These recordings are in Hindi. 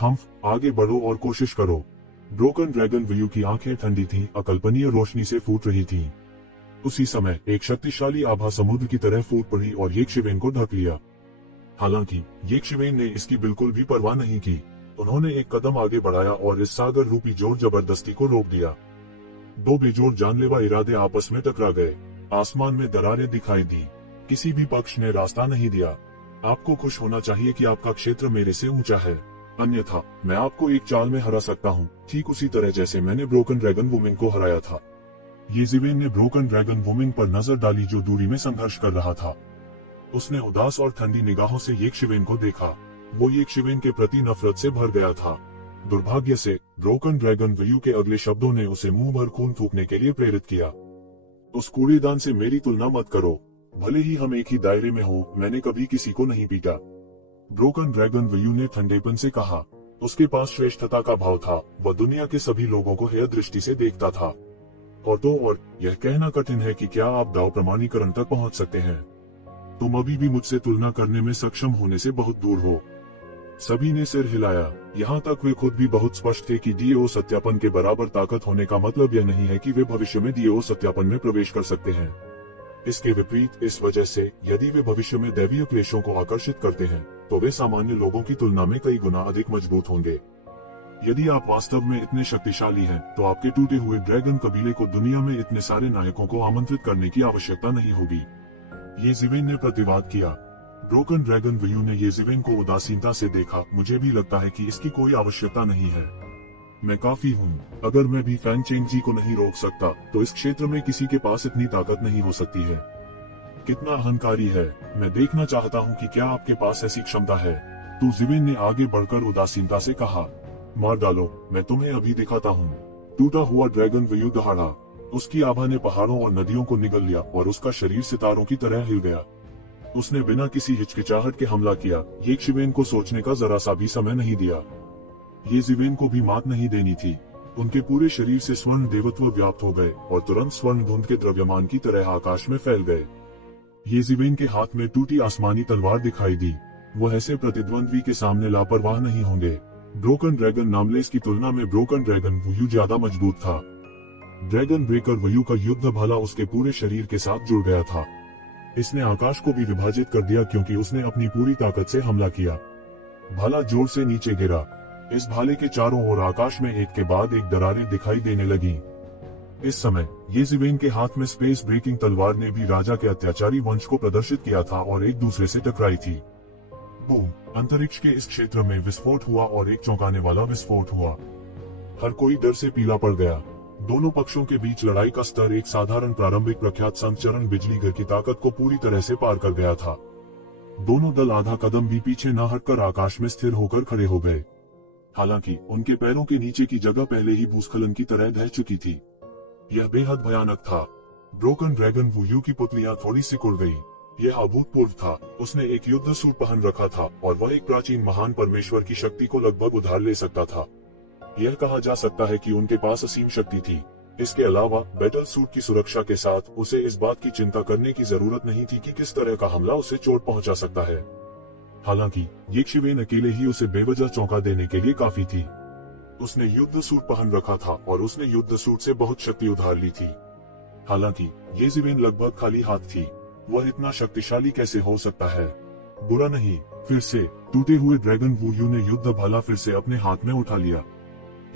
हम्फ, आगे बढ़ो और कोशिश करो। ब्रोकन ड्रैगन व्यू की आंखें ठंडी थीं, अकल्पनीय रोशनी से फूट रही थीं। उसी समय एक शक्तिशाली आभा समुद्र की तरह फूट पड़ी और येक्षिवेन को ढक लिया। हालांकि येक्षिवेन ने इसकी बिल्कुल भी परवाह नहीं की। उन्होंने एक कदम आगे बढ़ाया और इस सागर रूपी जोर जबरदस्ती को रोक दिया। दो बेजोड़ जानलेवा इरादे आपस में टकरा गए। आसमान में दरारें दिखाई दी। किसी भी पक्ष ने रास्ता नहीं दिया। आपको खुश होना चाहिए कि आपका क्षेत्र मेरे से ऊंचा है, अन्यथा मैं आपको एक चाल में हरा सकता हूँ, ठीक उसी तरह जैसे मैंने ब्रोकन ड्रैगन वुमेन को हराया था। येज़िवेन ने ब्रोकन ड्रैगन वुमेन पर नजर डाली जो दूरी में संघर्ष कर रहा था। उसने उदास और ठंडी निगाहों से येक्षिवेन को देखा। वो येक्षिवेन के प्रति नफरत से भर गया था। दुर्भाग्य से ब्रोकन ड्रैगन व्यू के अगले शब्दों ने उसे मुंह भर खून थूकने के लिए प्रेरित किया। उस कूड़ेदान से मेरी तुलना मत करो। भले ही हम एक ही दायरे में हो, मैंने कभी किसी को नहीं पीटा। ब्रोकन ड्रैगन व्यू ने ठंडेपन से कहा। उसके पास श्रेष्ठता का भाव था। वह दुनिया के सभी लोगों को हेय दृष्टि से देखता था। और तो और यह कहना कठिन है कि क्या आप दाव प्रमाणीकरण तक पहुंच सकते हैं। तुम अभी भी मुझसे तुलना करने में सक्षम होने से बहुत दूर हो। सभी ने सिर हिलाया। यहाँ तक वे खुद भी बहुत स्पष्ट थे कि डीएओ सत्यापन के बराबर ताकत होने का मतलब यह नहीं है कि वे भविष्य में डीएओ सत्यापन में प्रवेश कर सकते हैं। इसके विपरीत, इस वजह से यदि वे भविष्य में दैवीय क्लेशों को आकर्षित करते हैं, तो वे सामान्य लोगों की तुलना में कई गुना अधिक मजबूत होंगे। यदि आप वास्तव में इतने शक्तिशाली हैं, तो आपके टूटे हुए ड्रैगन कबीले को दुनिया में इतने सारे नायकों को आमंत्रित करने की आवश्यकता नहीं होगी। येज़िवेन ने प्रतिवाद किया। ब्रोकन ड्रैगन व्यू ने येज़िवेन को उदासीनता से देखा। मुझे भी लगता है कि इसकी कोई आवश्यकता नहीं है। मैं काफी हूँ। अगर मैं भी फैंग चेंग जी को नहीं रोक सकता, तो इस क्षेत्र में किसी के पास इतनी ताकत नहीं हो सकती है। कितना अहंकारी है। मैं देखना चाहता हूँ कि क्या आपके पास ऐसी क्षमता है। तो ज़िवेन ने आगे बढ़कर उदासीनता से कहा, मार डालो, मैं तुम्हें अभी दिखाता हूँ। टूटा हुआ ड्रैगन व्यू दहाड़ा। उसकी आभा ने पहाड़ों और नदियों को निगल लिया और उसका शरीर सितारों की तरह हिल गया। उसने बिना किसी हिचकिचाहट के हमला किया। येक्षिवेन को सोचने का जरा सा भी समय नहीं दिया। येज़िवेन को भी मात नहीं देनी थी। उनके पूरे शरीर से स्वर्ण देवत्व व्याप्त हो गए और तुरंत स्वर्ण धुंध के द्रव्यमान की तरह आकाश में फैल गए। येज़िवेन के हाथ में टूटी आसमानी तलवार दिखाई दी। वह ऐसे प्रतिद्वंद्वी के सामने लापरवाह नहीं होंगे। ब्रोकन ड्रैगन नामलेस की तुलना में ब्रोकन ड्रैगन व्यू ज्यादा मजबूत था। ड्रैगन ब्रेकर व्यू का युद्ध भाला उसके पूरे शरीर के साथ जुड़ गया था। इसने आकाश को भी विभाजित कर दिया क्योंकि उसने अपनी पूरी ताकत से हमला किया। भाला जोर से नीचे गिरा। इस भाले के चारों ओर आकाश में एक के बाद एक दरारें दिखाई देने लगी। इस समय येज़िवेन के हाथ में स्पेस ब्रेकिंग तलवार ने भी राजा के अत्याचारी वंश को प्रदर्शित किया था और एक दूसरे से टकराई थी। बूम! अंतरिक्ष के इस क्षेत्र में विस्फोट हुआ और एक चौंकाने वाला विस्फोट हुआ। हर कोई डर से पीला पड़ गया। दोनों पक्षों के बीच लड़ाई का स्तर एक साधारण प्रारंभिक प्रख्यात संचरण बिजली घर की ताकत को पूरी तरह से पार कर गया था। दोनों दल आधा कदम भी पीछे न हटकर आकाश में स्थिर होकर खड़े हो गए। हालांकि उनके पैरों के नीचे की जगह पहले ही भूस्खलन की तरह ढह चुकी थी। यह बेहद भयानक था। ब्रोकन ड्रैगन व्यू की पुतलियां थोड़ी सिकुड़ गई। यह अभूतपूर्व था। उसने एक युद्ध सूट पहन रखा था और वह एक प्राचीन महान परमेश्वर की शक्ति को लगभग उधार ले सकता था। यह कहा जा सकता है कि उनके पास असीम शक्ति थी। इसके अलावा बैटल सूट की सुरक्षा के साथ उसे इस बात की चिंता करने की जरूरत नहीं थी कि किस तरह का हमला उसे चोट पहुंचा सकता है। हालांकि येक्षिवेन अकेले ही उसे बेवजह चौंका देने के लिए काफी थी। उसने युद्ध सूट पहन रखा था और उसने युद्ध सूट से बहुत शक्ति उधार ली थी। हालांकि येज़िवेन लगभग खाली हाथ थी। वह इतना शक्तिशाली कैसे हो सकता है? बुरा नहीं। फिर से टूटे हुए ड्रैगन व्यू ने युद्ध भाला फिर से अपने हाथ में उठा लिया।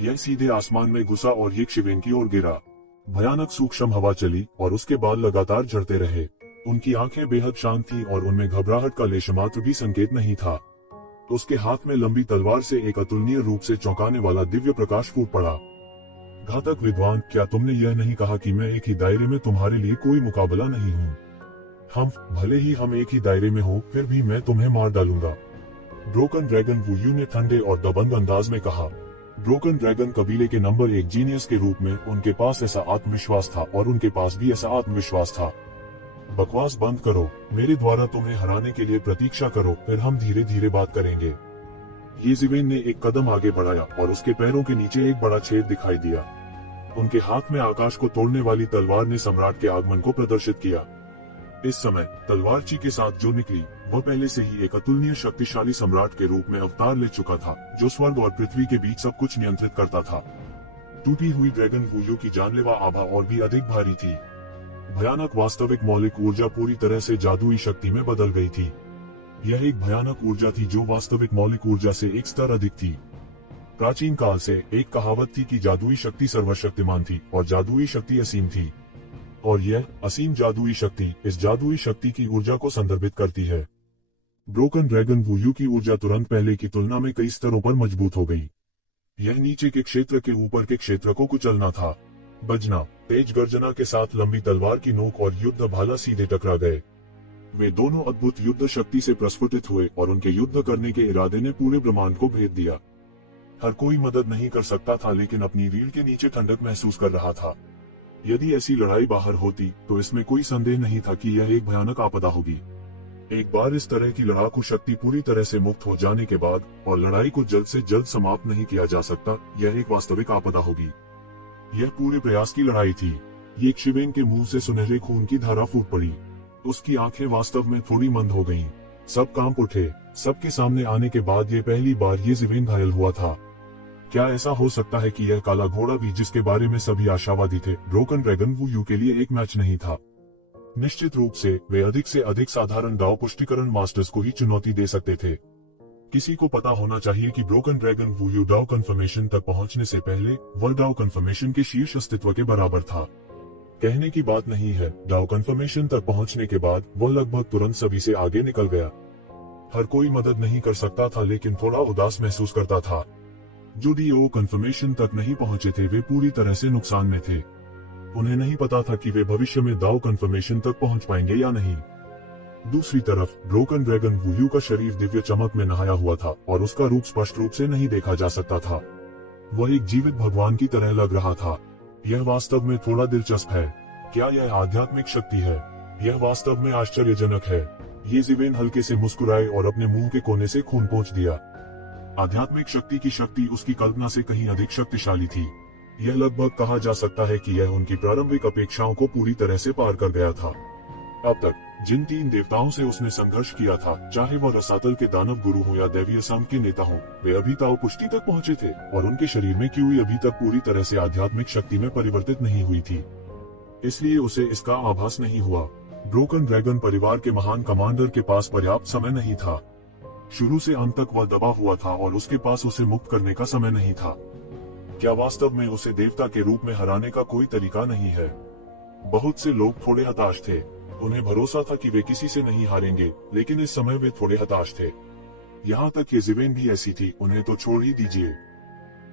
यह सीधे आसमान में घुसा और येक्षिवेन की ओर गिरा। भयानक सूक्ष्म हवा चली और उसके बाल लगातार झड़ते रहे। उनकी आंखें बेहद शांत थीं और उनमें घबराहट का लेशमात्र भी संकेत नहीं था। उसके हाथ में लंबी तलवार से एक अतुलनीय रूप से चौंकाने वाला दिव्य प्रकाश फूट पड़ा। घातक विद्वान, क्या तुमने यह नहीं कहा कि मैं एक ही दायरे में तुम्हारे लिए कोई मुकाबला नहीं हूँ? भले ही हम एक ही दायरे में हो, फिर भी मैं तुम्हें मार डालूंगा। ब्रोकन ड्रैगन व्यू ने ठंडे और दबंग अंदाज में कहा। ब्रोकन ड्रैगन कबीले के नंबर 1 जीनियस के रूप में उनके पास ऐसा आत्मविश्वास था और उनके पास भी ऐसा आत्मविश्वास था। बकवास बंद करो। मेरे द्वारा तुम्हें हराने के लिए प्रतीक्षा करो, फिर हम धीरे धीरे बात करेंगे। येज़िवेन ने एक कदम आगे बढ़ाया और उसके पैरों के नीचे एक बड़ा छेद दिखाई दिया। उनके हाथ में आकाश को तोड़ने वाली तलवार ने सम्राट के आगमन को प्रदर्शित किया। इस समय तलवारची के साथ जो निकली वह पहले से ही एक अतुलनीय शक्तिशाली सम्राट के रूप में अवतार ले चुका था, जो स्वर्ग और पृथ्वी के बीच सब कुछ नियंत्रित करता था। टूटी हुई ड्रैगन वुयू की जानलेवा आभा और भी अधिक भारी थी। भयानक वास्तविक मौलिक ऊर्जा पूरी तरह से जादुई शक्ति में बदल गई थी। यह एक भयानक ऊर्जा थी जो वास्तविक मौलिक ऊर्जा से एक स्तर अधिक थी। प्राचीन काल से एक कहावत थी कि जादुई शक्ति सर्वशक्तिमान थी और जादुई शक्ति असीम थी, और यह असीम जादुई शक्ति इस जादुई शक्ति की ऊर्जा को संदर्भित करती है। ब्रोकन ड्रैगन वुयू की ऊर्जा तुरंत पहले की तुलना में कई स्तरों पर मजबूत हो गई। यह नीचे के क्षेत्र के ऊपर के क्षेत्र को कुचलना था। बजना, तेज गर्जना के साथ लंबी तलवार की नोक और युद्ध भाला सीधे टकरा गए। वे दोनों अद्भुत युद्ध शक्ति से प्रस्फुटित हुए और उनके युद्ध करने के इरादे ने पूरे ब्रह्मांड को भेद दिया। हर कोई मदद नहीं कर सकता था, लेकिन अपनी रीढ़ के नीचे ठंडक महसूस कर रहा था। यदि ऐसी लड़ाई बाहर होती तो इसमें कोई संदेह नहीं था कि यह एक भयानक आपदा होगी। एक बार इस तरह की लड़ाकू शक्ति पूरी तरह से मुक्त हो जाने के बाद और लड़ाई को जल्द से जल्द समाप्त नहीं किया जा सकता, यह एक वास्तविक आपदा होगी। यह पूरे प्रयास की लड़ाई थी। ये शिवेन के मुंह से सुनहरे खून की धारा फूट पड़ी। उसकी आंखें वास्तव में थोड़ी मंद हो गईं। सब कांप उठे। सबके सामने आने के बाद ये पहली बार ये शिवेन घायल हुआ था। क्या ऐसा हो सकता है कि यह काला घोड़ा भी, जिसके बारे में सभी आशावादी थे, ब्रोकन ड्रैगन वुयू के लिए एक मैच नहीं था? निश्चित रूप से वे अधिक से अधिक साधारण दाव पुष्टिकरण मास्टर्स को ही चुनौती दे सकते थे। किसी को पता होना चाहिए कि ब्रोकन ड्रैगन वुयू डाउ कन्फर्मेशन तक पहुंचने से पहले वह डाउ कन्फर्मेशन के शीर्ष अस्तित्व के बराबर था। कहने की बात नहीं है, डाउ कन्फर्मेशन तक पहुंचने के बाद वह लगभग तुरंत सभी से आगे निकल गया। हर कोई मदद नहीं कर सकता था, लेकिन थोड़ा उदास महसूस करता था। जो डीओ कन्फर्मेशन तक नहीं पहुंचे थे वे पूरी तरह से नुकसान में थे। उन्हें नहीं पता था कि वे भविष्य में दाव कन्फर्मेशन तक पहुंच पाएंगे या नहीं। दूसरी तरफ ब्रोकन ड्रैगन वुयू का शरीर दिव्य चमक में नहाया हुआ था और उसका रूप स्पष्ट रूप से नहीं देखा जा सकता था। वह एक जीवित भगवान की तरह लग रहा था। यह वास्तव में थोड़ा दिलचस्प है। क्या यह आध्यात्मिक शक्ति है? यह वास्तव में आश्चर्यजनक है। ये शिवेन हल्के से मुस्कुराए और अपने मुंह के कोने से खून पोंछ दिया। आध्यात्मिक शक्ति की शक्ति उसकी कल्पना से कहीं अधिक शक्तिशाली थी। यह लगभग कहा जा सकता है कि यह उनकी प्रारंभिक अपेक्षाओं को पूरी तरह से पार कर गया था। अब तक जिन 3 देवताओं से उसने संघर्ष किया था, चाहे वह रसातल के दानव गुरु हो या दैवीय संघ के नेता हो, वे अभी ताओ पुष्टि तक पहुंचे थे और उनके शरीर में क्यूई अभी तक पूरी तरह से आध्यात्मिक शक्ति में परिवर्तित नहीं हुई थी। इसलिए उसे इसका आभास नहीं हुआ। ब्रोकन ड्रैगन परिवार के महान कमांडर के पास पर्याप्त समय नहीं था। शुरू से अंत तक वह दबा हुआ था और उसके पास उसे मुक्त करने का समय नहीं था। क्या वास्तव में उसे देवता के रूप में हराने का कोई तरीका नहीं है? बहुत से लोग थोड़े हताश थे। उन्हें भरोसा था कि वे किसी से नहीं हारेंगे, लेकिन इस समय वे थोड़े हताश थे। यहाँ तक कि शिवेन भी ऐसी थी। उन्हें तो छोड़ ही दीजिए।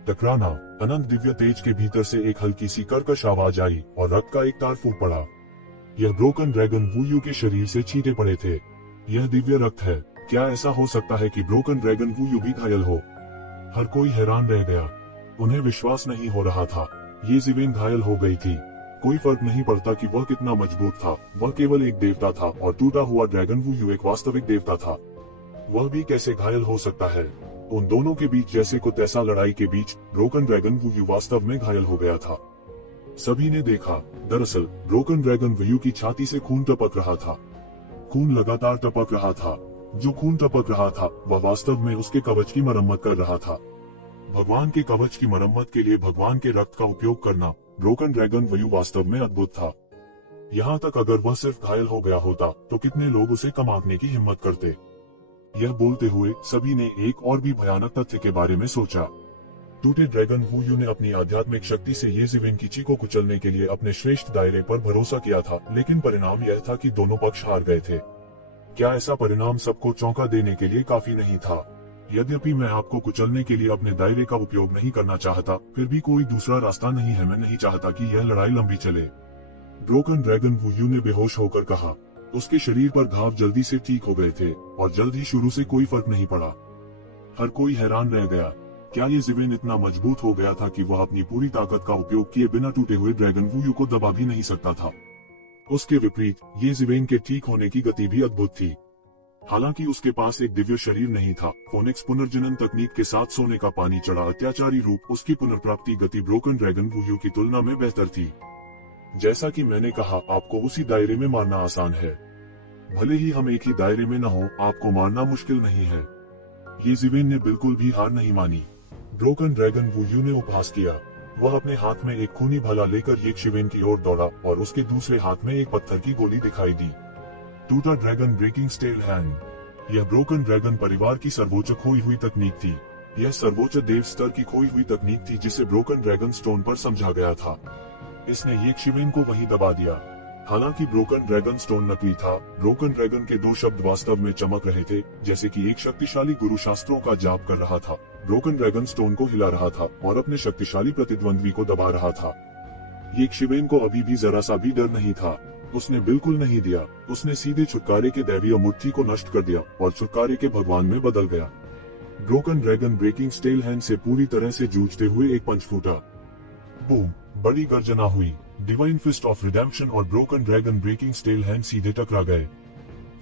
टकराना। अनंत दिव्य तेज के भीतर से एक हल्की सी कर्कश आवाज आई और रक्त का एक तार फूट पड़ा। यह ब्रोकन ड्रैगन वुयू के शरीर से छींटे पड़े थे। यह दिव्य रक्त है। क्या ऐसा हो सकता है कि ब्रोकन ड्रैगन वुयू भी घायल हो? हर कोई हैरान रह गया। उन्हें विश्वास नहीं हो रहा था। ये शिवेन घायल हो गई थी। कोई फर्क नहीं पड़ता कि वह कितना मजबूत था। वह केवल एक देवता था और टूटा हुआ ड्रैगन वुयू एक वास्तविक देवता था। वह भी कैसे घायल हो सकता है? उन दोनों के बीच जैसे कुछ ऐसा लड़ाई के बीच ब्रोकन ड्रैगन वुयू वास्तव में घायल हो गया था। सभी ने देखा। दरअसल ब्रोकन ड्रैगन वुयू की छाती से खून टपक रहा था। खून लगातार टपक रहा था। जो खून टपक रहा था वह वास्तव में उसके कवच की मरम्मत कर रहा था। भगवान के कवच की मरम्मत के लिए भगवान के रक्त का उपयोग करना ब्रोकन ड्रैगन वुयू वास्तव में अद्भुत था। यहाँ तक अगर वह सिर्फ घायल हो गया होता तो कितने लोग उसे कमाने की हिम्मत करते। यह बोलते हुए सभी ने एक और भी भयानक तथ्य के बारे में सोचा। टूटे ड्रैगन वुयू ने अपनी आध्यात्मिक शक्ति से ये शिवेन की चीख को कुचलने के लिए अपने श्रेष्ठ दायरे पर भरोसा किया था, लेकिन परिणाम यह था कि दोनों पक्ष हार गए थे। क्या ऐसा परिणाम सबको चौंका देने के लिए काफी नहीं था? यद्यपि मैं आपको कुचलने के लिए अपने दायरे का उपयोग नहीं करना चाहता, फिर भी कोई दूसरा रास्ता नहीं है। मैं नहीं चाहता कि यह लड़ाई लंबी चले। ब्रोकन ड्रैगन वुयू ने बेहोश होकर कहा। उसके शरीर पर घाव जल्दी से ठीक हो गए थे और जल्द ही शुरू से कोई फर्क नहीं पड़ा। हर कोई हैरान रह गया। क्या ये शिवेन इतना मजबूत हो गया था कि वह अपनी पूरी ताकत का उपयोग किए बिना टूटे हुए ड्रैगन वुयू को दबा भी नहीं सकता था? उसके विपरीत ये शिवेन के ठीक होने की गति भी अद्भुत थी। हालांकि उसके पास एक दिव्य शरीर नहीं था। फोनिक्स पुनर्जनन तकनीक के साथ सोने का पानी चढ़ा अत्याचारी रूप उसकी पुनर्प्राप्ति गति ब्रोकन ड्रैगन वुयू की तुलना में बेहतर थी। जैसा कि मैंने कहा, आपको उसी दायरे में मारना आसान है। भले ही हम एक ही दायरे में न हो, आपको मारना मुश्किल नहीं है। ये ज़िवेन ने बिल्कुल भी हार नहीं मानी। ब्रोकन ड्रैगन वुयू ने उपहास किया। वह अपने हाथ में एक खूनी भाला लेकर येकशिवेन की ओर दौड़ा और उसके दूसरे हाथ में एक पत्थर की गोली दिखाई दी। टूटा ड्रैगन ब्रेकिंग स्टेल हैंड। यह ब्रोकन ड्रैगन परिवार की सर्वोच्च खोई हुई तकनीक थी। यह सर्वोच्च देव स्तर की खोई हुई तकनीक थी जिसे ब्रोकन ड्रैगन स्टोन पर समझा गया था। इसने येकशिवेन को वही दबा दिया। हालांकि ब्रोकन ड्रैगन स्टोन नकली था, ब्रोकन ड्रैगन के दो शब्द वास्तव में चमक रहे थे, जैसे कि एक शक्तिशाली गुरु शास्त्रों का जाप कर रहा था। ब्रोकन ड्रैगन स्टोन को हिला रहा था और अपने शक्तिशाली प्रतिद्वंद्वी को दबा रहा था। येकशिवेन को अभी भी जरा सा भी डर नहीं था। उसने बिल्कुल नहीं दिया। उसने सीधे छुटकारे के दैवीय मूर्ति को नष्ट कर दिया और छुटकारे के भगवान में बदल गया। Broken dragon breaking stale hand से पूरी तरह से जूझते हुए एक पंच फूटा। बूम! बड़ी गर्जना हुई। डिवाइन फिस्ट ऑफ रिडेम्पशन और broken dragon breaking stale hand सीधे टकरा गए।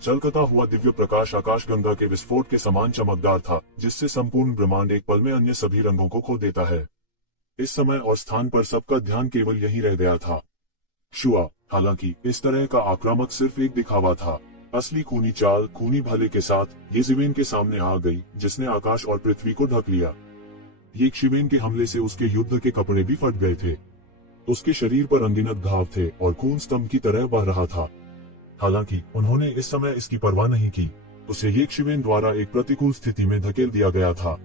चलकता हुआ दिव्य प्रकाश आकाशगंगा के विस्फोट के समान चमकदार था, जिससे संपूर्ण ब्रह्मांड एक पल में अन्य सभी रंगों को खो देता है। इस समय और स्थान पर सबका ध्यान केवल यही रह गया था। शुआ, हालांकि इस तरह का आक्रामक सिर्फ एक दिखावा था। असली खूनी चाल खूनी भाले के साथ येकशिवेन के सामने आ गई, जिसने आकाश और पृथ्वी को ढक लिया। येकशिवेन के हमले से उसके युद्ध के कपड़े भी फट गए थे। उसके शरीर पर अनगिनत घाव थे और खून स्तंभ की तरह बह रहा था। हालांकि उन्होंने इस समय इसकी परवाह नहीं की। उसे येकशिवेन द्वारा एक प्रतिकूल स्थिति में धकेल दिया गया था।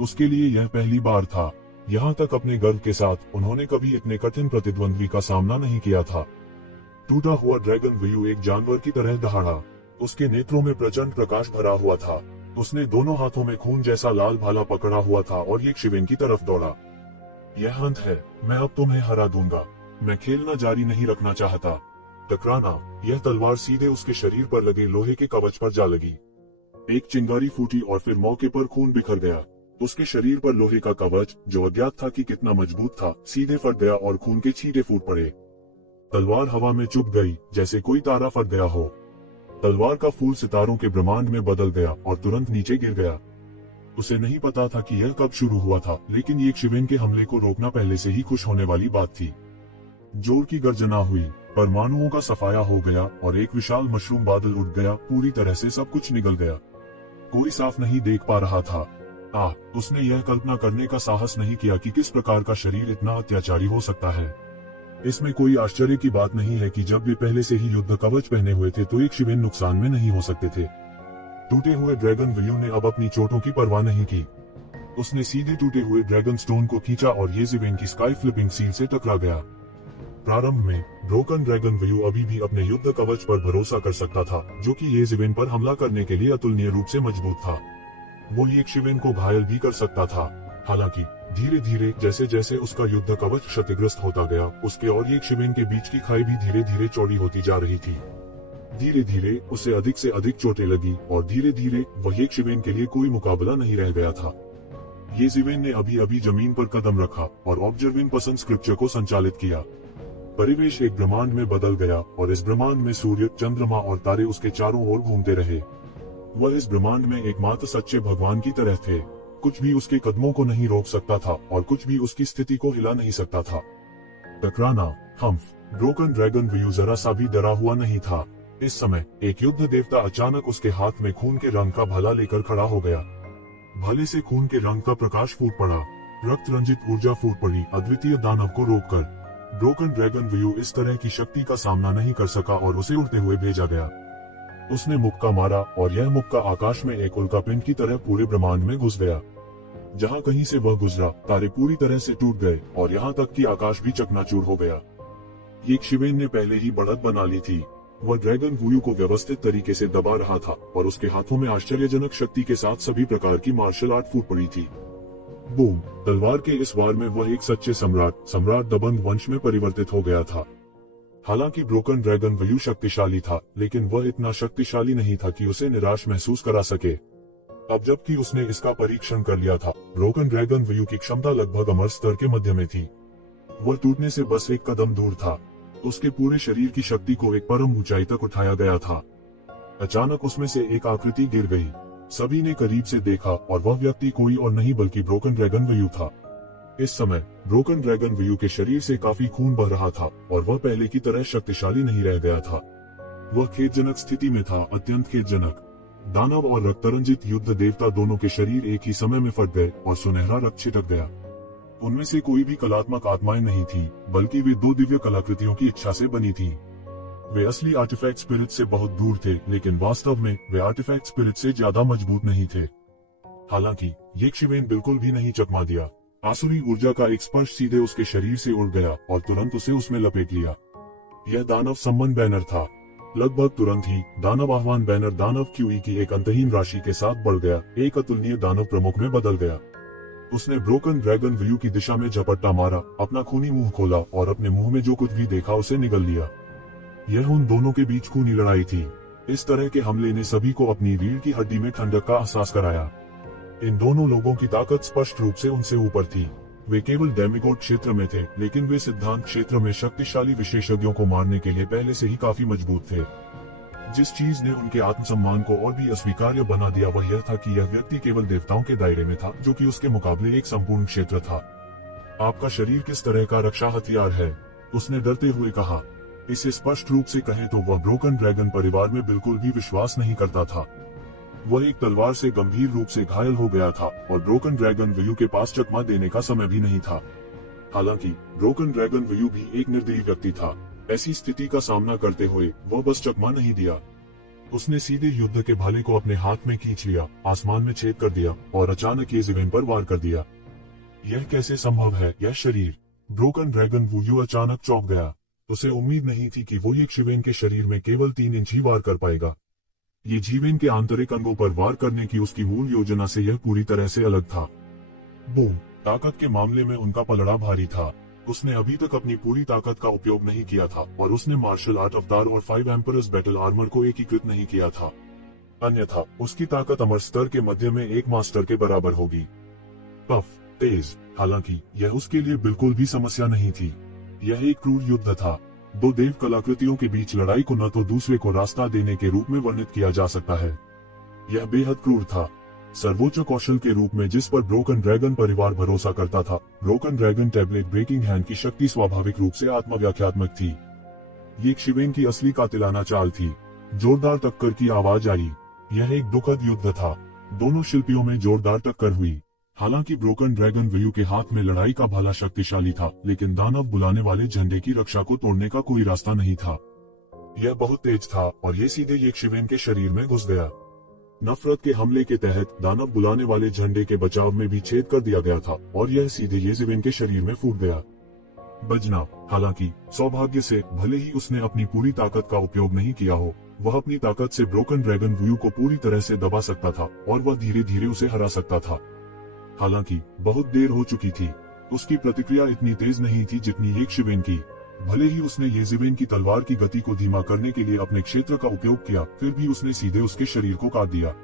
उसके लिए यह पहली बार था। यहाँ तक अपने गर्व के साथ उन्होंने कभी इतने कठिन प्रतिद्वंद्वी का सामना नहीं किया था। टूटा हुआ ड्रैगन वुयू एक जानवर की तरह दहाड़ा। उसके नेत्रों में प्रचंड प्रकाश भरा हुआ था। उसने दोनों हाथों में खून जैसा लाल भाला पकड़ा हुआ था और येकशिवेन की तरफ दौड़ा। यह अंत है, मैं अब तुम्हें हरा दूंगा। मैं खेलना जारी नहीं रखना चाहता। टकराना! यह तलवार सीधे उसके शरीर पर लगे लोहे के कवच पर जा लगी। एक चिंगारी फूटी और फिर मौके पर खून बिखर गया। उसके शरीर पर लोहे का कवच, जो अज्ञात था कि कितना मजबूत था, सीधे फट गया और खून के छींटे फूट पड़े। तलवार हवा में चुभ गई, जैसे कोई तारा फट गया हो। तलवार का फूल सितारों के ब्रह्मांड में बदल गया और तुरंत नीचे गिर गया। उसे नहीं पता था कि यह कब शुरू हुआ था, लेकिन येकशिवेन के हमले को रोकना पहले से ही खुश होने वाली बात थी। जोर की गर्जना हुई, परमाणुओं का सफाया हो गया और एक विशाल मशरूम बादल उड़ गया। पूरी तरह से सब कुछ निगल गया। कोई साफ नहीं देख पा रहा था। उसने यह कल्पना करने का साहस नहीं किया कि किस प्रकार का शरीर इतना अत्याचारी हो सकता है। इसमें कोई आश्चर्य की बात नहीं है कि जब वे पहले से ही युद्ध कवच पहने हुए थे तो येकशिवेन नुकसान में नहीं हो सकते थे। टूटे हुए ड्रैगन वुयू ने अब अपनी चोटों की परवाह नहीं की। उसने सीधे टूटे हुए ड्रैगन स्टोन को खींचा और येकशिवेन की स्काई फ्लिपिंग सील से टकरा गया। प्रारंभ में ब्रोकन ड्रैगन वुयू अभी भी अपने युद्ध कवच पर भरोसा कर सकता था, जो कि येकशिवेन पर हमला करने के लिए अतुलनीय रूप से मजबूत था। वो येकशिवेन को घायल भी कर सकता था। हालांकि धीरे धीरे जैसे जैसे उसका युद्ध कवच क्षतिग्रस्त होता गया, उसके और येकशिवेन के बीच की खाई भी धीरे धीरे चौड़ी होती जा रही थी। धीरे धीरे उसे अधिक से अधिक चोटें लगी और धीरे धीरे वह येकशिवेन के लिए कोई मुकाबला नहीं रह गया था। येकशिवेन ने अभी अभी जमीन पर कदम रखा और ऑब्जर्विंग पर्सन स्क्रिप्चर को संचालित किया। परिवेश एक ब्रह्मांड में बदल गया और इस ब्रह्मांड में सूर्य, चंद्रमा और तारे उसके चारों ओर घूमते रहे। वह इस ब्रह्मांड में एकमात्र सच्चे भगवान की तरह थे। कुछ भी उसके कदमों को नहीं रोक सकता था और कुछ भी उसकी स्थिति को हिला नहीं सकता था। टकराना! हम्फ! ब्रोकन ड्रैगन वुयू जरा सा भी डरा हुआ नहीं था। इस समय एक युद्ध देवता अचानक उसके हाथ में खून के रंग का भाला लेकर खड़ा हो गया। भाले से खून के रंग का प्रकाश फूट पड़ा। रक्त रंजित ऊर्जा फूट पड़ी, अद्वितीय दानव को रोककर। ब्रोकन ड्रैगन वुयू इस तरह की शक्ति का सामना नहीं कर सका और उसे उड़ते हुए भेजा गया। उसने मुक्का मारा और यह मुक्का आकाश में एक उल्कापिंड की तरह पूरे ब्रह्मांड में घुस गया। जहाँ कहीं से वह गुजरा, तारे पूरी तरह से टूट गए और यहाँ तक कि आकाश भी चकनाचूर हो गया। येकशिवेन ने पहले ही बढ़त बना ली थी। वह ड्रैगन वुयू को व्यवस्थित तरीके से दबा रहा था और उसके हाथों में आश्चर्यजनक शक्ति के साथ सभी प्रकार की मार्शल आर्ट फूट पड़ी थी। बूम! तलवार के इस वार में वह एक सच्चे सम्राट दबंग वंश में परिवर्तित हो गया था। हालांकि ब्रोकन ड्रैगन वुयू शक्तिशाली था, लेकिन वह इतना शक्तिशाली नहीं था कि उसे निराश महसूस करा सके। अब जबकि उसने इसका परीक्षण कर लिया था, ब्रोकन ड्रैगन वुयू की क्षमता लगभग अमर स्तर के मध्य में थी। वह टूटने से बस एक कदम दूर था। उसके पूरे शरीर की शक्ति को एक परम ऊंचाई तक उठाया गया था। अचानक उसमें से एक आकृति गिर गई। सभी ने करीब से देखा और वह व्यक्ति कोई और नहीं बल्कि ब्रोकन ड्रैगन वुयू था। इस समय ब्रोकन ड्रैगन वुयू के शरीर से काफी खून बह रहा था और वह पहले की तरह शक्तिशाली नहीं रह गया था। वह खेदजनक स्थिति में था, अत्यंत खेदजनक। दानव और रक्तरंजित युद्ध देवता दोनों के शरीर एक ही समय में फट गए और सुनहरा रक्त छिटक गया। उनमें से कोई भी कलात्मक आत्माएं नहीं थी, बल्कि वे दो दिव्य कलाकृतियों की इच्छा से बनी थी। वे असली आर्टिफैक्ट स्पिरिट से बहुत दूर थे, लेकिन वास्तव में वे आर्टिफैक्ट स्पिरिट से ज्यादा मजबूत नहीं थे। हालांकि यक्षिवेन बिल्कुल भी नहीं चकमा दिया। आसुरी ऊर्जा का एक स्पर्श सीधे उसके शरीर से उड़ गया और तुरंत उसे उसमें लपेट लिया। यह दानव सम्मन बैनर था। लगभग तुरंत ही दानव आह्वान बैनर दानव क्यूई की एक अंतहीन राशि के साथ बढ़ गया, एक अतुलनीय दानव प्रमुख में बदल गया। उसने ब्रोकन ड्रैगन व्यू की दिशा में झपट्टा मारा, अपना खूनी मुंह खोला और अपने मुंह में जो कुछ भी देखा उसे निगल लिया। यह उन दोनों के बीच खूनी लड़ाई थी। इस तरह के हमले ने सभी को अपनी रीढ़ की हड्डी में ठंडक का एहसास कराया। इन दोनों लोगों की ताकत स्पष्ट रूप से उनसे ऊपर थी। वे केवल डेमिगॉड क्षेत्र में थे, लेकिन वे सिद्धांत क्षेत्र में शक्तिशाली विशेषज्ञों को मारने के लिए पहले से ही काफी मजबूत थे। जिस चीज ने उनके आत्मसम्मान को और भी अस्वीकार्य बना दिया वह यह था कि यह व्यक्ति केवल देवताओं के दायरे में था, जो कि उसके मुकाबले एक संपूर्ण क्षेत्र था। आपका शरीर किस तरह का रक्षा हथियार है? उसने डरते हुए कहा। इसे स्पष्ट रूप से कहें तो वह ब्रोकन ड्रैगन परिवार में बिल्कुल भी विश्वास नहीं करता था। वह एक तलवार से गंभीर रूप से घायल हो गया था और ब्रोकन ड्रैगन व्यू के पास चकमा देने का समय भी नहीं था। हालांकि ब्रोकन ड्रैगन व्यू भी एक निर्दयी व्यक्ति था। ऐसी स्थिति का सामना करते हुए वह बस चकमा नहीं दिया। उसने सीधे युद्ध के भाले को अपने हाथ में खींच लिया, आसमान में छेद कर दिया और अचानक येज़ेवेन पर वार कर दिया। यह कैसे संभव है? यह शरीर? ब्रोकन ड्रैगन व्यू अचानक चौंक गया। उसे उम्मीद नहीं थी कि वो यक्षिवेन के शरीर में केवल 3 इंच ही वार कर पाएगा। ये जीवेन के आंतरिक अंगों पर वार करने की उसकी मूल योजना से यह पूरी तरह से अलग था। बूम! ताकत के मामले में उनका पलड़ा भारी था। उसने अभी तक अपनी पूरी ताकत का उपयोग नहीं किया था और उसने मार्शल आर्ट अवतार और 5 एम्परर्स बैटल आर्मर को एकीकृत नहीं किया था। अन्यथा उसकी ताकत अमर स्तर के मध्य में एक मास्टर के बराबर होगी। पफ! तेज! हालांकि यह उसके लिए बिल्कुल भी समस्या नहीं थी। यह एक क्रूर युद्ध था। दो देव कलाकृतियों के बीच लड़ाई को न तो दूसरे को रास्ता देने के रूप में वर्णित किया जा सकता है। यह बेहद क्रूर था। सर्वोच्च कौशल के रूप में जिस पर ब्रोकन ड्रैगन परिवार भरोसा करता था, broken dragon tablet breaking hand की शक्ति स्वाभाविक रूप से आत्मव्याख्यात्मक थी। ये यक्षिवेन की असली कातिलाना चाल थी। जोरदार टक्कर की आवाज आई। यह एक दुखद युद्ध था। दोनों शिल्पियों में जोरदार टक्कर हुई। हालांकि ब्रोकन ड्रैगन व्यू के हाथ में लड़ाई का भाला शक्तिशाली था, लेकिन दानव बुलाने वाले झंडे की रक्षा को तोड़ने का कोई रास्ता नहीं था। यह बहुत तेज था और यह सीधे यक्षिवेन के शरीर में घुस गया। नफरत के हमले के तहत दानव बुलाने वाले झंडे के बचाव में भी छेद कर दिया गया था और यह सीधे येज़ेवेन के शरीर में फूट गया। बजना! हालांकि सौभाग्य से भले ही उसने अपनी पूरी ताकत का उपयोग नहीं किया हो, वह अपनी ताकत से ब्रोकन ड्रैगन व्यू को पूरी तरह से दबा सकता था और वह धीरे धीरे उसे हरा सकता था। हालांकि बहुत देर हो चुकी थी। उसकी प्रतिक्रिया इतनी तेज नहीं थी जितनी यक्षिवेन की। भले ही उसने येज़ेवेन की तलवार की गति को धीमा करने के लिए अपने क्षेत्र का उपयोग किया, फिर भी उसने सीधे उसके शरीर को काट दिया।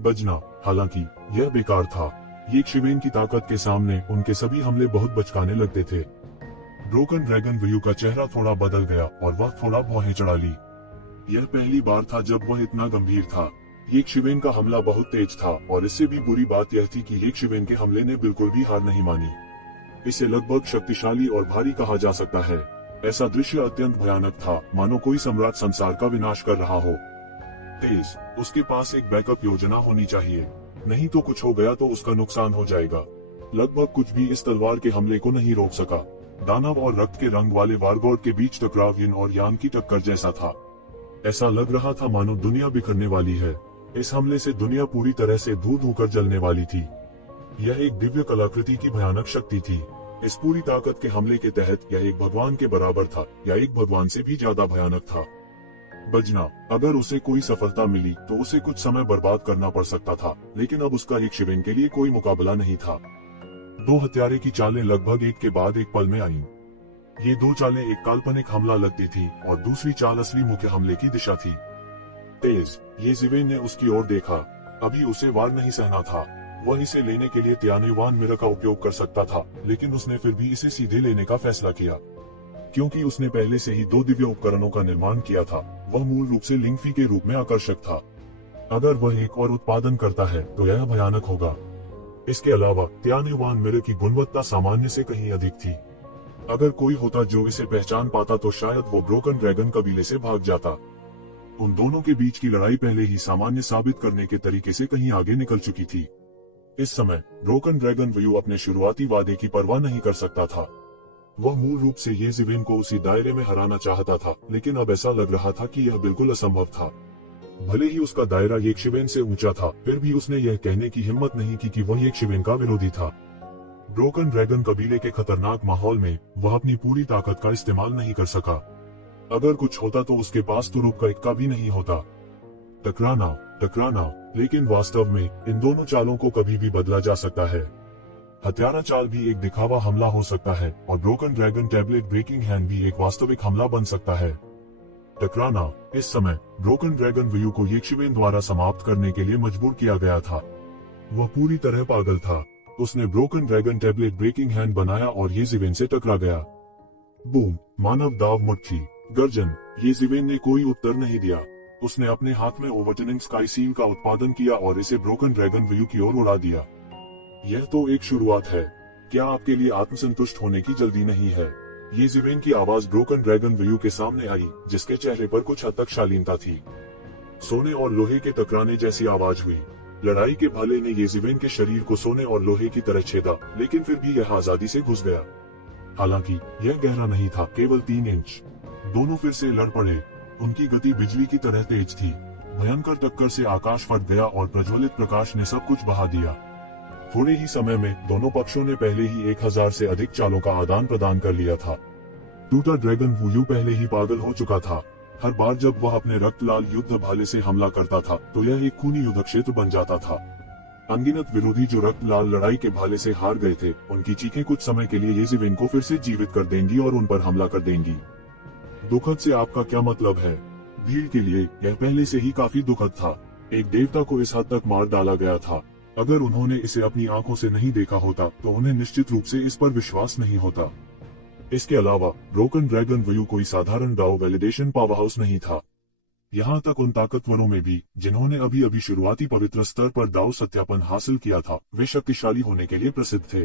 बजना! हालांकि यह बेकार था। यक्षिवेन की ताकत के सामने उनके सभी हमले बहुत बचकाने लगते थे। ब्रोकन ड्रैगन व्यू का चेहरा थोड़ा बदल गया और वह थोड़ा भौहें चढ़ा ली। यह पहली बार था जब वह इतना गंभीर था। यक्षिवेन का हमला बहुत तेज था और इससे भी बुरी बात यह थी कि यक्षिवेन के हमले ने बिल्कुल भी हार नहीं मानी। इसे लगभग शक्तिशाली और भारी कहा जा सकता है। ऐसा दृश्य अत्यंत भयानक था, मानो कोई सम्राट संसार का विनाश कर रहा हो। तेज! उसके पास एक बैकअप योजना होनी चाहिए, नहीं तो कुछ हो गया तो उसका नुकसान हो जाएगा। लगभग कुछ भी इस तलवार के हमले को नहीं रोक सका। दानव और रक्त के रंग वाले वारगॉड के बीच टकराव यिन और यांग की टक्कर जैसा था। ऐसा लग रहा था मानो दुनिया बिखरने वाली है। इस हमले से दुनिया पूरी तरह से धू धू कर जलने वाली थी। यह एक दिव्य कलाकृति की भयानक शक्ति थी। इस पूरी ताकत के हमले के तहत यह एक भगवान के बराबर था या एक भगवान से भी ज्यादा भयानक था। बजना! अगर उसे कोई सफलता मिली तो उसे कुछ समय बर्बाद करना पड़ सकता था, लेकिन अब उसका यक्षिवेन के लिए कोई मुकाबला नहीं था। दो हत्यारे की चालें लगभग एक के बाद एक पल में आईं। ये दो चालें एक काल्पनिक हमला लगती थी और दूसरी चाल असली मुख्य हमले की दिशा थी। तेज! येज़ेवेन ने उसकी ओर देखा। अभी उसे वार नहीं सहना था। वह इसे लेने के लिए त्यानुवान मिरर का उपयोग कर सकता था, लेकिन उसने फिर भी इसे सीधे लेने का फैसला किया। क्योंकि उसने पहले से ही 2 दिव्य उपकरणों का निर्माण किया था, वह मूल रूप से लिंगफी के रूप में आकर्षक था। अगर वह एक और उत्पादन करता है तो यह भयानक होगा। इसके अलावा त्यानुवान मिरर की गुणवत्ता सामान्य से कहीं अधिक थी। अगर कोई होता जो इसे पहचान पाता तो शायद वो ब्रोकन ड्रैगन कबीले से भाग जाता। उन दोनों के बीच की लड़ाई पहले ही सामान्य साबित करने के तरीके से कहीं आगे निकल चुकी थी। इस समय ब्रोकन ड्रैगन व्यू अपने शुरुआती वादे की परवाह नहीं कर सकता था। वह मूल रूप से येज़िवेन को उसी दायरे में हराना चाहता था, लेकिन अब ऐसा लग रहा था कि यह बिल्कुल असंभव था। भले ही उसका दायरा येज़िवेन से ऊंचा था, फिर भी उसने यह कहने की हिम्मत नहीं की कि वह येज़िवेन का विरोधी था। ब्रोकन ड्रैगन कबीले के खतरनाक माहौल में वह अपनी पूरी ताकत का इस्तेमाल नहीं कर सका। अगर कुछ होता तो उसके पास तुरुप का इक्का भी नहीं होता। टकराना, लेकिन वास्तव में इन दोनों चालों को कभी भी बदला जा सकता है। हत्यारा चाल भी एक दिखावा हमला हो सकता है और broken dragon tablet breaking hand भी एक वास्तविक हमला बन सकता है। टकराना, इस समय ब्रोकन ड्रैगन व्यू को येज़िवेन द्वारा समाप्त करने के लिए मजबूर किया गया था। वह पूरी तरह पागल था। उसने broken dragon tablet breaking hand बनाया और येज़िवेन से टकरा गया। बूम, मानव दाव मुट्ठी, गर्जन। येज़िवेन ने कोई उत्तर नहीं दिया। उसने अपने हाथ में ओवरटर्निंग स्काई सील का उत्पादन किया और इसे ब्रोकन ड्रैगन व्यू की ओर उड़ा दिया। यह तो एक शुरुआत है। क्या आपके लिए आत्मसंतुष्ट होने की जल्दी नहीं है? येज़िवेन की आवाज ब्रोकन ड्रैगन व्यू के सामने आई, जिसके चेहरे पर कुछ हद तक शालीनता थी। सोने और लोहे के टकराने जैसी आवाज हुई। लड़ाई के भाले ने येज़िवेन के शरीर को सोने और लोहे की तरह छेदा, लेकिन फिर भी यह आजादी से घुस गया। हालांकि यह गहरा नहीं था, केवल 3 इंच। दोनों फिर से लड़ पड़े। उनकी गति बिजली की तरह तेज थी। भयंकर टक्कर से आकाश फट गया और प्रज्वलित प्रकाश ने सब कुछ बहा दिया। थोड़े ही समय में दोनों पक्षों ने पहले ही 1000 से अधिक चालों का आदान प्रदान कर लिया था। टूटा ड्रैगन व्यू पहले ही पागल हो चुका था। हर बार जब वह अपने रक्त लाल युद्ध भाले से हमला करता था तो यह एक खूनी युद्ध क्षेत्र बन जाता था। अनगिनत विरोधी जो रक्त लाल लड़ाई के भाले से हार गए थे, उनकी चीखें कुछ समय के लिए येज़िवेन को फिर से जीवित कर देंगी और उन पर हमला कर देंगी। दुखद से आपका क्या मतलब है? भीड़ के लिए यह पहले से ही काफी दुखद था। एक देवता को इस हद तक मार डाला गया था। अगर उन्होंने इसे अपनी आंखों से नहीं देखा होता तो उन्हें निश्चित रूप से इस पर विश्वास नहीं होता। इसके अलावा ब्रोकन ड्रैगन व्यू कोई साधारण डाउ वैलिडेशन पावर हाउस नहीं था। यहाँ तक उन ताकतवरों में भी जिन्होंने अभी अभी शुरुआती पवित्र स्तर पर दाऊ सत्यापन हासिल किया था, वे शक्तिशाली होने के लिए प्रसिद्ध थे।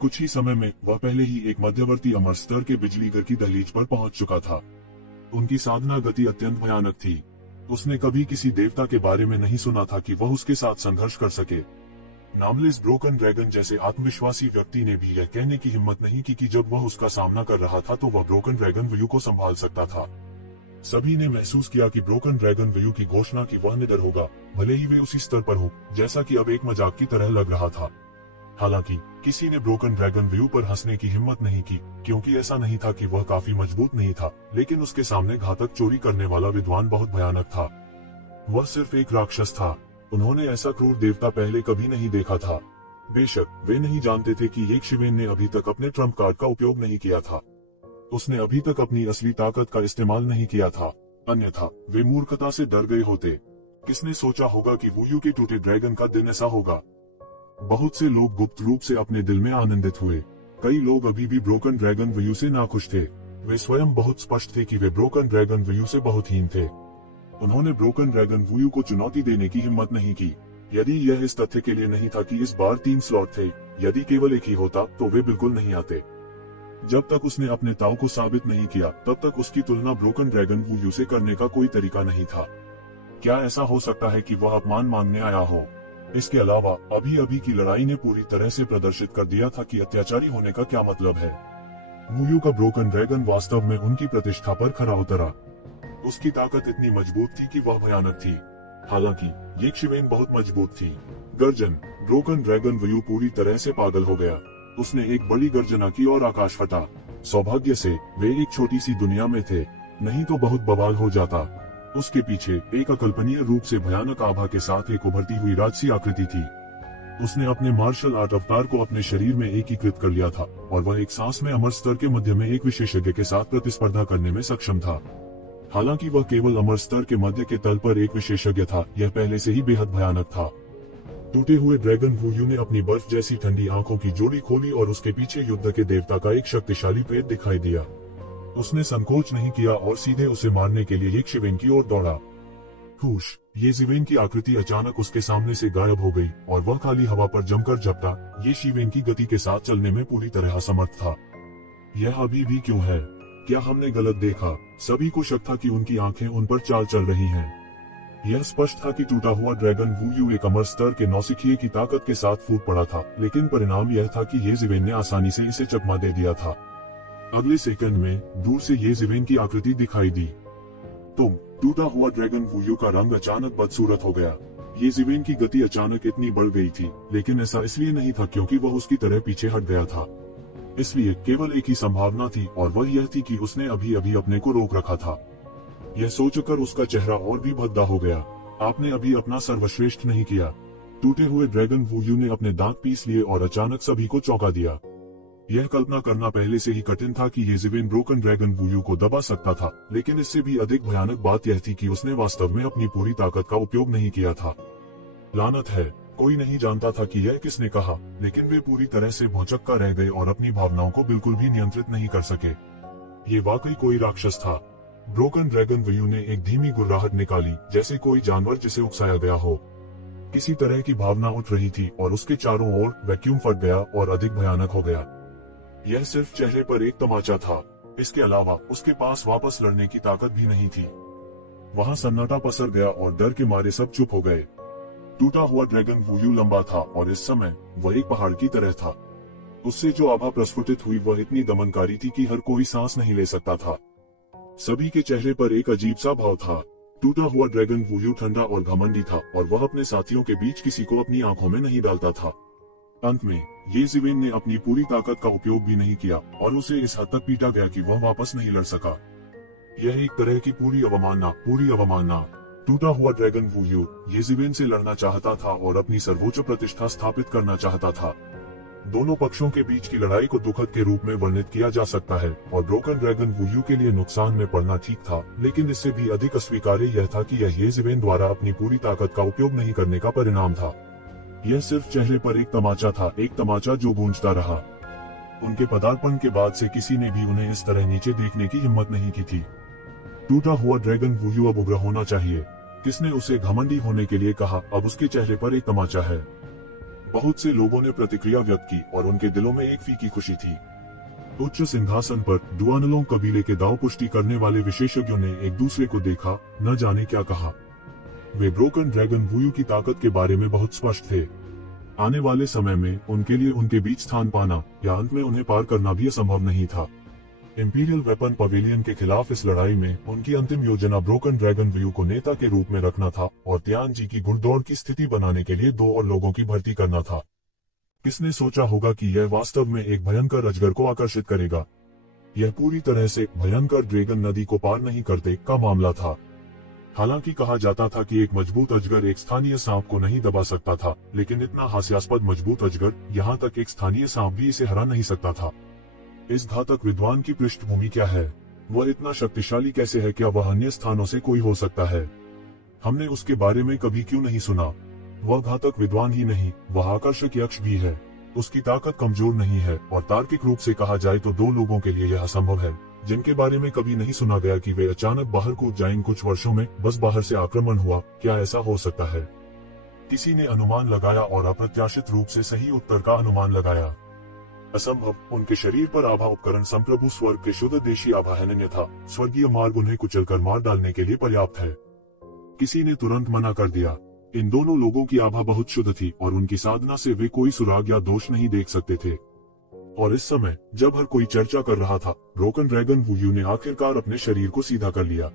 कुछ ही समय में वह पहले ही एक मध्यवर्ती अमर स्तर के बिजली घर की दहलीज पर पहुंच चुका था। उनकी साधना गति अत्यंत भयानक थी। उसने कभी किसी देवता के बारे में नहीं सुना था कि वह उसके साथ संघर्ष कर सके। नामलेस ब्रोकन ड्रैगन जैसे आत्मविश्वासी व्यक्ति ने भी यह कहने की हिम्मत नहीं की कि जब वह उसका सामना कर रहा था तो वह ब्रोकन ड्रैगन व्यू को संभाल सकता था। सभी ने महसूस किया कि ब्रोकन ड्रैगन व्यू की घोषणा की वह निडर होगा, भले ही वे उसी स्तर पर हो जैसा कि अब एक मजाक की तरह लग रहा था। हालांकि किसी ने ब्रोकन ड्रैगन व्यू पर हंसने की हिम्मत नहीं की, क्योंकि ऐसा नहीं था कि वह काफी मजबूत नहीं था, लेकिन उसके सामने घातक चोरी करने वाला विद्वान बहुत भयानक था। वह सिर्फ एक राक्षस था। उन्होंने ऐसा क्रूर देवता पहले कभी नहीं देखा था। बेशक वे नहीं जानते थे कि येज़िवेन ने अभी तक अपने ट्रम्प कार्ड का उपयोग नहीं किया था। उसने अभी तक अपनी असली ताकत का इस्तेमाल नहीं किया था, अन्यथा वे मूर्खता से डर गए होते। किसने सोचा होगा कि व्यू के टूटे ड्रैगन का दिन ऐसा होगा? बहुत से लोग गुप्त रूप से अपने दिल में आनंदित हुए। कई लोग अभी भी ब्रोकन ड्रैगन व्यू से नाखुश थे। वे स्वयं बहुत स्पष्ट थे कि वे ब्रोकन ड्रैगन व्यू से बहुत हीन थे। उन्होंने ब्रोकन ड्रैगन व्यू को चुनौती देने की हिम्मत नहीं की। यदि यह इस तथ्य के लिए नहीं था कि इस बार 3 स्लॉट थे, यदि केवल एक ही होता तो वे बिल्कुल नहीं आते। जब तक उसने अपने ताऊ को साबित नहीं किया, तब तक उसकी तुलना ब्रोकन ड्रैगन व्यू से करने का कोई तरीका नहीं था। क्या ऐसा हो सकता है कि वह अपमान मांगने आया हो? इसके अलावा अभी अभी की लड़ाई ने पूरी तरह से प्रदर्शित कर दिया था कि अत्याचारी होने का क्या मतलब है। व्यू का ब्रोकन ड्रैगन वास्तव में उनकी प्रतिष्ठा पर खरा उतरा। उसकी ताकत इतनी मजबूत थी कि वह भयानक थी। हालांकि येज़िवेन बहुत मजबूत थी। गर्जन, ब्रोकन ड्रैगन व्यू पूरी तरह से पागल हो गया। उसने एक बड़ी गर्जना की और आकाश फटा। सौभाग्य से वे एक छोटी सी दुनिया में थे, नहीं तो बहुत बवाल हो जाता। उसके पीछे एक अकल्पनीय रूप से भयानक आभा के साथ एक उभरती हुई राजसी आकृति थी। उसने अपने मार्शल आर्ट अवतार को अपने शरीर में एकीकृत कर लिया था और वह एक सांस में अमर स्तर के मध्य में एक विशेषज्ञ के साथ प्रतिस्पर्धा करने में सक्षम था। हालांकि वह केवल अमर स्तर के मध्य के तल पर एक विशेषज्ञ था, यह पहले से ही बेहद भयानक था। टूटे हुए ड्रैगन व्यू ने अपनी बर्फ जैसी ठंडी आंखों की जोड़ी खोली और उसके पीछे युद्ध के देवता का एक शक्तिशाली प्रेत दिखाई दिया। उसने संकोच नहीं किया और सीधे उसे मारने के लिए येज़िवेन की ओर दौड़ा। खुश, येज़िवेन की आकृति अचानक उसके सामने से गायब हो गई और वह खाली हवा पर जमकर झपटा। येज़िवेन की गति के साथ चलने में पूरी तरह असमर्थ था। यह अभी भी क्यों है? क्या हमने गलत देखा? सभी को शक था कि उनकी आंखें उन पर चाल चल रही हैं। यह स्पष्ट था कि टूटा हुआ ड्रैगन वू एक अमर स्तर के नौसिखिए की ताकत के साथ फूट पड़ा था, लेकिन परिणाम यह था कि ये जिवेन ने आसानी से इसे चकमा दे दिया था। अगले सेकंड में दूर से ये जिवेन की आकृति दिखाई दी। टूटा हुआ ड्रैगन वू का रंग अचानक बदसूरत हो गया। ये जिवेन की गति अचानक इतनी बढ़ गई थी, लेकिन ऐसा इसलिए नहीं था क्योंकि वह उसकी तरह पीछे हट गया था। इसलिए केवल एक ही संभावना थी, और वह यह थी कि उसने अभी अभी अपने को रोक रखा था। यह सोचकर उसका चेहरा और भी भद्दा हो गया। आपने अभी अपना सर्वश्रेष्ठ नहीं किया। टूटे हुए ड्रैगन वू ने अपने दांत पीस लिए और अचानक सभी को चौंका दिया। यह कल्पना करना पहले से ही कठिन था कि ये जिवेन ब्रोकन ड्रैगन वू को दबा सकता था, लेकिन इससे भी अधिक भयानक बात यह थी कि उसने वास्तव में अपनी पूरी ताकत का उपयोग नहीं किया था। लानत है, कोई नहीं जानता था कि यह किसने कहा, लेकिन वे पूरी तरह से भौचक्का रह गए और अपनी भावनाओं को बिल्कुल भी नियंत्रित नहीं कर सके। ये वाकई कोई राक्षस था। ब्रोकन ड्रैगन वू ने एक धीमी गुर्राहट निकाली, जैसे कोई जानवर जिसे उकसाया गया हो। किसी तरह की भावना उठ रही थी और उसके चारों ओर वैक्यूम फट गया और अधिक भयानक हो गया। यह सिर्फ चेहरे पर एक तमाचा था, इसके अलावा उसके पास वापस लड़ने की ताकत भी नहीं थी। वहां सन्नाटा पसर गया और डर के मारे सब चुप हो गए। टूटा हुआ ड्रैगन वू लंबा था और इस समय वह एक पहाड़ की तरह था। उससे जो आभा प्रस्फुटित हुई वह इतनी दमनकारी थी कि हर कोई सांस नहीं ले सकता था। सभी के चेहरे पर एक अजीब सा भाव था। टूटा हुआ ड्रैगन वू ठंडा और घमंडी था और वह अपने साथियों के बीच किसी को अपनी आंखों में नहीं डालता था। अंत में ये जिवेन ने अपनी पूरी ताकत का उपयोग भी नहीं किया और उसे इस हद तक पीटा गया कि वह वापस नहीं लड़ सका। यह एक तरह की पूरी अवमानना। टूटा हुआ ड्रैगन वू ये जिवेन से लड़ना चाहता था और अपनी सर्वोच्च प्रतिष्ठा स्थापित करना चाहता था। दोनों पक्षों के बीच की लड़ाई को दुखद के रूप में वर्णित किया जा सकता है और ब्रोकन ड्रैगन वू के लिए नुकसान में पड़ना ठीक था, लेकिन इससे भी अधिक अस्वीकार्य यह था कि यह जिवेन द्वारा अपनी पूरी ताकत का उपयोग नहीं करने का परिणाम था। यह सिर्फ चेहरे पर एक तमाचा था, एक तमाचा जो गूंजता रहा। उनके पदार्पण के बाद से किसी ने भी उन्हें इस तरह नीचे देखने की हिम्मत नहीं की थी। टूटा हुआ ड्रैगन वू अब उग्र होना चाहिए। किसने उसे घमंडी होने के लिए कहा? अब उसके चेहरे पर एक तमाचा है। बहुत से लोगों ने प्रतिक्रिया व्यक्त की और उनके दिलों में एक फीकी खुशी थी। उच्च सिंहासन पर डुआनलों कबीले के दाव पुष्टि करने वाले विशेषज्ञों ने एक दूसरे को देखा, न जाने क्या कहा। वे ब्रोकन ड्रैगन वू की ताकत के बारे में बहुत स्पष्ट थे। आने वाले समय में उनके लिए उनके बीच स्थान पाना या अंत में उन्हें पार करना भी असंभव नहीं था। इंपीरियल वेपन पवेलियन के खिलाफ इस लड़ाई में उनकी अंतिम योजना ब्रोकन ड्रैगन वू को नेता के रूप में रखना था और त्यान जी की घुड़दौड़ की स्थिति बनाने के लिए 2 और लोगों की भर्ती करना था। किसने सोचा होगा कि यह वास्तव में एक भयंकर अजगर को आकर्षित करेगा? यह पूरी तरह से भयंकर ड्रैगन नदी को पार नहीं करते का मामला था। हालांकि कहा जाता था कि एक मजबूत अजगर एक स्थानीय सांप को नहीं दबा सकता था, लेकिन इतना हास्यास्पद मजबूत अजगर, यहाँ तक एक स्थानीय सांप भी इसे हरा नहीं सकता था। इस घातक विद्वान की पृष्ठभूमि क्या है? वह इतना शक्तिशाली कैसे है? क्या वह अन्य स्थानों से कोई हो सकता है? हमने उसके बारे में कभी क्यों नहीं सुना? वह घातक विद्वान ही नहीं, वह आकर्षक यक्ष भी है। उसकी ताकत कमजोर नहीं है और तार्किक रूप से कहा जाए तो 2 लोगों के लिए यह असंभव है, जिनके बारे में कभी नहीं सुना गया कि वे अचानक बाहर कूद जाएं कुछ वर्षों में। बस बाहर से आक्रमण हुआ, क्या ऐसा हो सकता है? किसी ने अनुमान लगाया और अप्रत्याशित रूप से सही उत्तर का अनुमान लगाया। असंभव। उनके शरीर पर आभा उपकरण संप्रभु स्वर्ग के शुद्ध देशी आभा है, अन्यथा स्वर्गीय मार्ग उन्हें कुचलकर मार डालने के लिए पर्याप्त है। किसी ने तुरंत मना कर दिया। इन दोनों लोगों की आभा बहुत शुद्ध थी और उनकी साधना से वे कोई सुराग या दोष नहीं देख सकते थे। और इस समय जब हर कोई चर्चा कर रहा था, ब्रोकन ड्रैगन वू ने आखिरकार अपने शरीर को सीधा कर लिया।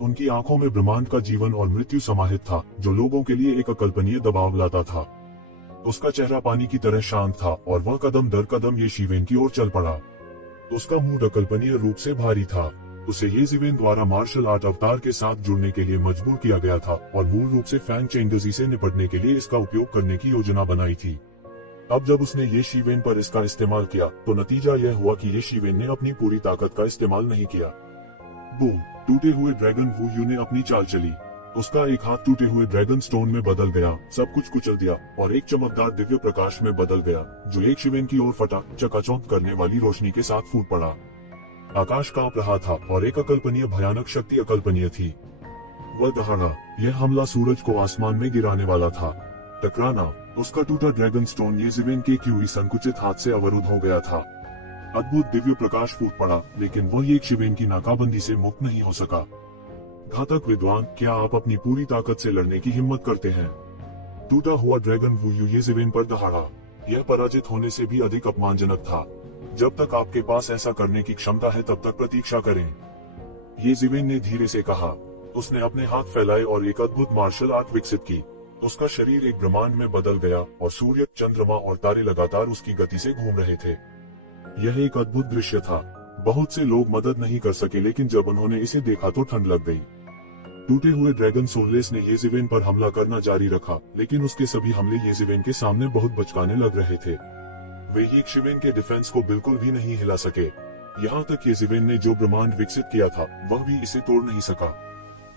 उनकी आंखों में ब्रह्मांड का जीवन और मृत्यु समाहित था, जो लोगों के लिए एक अकल्पनीय दबाव लाता था। उसका चेहरा पानी की तरह शांत था और वह कदम दर कदम ये शिवेन की ओर चल पड़ा। उसका मुंह अकल्पनीय रूप से भारी था। उसे ये जिवेन द्वारा मार्शल आर्ट अवतार के साथ जुड़ने के लिए मजबूर किया गया था और मूल रूप से फैंग चेंगजी से निपटने के लिए इसका उपयोग करने की योजना बनाई थी। अब जब उसने ये शिवेन पर इसका इस्तेमाल किया तो नतीजा यह हुआ कि ये शिवेन ने अपनी पूरी ताकत का इस्तेमाल नहीं किया। बूम! टूटे हुए ड्रैगन वू ने अपनी चाल चली। उसका एक हाथ टूटे हुए ड्रैगन स्टोन में बदल गया, सब कुछ कुचल दिया और एक चमकदार दिव्य प्रकाश में बदल गया, जो एक शिवेन की ओर फटा, चकाचौंध करने वाली रोशनी के साथ फूट पड़ा। आकाश कांप रहा था और एक अकल्पनीय भयानक शक्ति अकल्पनीय थी। वह दहाड़ा, यह हमला सूरज को आसमान में गिराने वाला था। टकराना, उसका टूटा ड्रैगन स्टोन ये जिवेन के क्यूई संकुचित हाथ से अवरुद्ध हो गया था। अद्भुत दिव्य प्रकाश फूट पड़ा, लेकिन वह येशिवेन की नाकाबंदी से मुक्त नहीं हो सका। घातक विद्वान, क्या आप अपनी पूरी ताकत से लड़ने की हिम्मत करते हैं? टूटा हुआ ड्रैगन वू येशिवेन पर दहाड़ा। यह पराजित होने से भी अधिक अपमानजनक था। जब तक आपके पास ऐसा करने की क्षमता है तब तक प्रतीक्षा करें, येशिवेन ने धीरे से कहा। उसने अपने हाथ फैलाए और एक अद्भुत मार्शल आर्ट विकसित की। उसका शरीर एक ब्रह्मांड में बदल गया और सूर्य, चंद्रमा और तारे लगातार उसकी गति से घूम रहे थे। यह एक अद्भुत दृश्य था। बहुत से लोग मदद नहीं कर सके, लेकिन जब उन्होंने इसे देखा तो ठंड लग गई। टूटे हुए ड्रैगन सोललेस ने येशिवेन पर हमला करना जारी रखा, लेकिन उसके सभी हमले येशिवेन के सामने बहुत बचकाने लग रहे थे। वे येशिवेन के डिफेंस को बिल्कुल भी नहीं हिला सके। यहाँ तक येशिवेन ने जो ब्रह्मांड विकसित किया था वह भी इसे तोड़ नहीं सका।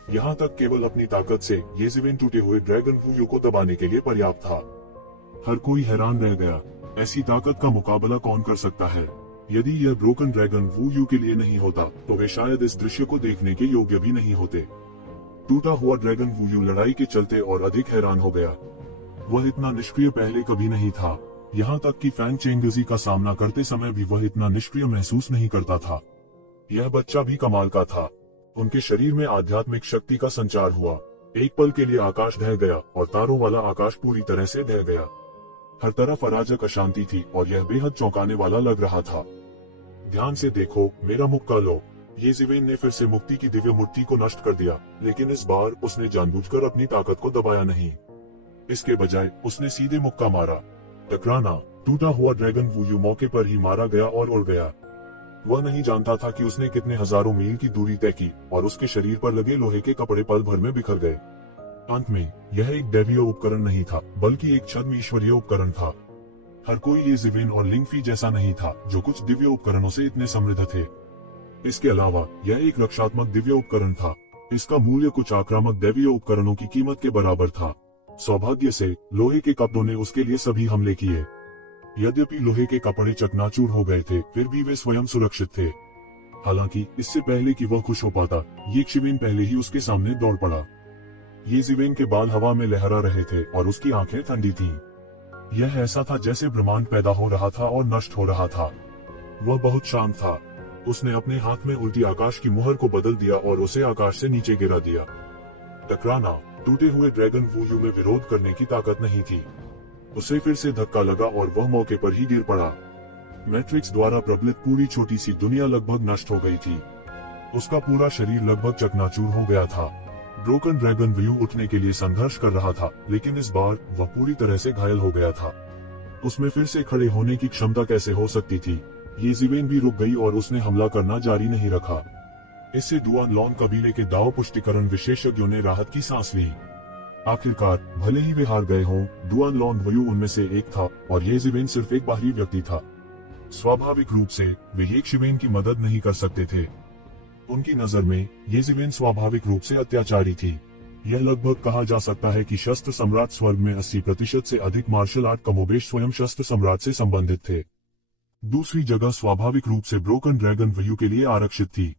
यहाँ तक केवल अपनी ताकत से येशिवेन टूटे हुए ड्रैगन वू को दबाने के लिए पर्याप्त था। हर कोई हैरान रह गया। ऐसी ताकत का मुकाबला कौन कर सकता है? यदि यह ब्रोकन ड्रैगन वू के लिए नहीं होता तो वे शायद इस दृश्य को देखने के योग्य भी नहीं होते। टूटा हुआ ड्रैगन वू लड़ाई के चलते और अधिक हैरान हो गया। वह इतना निष्क्रिय पहले कभी नहीं था। यहाँ तक कि फैंग चेंगजी का सामना करते समय भी वह इतना निष्क्रिय महसूस नहीं करता था। यह बच्चा भी कमाल का था। उनके शरीर में आध्यात्मिक शक्ति का संचार हुआ। एक पल के लिए आकाश ढह गया और तारों वाला आकाश पूरी तरह से ढह गया। हर तरफ अराजक अशांति थी और यह बेहद चौंकाने वाला लग रहा था। ध्यान से देखो, मेरा मुक्का लो। येशिवेन ने फिर से मुक्ति की दिव्य मूर्ति को नष्ट कर दिया, लेकिन इस बार उसने जानबूझकर अपनी ताकत को दबाया नहीं। इसके बजाय उसने सीधे मुक्का मारा। टकराना। टूटा हुआ ड्रैगन वू मौके पर ही मारा गया और उड़ गया। वह नहीं जानता था कि उसने कितने हजारों मील की दूरी तय की और उसके शरीर पर लगे लोहे के कपड़े पल भर में बिखर गए। अंत में यह एक दैवीय उपकरण नहीं था, बल्कि एक छद्म ईश्वरीय उपकरण था। हर कोई येशिवेन और लिंगफी जैसा नहीं था, जो कुछ दिव्य उपकरणों से इतने समृद्ध थे। इसके अलावा यह एक रक्षात्मक दिव्य उपकरण था। इसका मूल्य कुछ आक्रामक दैवीय उपकरणों की कीमत के बराबर था। सौभाग्य से लोहे के कपड़ों ने उसके लिए सभी हमले किए। यद्यपि लोहे के कपड़े चकनाचूर हो गए थे, फिर भी वे स्वयं सुरक्षित थे। हालांकि इससे पहले कि वह खुश हो पाता, येशिवेन पहले ही उसके सामने दौड़ पड़ा। येशिवेन के बाल हवा में लहरा रहे थे और उसकी आंखें ठंडी थीं। यह ऐसा था जैसे ब्रह्मांड पैदा हो रहा था और नष्ट हो रहा था। वह बहुत शांत था। उसने अपने हाथ में उल्टी आकाश की मुहर को बदल दिया और उसे आकाश से नीचे गिरा दिया। टकराना। टूटे हुए ड्रैगन वू में विरोध करने की ताकत नहीं थी। उसे फिर से धक्का लगा और वह मौके पर ही गिर पड़ा। मैट्रिक्स द्वारा प्रबलित पूरी छोटी सी दुनिया लगभग नष्ट हो गई थी। उसका पूरा शरीर लगभग चकनाचूर हो गया था। ब्रोकन ड्रैगन वू उठने के लिए संघर्ष कर रहा था, लेकिन इस बार वह पूरी तरह से घायल हो गया था। उसमें फिर से खड़े होने की क्षमता कैसे हो सकती थी? येशिवेन भी रुक गई और उसने हमला करना जारी नहीं रखा। इससे डुआन लॉन कबीले के दाव पुष्टिकरण विशेषज्ञों ने राहत की सांस ली। आखिरकार भले ही वे हार गए हों, डुआन लॉन वयू उनमें से एक था और येशिवेन सिर्फ एक बाहरी व्यक्ति था। स्वाभाविक रूप से वे येशिवेन की मदद नहीं कर सकते थे। उनकी नजर में येशिवेन स्वाभाविक रूप से अत्याचारी थी। यह लगभग कहा जा सकता है कि शस्त्र सम्राट स्वर्ग में 80% से अधिक मार्शल आर्ट कमोबेश स्वयं शस्त्र सम्राट से संबंधित थे। दूसरी जगह स्वाभाविक रूप से ब्रोकन ड्रैगन वयू के लिए आरक्षित थी।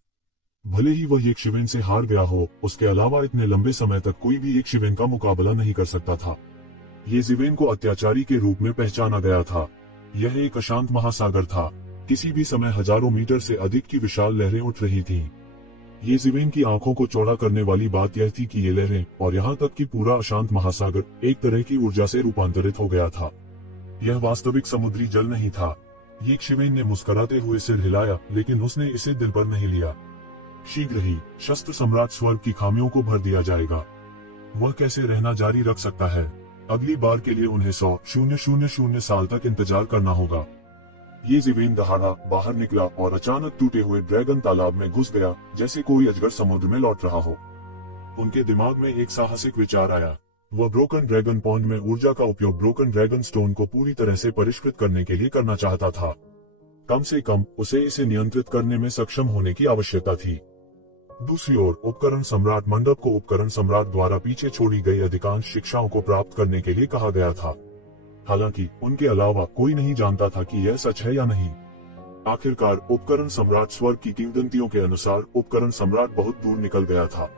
भले ही वह येशिवेन से हार गया हो, उसके अलावा इतने लंबे समय तक कोई भी येशिवेन का मुकाबला नहीं कर सकता था। येशिवेन को अत्याचारी के रूप में पहचाना गया था। यह एक अशांत महासागर था। किसी भी समय हजारों मीटर से अधिक की विशाल लहरें उठ रही थीं। येशिवेन की आंखों को चौड़ा करने वाली बात यह थी कि ये लहरें और यहाँ तक कि पूरा अशांत महासागर एक तरह की ऊर्जा से रूपांतरित हो गया था। यह वास्तविक समुद्री जल नहीं था। येशिवेन ने मुस्कुराते हुए सिर हिलाया, लेकिन उसने इसे दिल पर नहीं लिया। शीघ्र ही शस्त्र सम्राट स्वर्ग की खामियों को भर दिया जाएगा। वह कैसे रहना जारी रख सकता है? अगली बार के लिए उन्हें 100,000 साल तक इंतजार करना होगा। येशिवेन दहाड़ा बाहर निकला और अचानक टूटे हुए ड्रैगन तालाब में घुस गया, जैसे कोई अजगर समुद्र में लौट रहा हो। उनके दिमाग में एक साहसिक विचार आया। वह ब्रोकन ड्रैगन पॉन्ड में ऊर्जा का उपयोग ब्रोकन ड्रैगन स्टोन को पूरी तरह से परिष्कृत करने के लिए करना चाहता था। कम से कम उसे इसे नियंत्रित करने में सक्षम होने की आवश्यकता थी। दूसरी ओर उपकरण सम्राट मंडप को उपकरण सम्राट द्वारा पीछे छोड़ी गई अधिकांश शिक्षाओं को प्राप्त करने के लिए कहा गया था। हालांकि उनके अलावा कोई नहीं जानता था कि यह सच है या नहीं। आखिरकार उपकरण सम्राट स्वर्ग की किंवदंतियों के अनुसार उपकरण सम्राट बहुत दूर निकल गया था।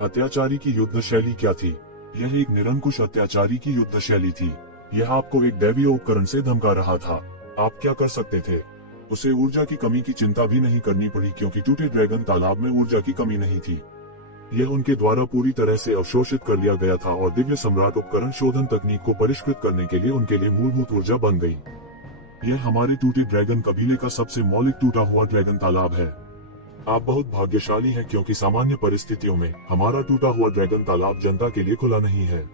अत्याचारी की युद्ध शैली क्या थी? यह एक निरंकुश अत्याचारी की युद्ध शैली थी। यह आपको एक दैवीय उपकरण से धमका रहा था। आप क्या कर सकते थे? उसे ऊर्जा की कमी की चिंता भी नहीं करनी पड़ी क्योंकि टूटे ड्रैगन तालाब में ऊर्जा की कमी नहीं थी। यह उनके द्वारा पूरी तरह से अवशोषित कर लिया गया था और दिव्य सम्राट उपकरण शोधन तकनीक को परिष्कृत करने के लिए उनके लिए मूलभूत ऊर्जा बन गई। यह हमारे टूटे ड्रैगन कबीले का सबसे मौलिक टूटा हुआ ड्रैगन तालाब है। आप बहुत भाग्यशाली हैं क्योंकि सामान्य परिस्थितियों में हमारा टूटा हुआ ड्रैगन तालाब जनता के लिए खुला नहीं है।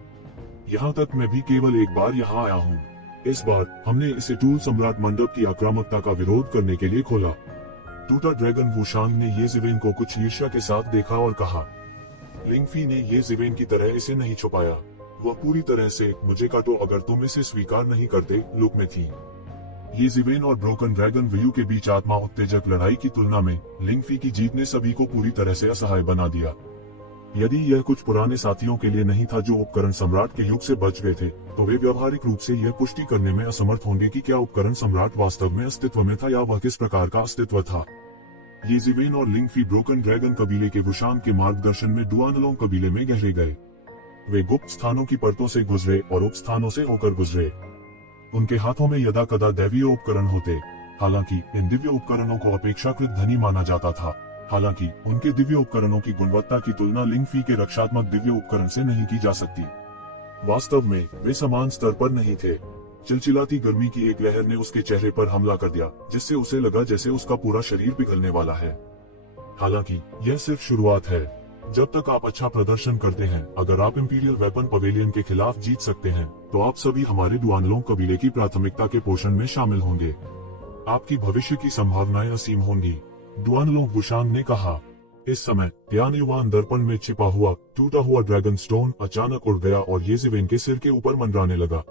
यहाँ तक मैं भी केवल एक बार यहाँ आया हूँ। इस बार हमने इसे टूल सम्राट मंडप की आक्रामकता का विरोध करने के लिए खोला। टूटा ड्रैगन वुशांग ने ये जिवेन को कुछ ईर्ष्या के साथ देखा और कहा, लिंगफी ने ये जिवेन की तरह इसे नहीं छुपाया। वह पूरी तरह से मुझे काटो अगर तुम इसे स्वीकार नहीं करते लुक में थी। ये जिवेन और ब्रोकन ड्रैगन व्यू के बीच आत्मा उत्तेजक लड़ाई की तुलना में लिंगफी की जीत ने सभी को पूरी तरह से असहाय बना दिया। यदि यह कुछ पुराने साथियों के लिए नहीं था जो उपकरण सम्राट के युग से बच गए थे, तो वे व्यावहारिक रूप से यह पुष्टि करने में असमर्थ होंगे कि क्या उपकरण सम्राट वास्तव में अस्तित्व में था या वह किस प्रकार का अस्तित्व था। ये जिवेन और लिंगफी ब्रोकन ड्रैगन कबीले के वुशांग के मार्गदर्शन में डुआनलोंग कबीले में गहरे गए। वे गुप्त स्थानों की परतों से गुजरे और उप स्थानों से होकर गुजरे। उनके हाथों में यदा कदा दैवीय उपकरण होते। हालांकि इन दिव्य उपकरणों को अपेक्षाकृत धनी माना जाता था। हालांकि उनके दिव्य उपकरणों की गुणवत्ता की तुलना लिंगफी के रक्षात्मक दिव्य उपकरण से नहीं की जा सकती। वास्तव में वे समान स्तर पर नहीं थे। चिलचिलाती गर्मी की एक लहर ने उसके चेहरे पर हमला कर दिया, जिससे उसे लगा जैसे उसका पूरा शरीर पिघलने वाला है। हालांकि यह सिर्फ शुरुआत है। जब तक आप अच्छा प्रदर्शन करते हैं, अगर आप इंपीरियल वेपन पवेलियन के खिलाफ जीत सकते हैं, तो आप सभी हमारे डुआनलोंग कबीले की प्राथमिकता के पोषण में शामिल होंगे। आपकी भविष्य की संभावनाएं असीम होंगी। डुआनलोंग वुशांग ने कहा। इस समय त्यानयुआन दर्पण में छिपा हुआ टूटा हुआ ड्रैगन स्टोन अचानक उड़ गया और ये जिवेन के सिर के ऊपर मंडराने लगा।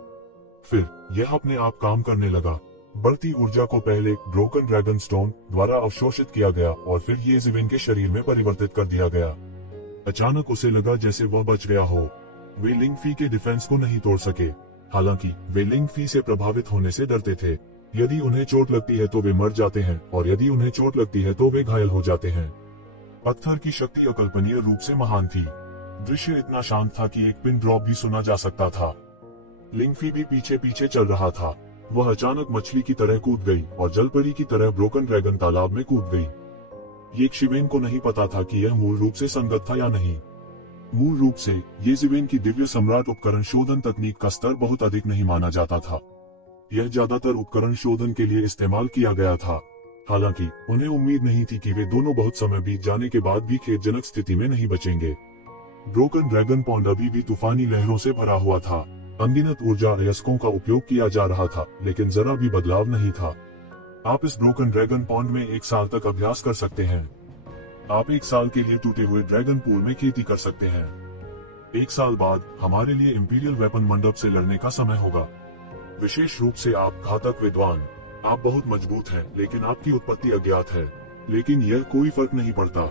फिर यह अपने आप काम करने लगा। बढ़ती ऊर्जा को पहले ब्रोकन ड्रैगन स्टोन द्वारा अवशोषित किया गया और फिर ये जिवेन के शरीर में परिवर्तित कर दिया गया। अचानक उसे लगा जैसे वह बच गया हो। वे लिंगफी के डिफेंस को नहीं तोड़ सके। हालांकि वे लिंगफी से प्रभावित होने से डरते थे। यदि उन्हें चोट लगती है तो वे मर जाते हैं और यदि उन्हें चोट लगती है तो वे घायल हो जाते हैं। पत्थर की शक्ति अकल्पनीय रूप से महान थी। दृश्य इतना शांत था कि एक पिन ड्रॉप भी सुना जा सकता था। लिंगफी भी पीछे पीछे चल रहा था। वह अचानक मछली की तरह कूद गई और जलपरी की तरह ब्रोकन ड्रैगन तालाब में कूद गई। ये जिवेन को नहीं पता था कि यह मूल रूप से संगत था या नहीं। मूल रूप से ये जिवेन की दिव्य सम्राट उपकरण शोधन तकनीक का स्तर बहुत अधिक नहीं माना जाता था। यह ज्यादातर उपकरण शोधन के लिए इस्तेमाल किया गया था। हालांकि उन्हें उम्मीद नहीं थी कि वे दोनों बहुत समय बीत जाने के बाद भी खेदजनक स्थिति में नहीं बचेंगे। ब्रोकन ड्रैगन पॉन्ड अभी भी तूफानी लहरों से भरा हुआ था। अनगिनत ऊर्जा अयस्कों का उपयोग किया जा रहा था, लेकिन जरा भी बदलाव नहीं था। आप इस ब्रोकन ड्रैगन पॉन्ड में 1 साल तक अभ्यास कर सकते हैं। आप 1 साल के लिए टूटे हुए ड्रैगन पूल में खेती कर सकते हैं। 1 साल बाद हमारे लिए इंपीरियल वेपन मंडप से लड़ने का समय होगा। विशेष रूप से आप घातक विद्वान। आप बहुत मजबूत हैं, लेकिन आपकी उत्पत्ति अज्ञात है। लेकिन यह कोई फर्क नहीं पड़ता।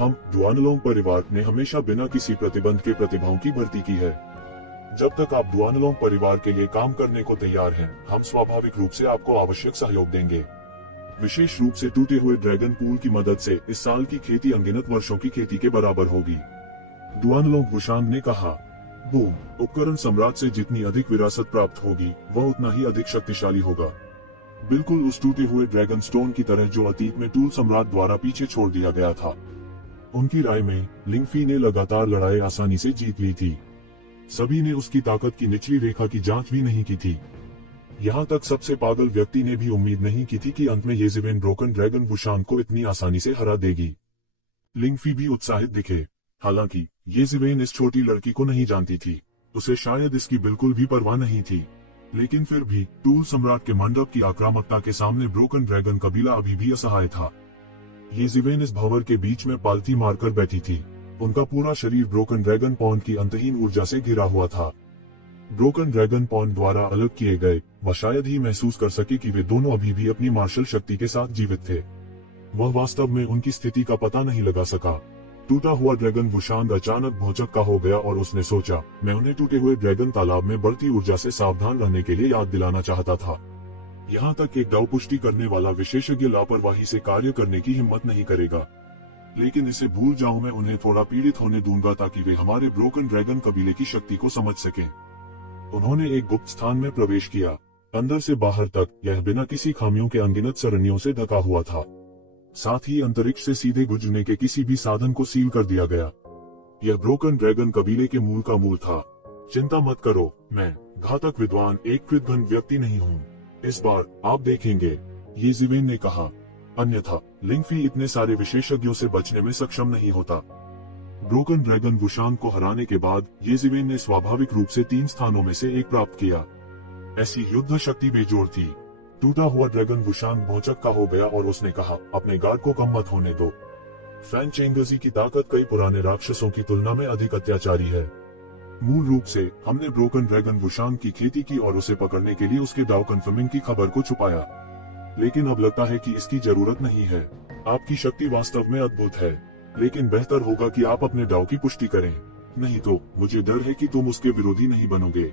हम डुआनलोंग परिवार ने हमेशा बिना किसी प्रतिबंध के प्रतिभाओं की भर्ती की है। जब तक आप डुआनलोंग परिवार के लिए काम करने को तैयार हैं, हम स्वाभाविक रूप से आपको आवश्यक सहयोग देंगे। विशेष रूप से टूटे हुए ड्रैगन पूल की मदद से इस साल की खेती अनगिनत वर्षों की खेती के बराबर होगी। डुआनलोंग वुशांग ने कहा। बूम, उपकरण सम्राट से जितनी अधिक विरासत प्राप्त होगी, वह उतना ही अधिक शक्तिशाली होगा। बिल्कुल उस टूटे हुए ड्रैगन स्टोन की तरह जो अतीत में टूल सम्राट द्वारा पीछे छोड़ दिया गया था। उनकी राय में लिंगफी ने लगातार लड़ाई आसानी से जीत ली थी। सभी ने उसकी ताकत की निचली रेखा की जांच भी नहीं की थी। यहाँ तक सबसे पागल व्यक्ति ने भी उम्मीद नहीं की थी कि अंत में ये जिवेन ब्रोकन ड्रैगन वुशांग को इतनी आसानी से हरा देगी। लिंगफी भी उत्साहित दिखे। हालांकि ये जिवेन इस छोटी लड़की को नहीं जानती थी। उसे शायद इसकी बिल्कुल भी परवाह नहीं थी। लेकिन फिर भी टूल सम्राट के मंडप की आक्रामकता के सामने ब्रोकन ड्रैगन कबीला अभी भी असहाय था। ये जिवेन इस भंवर के बीच में पालथी मारकर बैठी थी। उनका पूरा शरीर ब्रोकन ड्रैगन पॉन्ड की अंतहीन ऊर्जा से घिरा हुआ था। ब्रोकन ड्रैगन पॉन्ड द्वारा अलग किए गए, वह शायद ही महसूस कर सके कि वे दोनों अभी भी अपनी मार्शल शक्ति के साथ जीवित थे। वह वास्तव में उनकी स्थिति का पता नहीं लगा सका। टूटा हुआ ड्रैगन वुशांग अचानक भौचक्का हो गया और उसने सोचा, मैं उन्हें टूटे हुए ड्रैगन तालाब में बढ़ती ऊर्जा से सावधान रहने के लिए याद दिलाना चाहता था। यहाँ तक एक दाव पुष्टि करने वाला विशेषज्ञ लापरवाही से कार्य करने की हिम्मत नहीं करेगा। लेकिन इसे भूल जाऊं, मैं उन्हें थोड़ा पीड़ित होने दूंगा ताकि वे हमारे ब्रोकन ड्रैगन कबीले की शक्ति को समझ सकें। उन्होंने एक गुप्त स्थान में प्रवेश किया। अंदर से बाहर तक यह बिना किसी खामियों के अनगिनत सरणियों से ढका हुआ था। साथ ही अंतरिक्ष से सीधे गुजरने के किसी भी साधन को सील कर दिया गया। यह ब्रोकन ड्रैगन कबीले के मूल का मूल था। चिंता मत करो, मैं घातक विद्वान एक कृतघ्न व्यक्ति नहीं हूँ। इस बार आप देखेंगे, ये ज़िवेन ने कहा। अन्यथा लिंगफी इतने सारे विशेषज्ञों से बचने में सक्षम नहीं होता। ब्रोकन ड्रैगन वुशांग को हराने के बाद ये ज़िवेन ने स्वाभाविक रूप से 3 स्थानों में से एक प्राप्त किया। ऐसी युद्ध शक्ति बेजोड़ थी। टूटा हुआ ड्रैगन वुशांग भौचक्का हो गया और उसने कहा, अपने गार्ड को कम मत होने दो। फैन चेंगजी की ताकत कई पुराने राक्षसों की तुलना में अधिक अत्याचारी है। मूल रूप से हमने ब्रोकन ड्रैगन वुशांग की खेती की और उसे पकड़ने के लिए उसके डाउ कन्फर्मिंग की खबर को छुपाया। लेकिन अब लगता है कि इसकी जरूरत नहीं है। आपकी शक्ति वास्तव में अद्भुत है, लेकिन बेहतर होगा कि आप अपने डाउ की पुष्टि करें, नहीं तो मुझे डर है कि तुम उसके विरोधी नहीं बनोगे।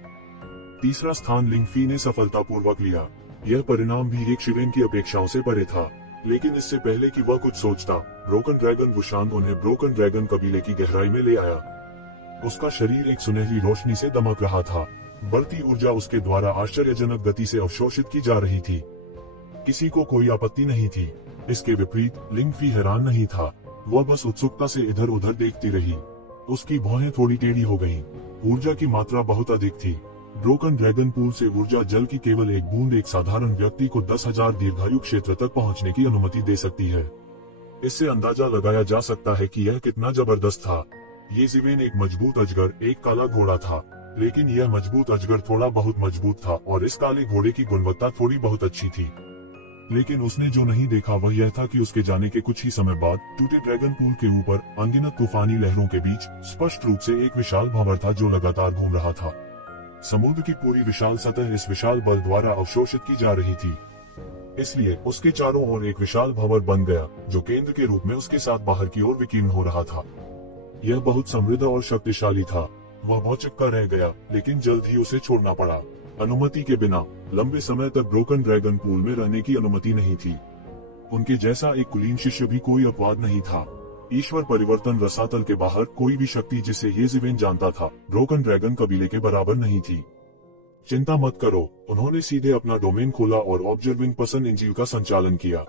तीसरा स्थान लिंगफी ने सफलतापूर्वक लिया। यह परिणाम भी एक शिवेन की अपेक्षाओं से परे था, लेकिन इससे पहले कि वह कुछ सोचता, ब्रोकन ड्रैगन वुशांग उन्हें ब्रोकन ड्रैगन कबीले की गहराई में ले आया। उसका शरीर एक सुनहरी रोशनी से दमक रहा था। बढ़ती ऊर्जा उसके द्वारा आश्चर्यजनक गति से अवशोषित की जा रही थी। किसी को कोई आपत्ति नहीं थी। इसके विपरीत लिंगफी हैरान नहीं था। वह बस उत्सुकता से इधर उधर देखती रही। उसकी भौहें थोड़ी टेढ़ी हो गईं। ऊर्जा की मात्रा बहुत अधिक थी। ब्रोकन ड्रैगन पूल से ऊर्जा जल की केवल एक बूंद एक साधारण व्यक्ति को 10,000 दीर्घायु क्षेत्र तक पहुंचने की अनुमति दे सकती है। इससे अंदाजा लगाया जा सकता है कि यह कितना जबरदस्त था। ये ज़िवेन एक मजबूत अजगर, एक काला घोड़ा था, लेकिन यह मजबूत अजगर थोड़ा बहुत मजबूत था और इस काले घोड़े की गुणवत्ता थोड़ी बहुत अच्छी थी। लेकिन उसने जो नहीं देखा वह यह था कि उसके जाने के कुछ ही समय बाद टूटे ड्रैगन पूल के ऊपर अनगिनत तूफानी लहरों के बीच स्पष्ट रूप से एक विशाल भंवर था जो लगातार घूम रहा था। समुद्र की पूरी विशाल सतह इस विशाल बल द्वारा अवशोषित की जा रही थी, इसलिए उसके चारों ओर एक विशाल भंवर बन गया जो केंद्र के रूप में उसके साथ बाहर की ओर विकीर्ण हो रहा था। यह बहुत समृद्ध और शक्तिशाली था। वह भौचक्का रह गया, लेकिन जल्द ही उसे छोड़ना पड़ा। अनुमति के बिना लंबे समय तक ब्रोकन ड्रैगन पूल में रहने की अनुमति नहीं थी। उनके जैसा एक कुलीन शिष्य भी कोई अपवाद नहीं था। ईश्वर परिवर्तन रसातल के बाहर कोई भी शक्ति जिसे ये ज़िवेन जानता था, ब्रोकन ड्रैगन कबीले के बराबर नहीं थी। चिंता मत करो, उन्होंने सीधे अपना डोमेन खोला और ऑब्जर्विंग पर्सन इंजील का संचालन किया।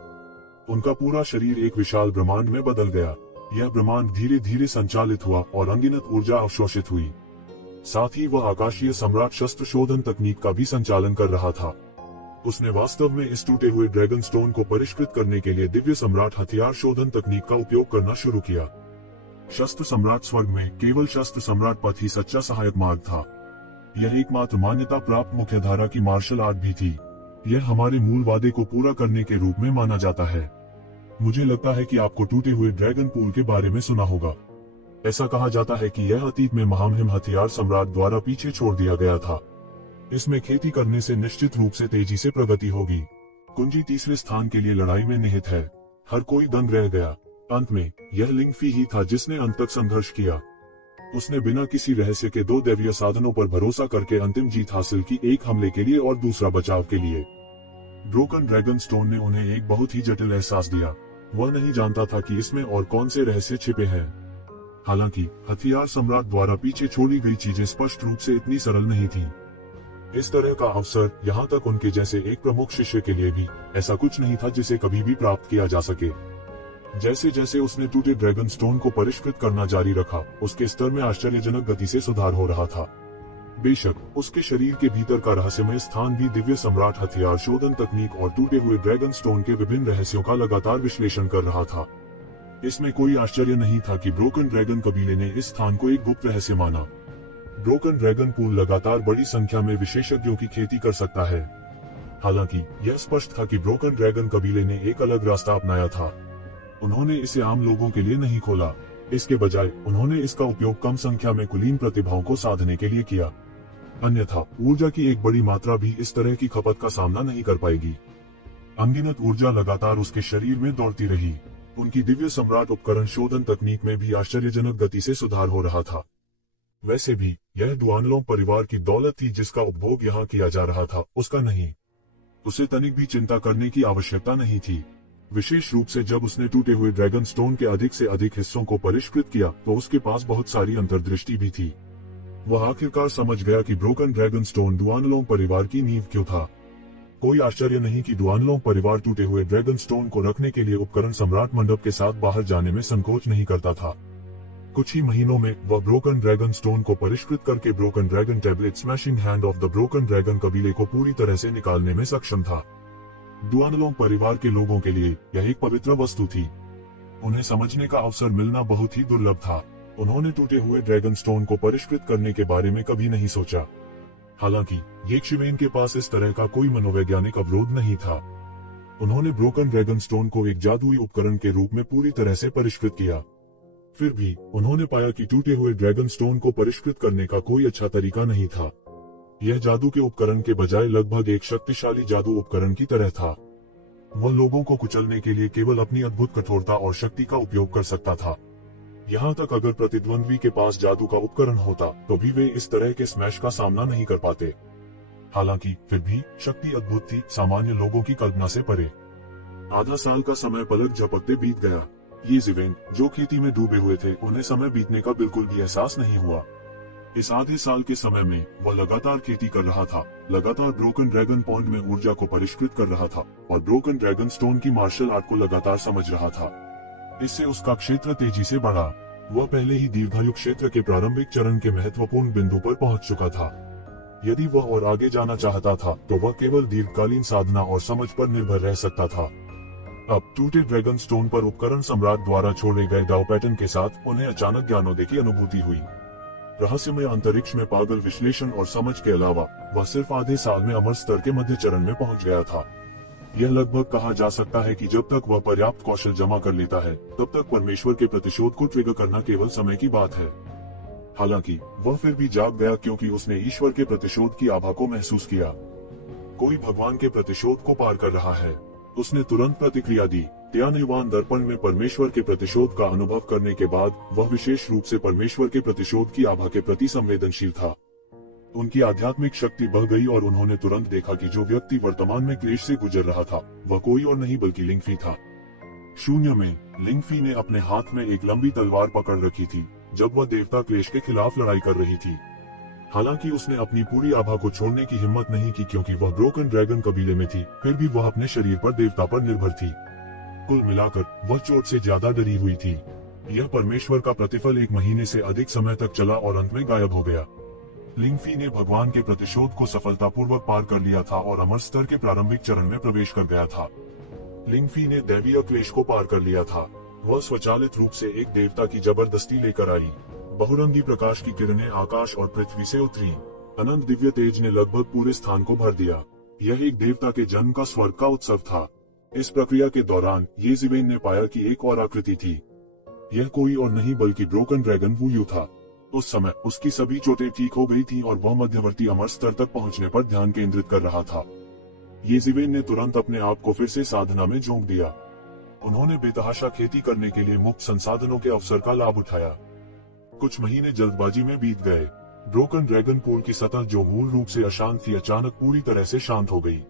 उनका पूरा शरीर एक विशाल ब्रह्मांड में बदल गया। यह ब्रह्मांड धीरे धीरे संचालित हुआ और अनगिनत ऊर्जा अवशोषित हुई। साथ ही वह आकाशीय सम्राट शस्त्र शोधन तकनीक का भी संचालन कर रहा था। उसने वास्तव में इस टूटे हुए ड्रैगन स्टोन को परिष्कृत करने के लिए दिव्य सम्राट हथियार शोधन तकनीक का उपयोग करना शुरू किया। शस्त्र सम्राट स्वर्ग में केवल शस्त्र सम्राट पथ ही सच्चा सहायक मार्ग था। यह एकमात्र मान्यता प्राप्त मुख्यधारा की मार्शल आर्ट भी थी। यह हमारे मूल वादे को पूरा करने के रूप में माना जाता है। मुझे लगता है कि आपको टूटे हुए ड्रैगन पूल के बारे में सुना होगा। ऐसा कहा जाता है कि यह अतीत में महामहिम हथियार सम्राट द्वारा पीछे छोड़ दिया गया था। इसमें खेती करने से निश्चित रूप से तेजी से प्रगति होगी। कुंजी तीसरे स्थान के लिए लड़ाई में निहित है। हर कोई दंग रह गया। अंत में यह लिंगफी ही था जिसने अंत तक संघर्ष किया। उसने बिना किसी रहस्य के 2 दैवीय साधनों पर भरोसा करके अंतिम जीत हासिल की, एक हमले के लिए और दूसरा बचाव के लिए। ब्रोकन ड्रैगन स्टोन ने उन्हें एक बहुत ही जटिल एहसास दिया। वह नहीं जानता था कि इसमें और कौन से रहस्य छिपे हैं। हालांकि हथियार सम्राट द्वारा पीछे छोड़ी गई चीजें स्पष्ट रूप से इतनी सरल नहीं थी। इस तरह का अवसर यहाँ तक उनके जैसे एक प्रमुख शिष्य के लिए भी ऐसा कुछ नहीं था जिसे कभी भी प्राप्त किया जा सके। जैसे जैसे उसने टूटे ड्रैगन स्टोन को परिष्कृत करना जारी रखा, उसके स्तर में आश्चर्यजनक गति से सुधार हो रहा था। बेशक उसके शरीर के भीतर का रहस्यमय स्थान भी दिव्य सम्राट हथियार शोधन तकनीक और टूटे हुए ड्रैगन स्टोन के विभिन्न रहस्यों का लगातार विश्लेषण कर रहा था। इसमें कोई आश्चर्य नहीं था कि ब्रोकन ड्रैगन कबीले ने इस स्थान को एक गुप्त रहस्य माना। ब्रोकन ड्रैगन पूल लगातार बड़ी संख्या में विशेषज्ञों की खेती कर सकता है। हालांकि यह स्पष्ट था कि ब्रोकन ड्रैगन कबीले ने एक अलग रास्ता अपनाया था। उन्होंने इसे आम लोगों के लिए नहीं खोला। इसके बजाय उन्होंने इसका उपयोग कम संख्या में कुलीन प्रतिभाओं को साधने के लिए किया। अन्यथा ऊर्जा की एक बड़ी मात्रा भी इस तरह की खपत का सामना नहीं कर पाएगी। अनगिनत ऊर्जा लगातार उसके शरीर में दौड़ती रही। उनकी दिव्य सम्राट उपकरण शोधन तकनीक में भी आश्चर्यजनक गति से सुधार हो रहा था। वैसे भी यह डुआनलोंग परिवार की दौलत थी जिसका उपभोग यहाँ किया जा रहा था, उसका नहीं। उसे तनिक भी चिंता करने की आवश्यकता नहीं थी। विशेष रूप से जब उसने टूटे हुए ड्रैगन स्टोन के अधिक से अधिक हिस्सों को परिष्कृत किया तो उसके पास बहुत सारी अंतर्दृष्टि भी थी। वह आखिरकार समझ गया कि ब्रोकन ड्रैगन स्टोन डुआनलोंग परिवार की नींव क्यों था। कोई आश्चर्य नहीं कि डुआनलोंग परिवार टूटे हुए ड्रैगन स्टोन को रखने के लिए उपकरण सम्राट मंडप के साथ बाहर जाने में संकोच नहीं करता था। कुछ ही महीनों में वह ब्रोकन ड्रैगन स्टोन को परिष्कृत करके broken dragon tablet smashing hand of the broken dragon कबीले को पूरी तरह से निकालने में सक्षम था। डुआनलोंग परिवार के लोगों के लिए यह एक पवित्र वस्तु थी। उन्हें समझने का अवसर मिलना बहुत ही दुर्लभ था। उन्होंने टूटे हुए ड्रैगन स्टोन को परिष्कृत करने के बारे में कभी नहीं सोचा। हालांकि येशिवेन के पास इस तरह का कोई मनोवैज्ञानिक अवरोध नहीं था। उन्होंने ब्रोकन ड्रैगन स्टोन को एक जादुई उपकरण के रूप में पूरी तरह से परिष्कृत किया। फिर भी उन्होंने पाया कि टूटे हुए ड्रैगन स्टोन को परिष्कृत करने का कोई अच्छा तरीका नहीं था। यह जादू के उपकरण के बजाय लगभग एक शक्तिशाली जादू उपकरण की तरह था। वह लोगों को कुचलने के लिए केवल अपनी अद्भुत कठोरता और शक्ति का उपयोग कर सकता था। यहाँ तक अगर प्रतिद्वंद्वी के पास जादू का उपकरण होता तो भी वे इस तरह के स्मैश का सामना नहीं कर पाते। हालांकि फिर भी शक्ति अद्भुत थी, सामान्य लोगों की कल्पना से परे। आधा साल का समय पलक झपकते बीत गया। येशिवेन, जो खेती में डूबे हुए थे, उन्हें समय बीतने का बिल्कुल भी एहसास नहीं हुआ। इस आधे साल के समय में वह लगातार खेती कर रहा था, लगातार ब्रोकन ड्रैगन पॉन्ड में ऊर्जा को परिष्कृत कर रहा था और ब्रोकन ड्रैगन स्टोन की मार्शल आर्ट को लगातार समझ रहा था। इससे उसका क्षेत्र तेजी से बढ़ा। वह पहले ही दीर्घायु क्षेत्र के प्रारंभिक चरण के महत्वपूर्ण बिंदु पर पहुंच चुका था। यदि वह और आगे जाना चाहता था तो वह केवल दीर्घकालीन साधना और समझ पर निर्भर रह सकता था। अब टूटे ड्रैगन स्टोन पर उपकरण सम्राट द्वारा छोड़े गए दाव पैटर्न के साथ उन्हें अचानक ज्ञानोदय की अनुभूति हुई। रहस्यमय अंतरिक्ष में पागल विश्लेषण और समझ के अलावा वह सिर्फ आधे साल में अमर स्तर के मध्य चरण में पहुंच गया था। यह लगभग कहा जा सकता है कि जब तक वह पर्याप्त कौशल जमा कर लेता है तब तक परमेश्वर के प्रतिशोध को ट्रिगर करना केवल समय की बात है। हालांकि वह फिर भी जाग गया क्योंकि उसने ईश्वर के प्रतिशोध की आभा को महसूस किया। कोई भगवान के प्रतिशोध को पार कर रहा है। उसने तुरंत प्रतिक्रिया दी। त्यानयुवान दर्पण में परमेश्वर के प्रतिशोध का अनुभव करने के बाद वह विशेष रूप से परमेश्वर के प्रतिशोध की आभा के प्रति संवेदनशील था। उनकी आध्यात्मिक शक्ति बढ़ गई और उन्होंने तुरंत देखा कि जो व्यक्ति वर्तमान में क्लेश से गुजर रहा था वह कोई और नहीं बल्कि लिंगफी था। शून्य में लिंगफी ने अपने हाथ में एक लंबी तलवार पकड़ रखी थी जब वह देवता क्लेश के खिलाफ लड़ाई कर रही थी। हालांकि उसने अपनी पूरी आभा को छोड़ने की हिम्मत नहीं की क्योंकि वह ब्रोकन ड्रैगन कबीले में थी, फिर भी वह अपने शरीर पर देवता पर निर्भर थी। कुल मिलाकर वह चोट से ज्यादा डरी हुई थी। यह परमेश्वर का प्रतिफल 1 महीने से अधिक समय तक चला और अंत में गायब हो गया। लिंगफी ने भगवान के प्रतिशोध को सफलतापूर्वक पार कर लिया था और अमर स्तर के प्रारंभिक चरण में प्रवेश कर गया था। लिंगफी ने दैवीय क्लेश को पार कर लिया था। वह स्वचालित रूप से एक देवता की जबरदस्ती लेकर आई। बहुरंगी प्रकाश की किरणें आकाश और पृथ्वी से उतरी। अनंत दिव्य तेज ने लगभग पूरे स्थान को भर दिया। यह एक देवता के जन्म का स्वर्ग का उत्सव था। इस प्रक्रिया के दौरान येशिवेन ने पाया कि एक और आकृति थी। यह कोई और नहीं बल्कि ब्रोकन ड्रैगन वुयू था। उस समय उसकी सभी चोटें ठीक हो गई थीं और वह मध्यवर्ती अमर स्तर तक पहुंचने पर ध्यान केंद्रित कर रहा था। येशिवेन ने तुरंत अपने आप को फिर से साधना में झोंक दिया। उन्होंने बेतहाशा खेती करने के लिए मुफ्त संसाधनों के अवसर का लाभ उठाया। कुछ महीने जल्दबाजी में बीत गए। ब्रोकन ड्रैगन पूल की सतह जो मूल रूप से अशांत थी अचानक पूरी तरह से शांत हो गई।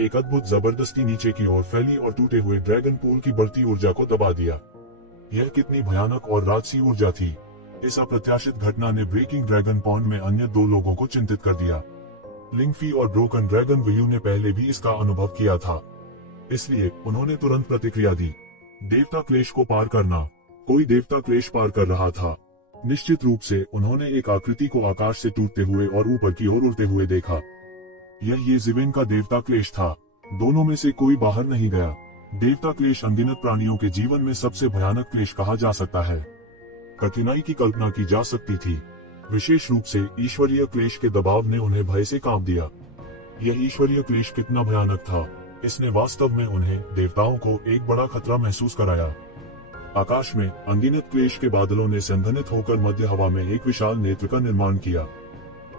एक अद्भुत जबरदस्ती नीचे की ओर फैली और टूटे हुए ड्रैगन पूल की बढ़ती ऊर्जा को दबा दिया। यह कितनी भयानक और राजसी ऊर्जा थी। इस अप्रत्याशित घटना ने ब्रेकिंग ड्रैगन पॉन्ड में अन्य 2 लोगों को चिंतित कर दिया। लिंगफी और ब्रोकन ड्रैगन वुयू ने पहले भी इसका अनुभव किया था, इसलिए उन्होंने तुरंत प्रतिक्रिया दी। देवता क्लेश को पार करना। कोई देवता क्लेश पार कर रहा था। निश्चित रूप से उन्होंने एक आकृति को आकाश से टूटते हुए और ऊपर की ओर उड़ते हुए देखा। यह येशिवेन का देवता क्लेश था। दोनों में से कोई बाहर नहीं गया। देवता क्लेश अनगिनत प्राणियों के जीवन में सबसे भयानक क्लेश कहा जा सकता है। कठिनाई की कल्पना की जा सकती थी। विशेष रूप से ईश्वरीय क्लेश के दबाव ने उन्हें भय से कांप दिया। यह ईश्वरीय क्लेश कितना भयानक था। इसने वास्तव में उन्हें देवताओं को एक बड़ा खतरा महसूस कराया। आकाश में अनगिनत क्लेश के बादलों ने संघनित होकर मध्य हवा में एक विशाल नेत्र का निर्माण किया।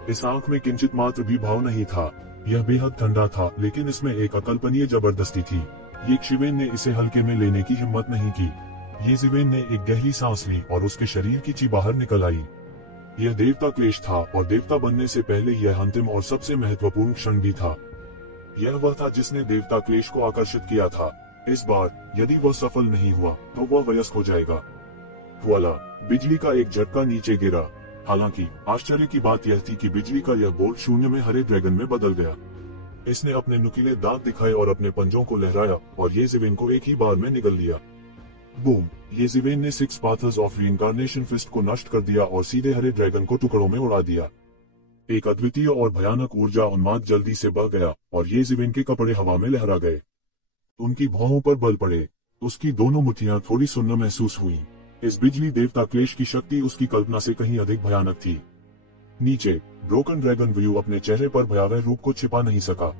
इस आंख में किंचित मात्र भी भाव नहीं था। यह बेहद ठंडा था, लेकिन इसमें एक अकल्पनीय जबरदस्ती थी। येशिवेन ने इसे हल्के में लेने की हिम्मत नहीं की। येशिवेन ने एक गहरी सांस ली और उसके शरीर की ची बाहर निकल आई। यह देवता क्लेश था और देवता बनने से पहले यह अंतिम और सबसे महत्वपूर्ण क्षण भी था। यह वह था जिसने देवता क्लेश को आकर्षित किया था। इस बार यदि वह सफल नहीं हुआ तो वह वयस्क हो जाएगा। वुआला! बिजली का एक झटका नीचे गिरा। हालांकि आश्चर्य की बात यह थी कि बिजली का यह बोल्ट शून्य में हरे ड्रैगन में बदल गया। इसने अपने नुकीले दांत दिखाए और अपने पंजों को लहराया और येज़ेवेन को एक ही बार में निगल लिया। बूम! येज़ेवेन ने सिक्स पाथर्स ऑफ रीइंकार्नेशन फिस्ट को नष्ट कर दिया और सीधे हरे ड्रैगन को टुकड़ों में उड़ा दिया। एक अद्वितीय और भयानक ऊर्जा उन्माद जल्दी से बह गया और येज़ेवेन के कपड़े हवा में लहरा गए। उनकी भौहों पर बल पड़े। उसकी दोनों मुट्ठियां थोड़ी सुन्न महसूस हुई। इस बिजली देवता क्लेश की शक्ति उसकी कल्पना से कहीं अधिक भयानक थी। नीचे ब्रोकन ड्रैगन व्यू अपने चेहरे पर भयावह रूप को छिपा नहीं सका।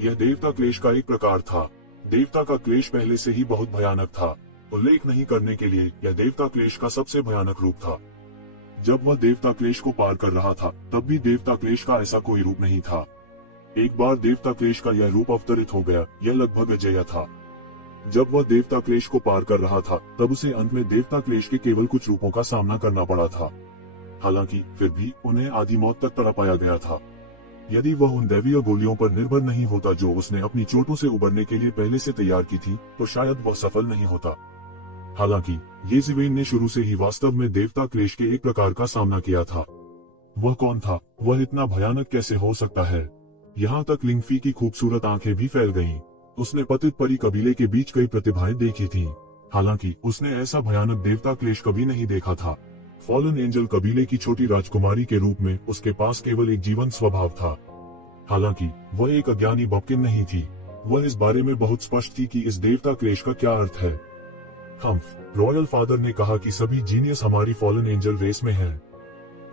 यह देवता क्लेश का एक प्रकार था। देवता का क्लेश पहले से ही बहुत भयानक था। उल्लेख नहीं करने के लिए यह देवता क्लेश का सबसे भयानक रूप था। जब वह देवता क्लेश को पार कर रहा था तब भी देवता क्लेश का ऐसा कोई रूप नहीं था। एक बार देवता क्लेश का यह रूप अवतरित हो गया, यह लगभग अजेय था। जब वह देवता क्लेश को पार कर रहा था तब उसे अंत में देवता क्लेश के केवल कुछ रूपों का सामना करना पड़ा था। हालांकि फिर भी उन्हें आधी मौत तक तड़पाया गया था। यदि वह उन दैवीय गोलियों पर निर्भर नहीं होता जो उसने अपनी चोटों से उबरने के लिए पहले से तैयार की थी तो शायद वह सफल नहीं होता। हालांकि येज़ेवेन ने शुरू से ही वास्तव में देवता क्लेश के एक प्रकार का सामना किया था। वह कौन था? वह इतना भयानक कैसे हो सकता है? यहाँ तक लिंगफी की खूबसूरत आंखें भी फैल गईं। उसने पतित परी कबीले के बीच कई प्रतिभाएं देखी थीं। हालांकि उसने ऐसा भयानक देवता क्लेश कभी नहीं देखा था। फॉलन एंजल कबीले की छोटी राजकुमारी के रूप में उसके पास केवल एक जीवंत स्वभाव था। हालांकि वह एक अज्ञानी बपकिन नहीं थी। वह इस बारे में बहुत स्पष्ट थी कि इस देवता क्लेश का क्या अर्थ है। रॉयल फादर ने कहा कि सभी जीनियस हमारी फॉलन एंजल रेस में हैं।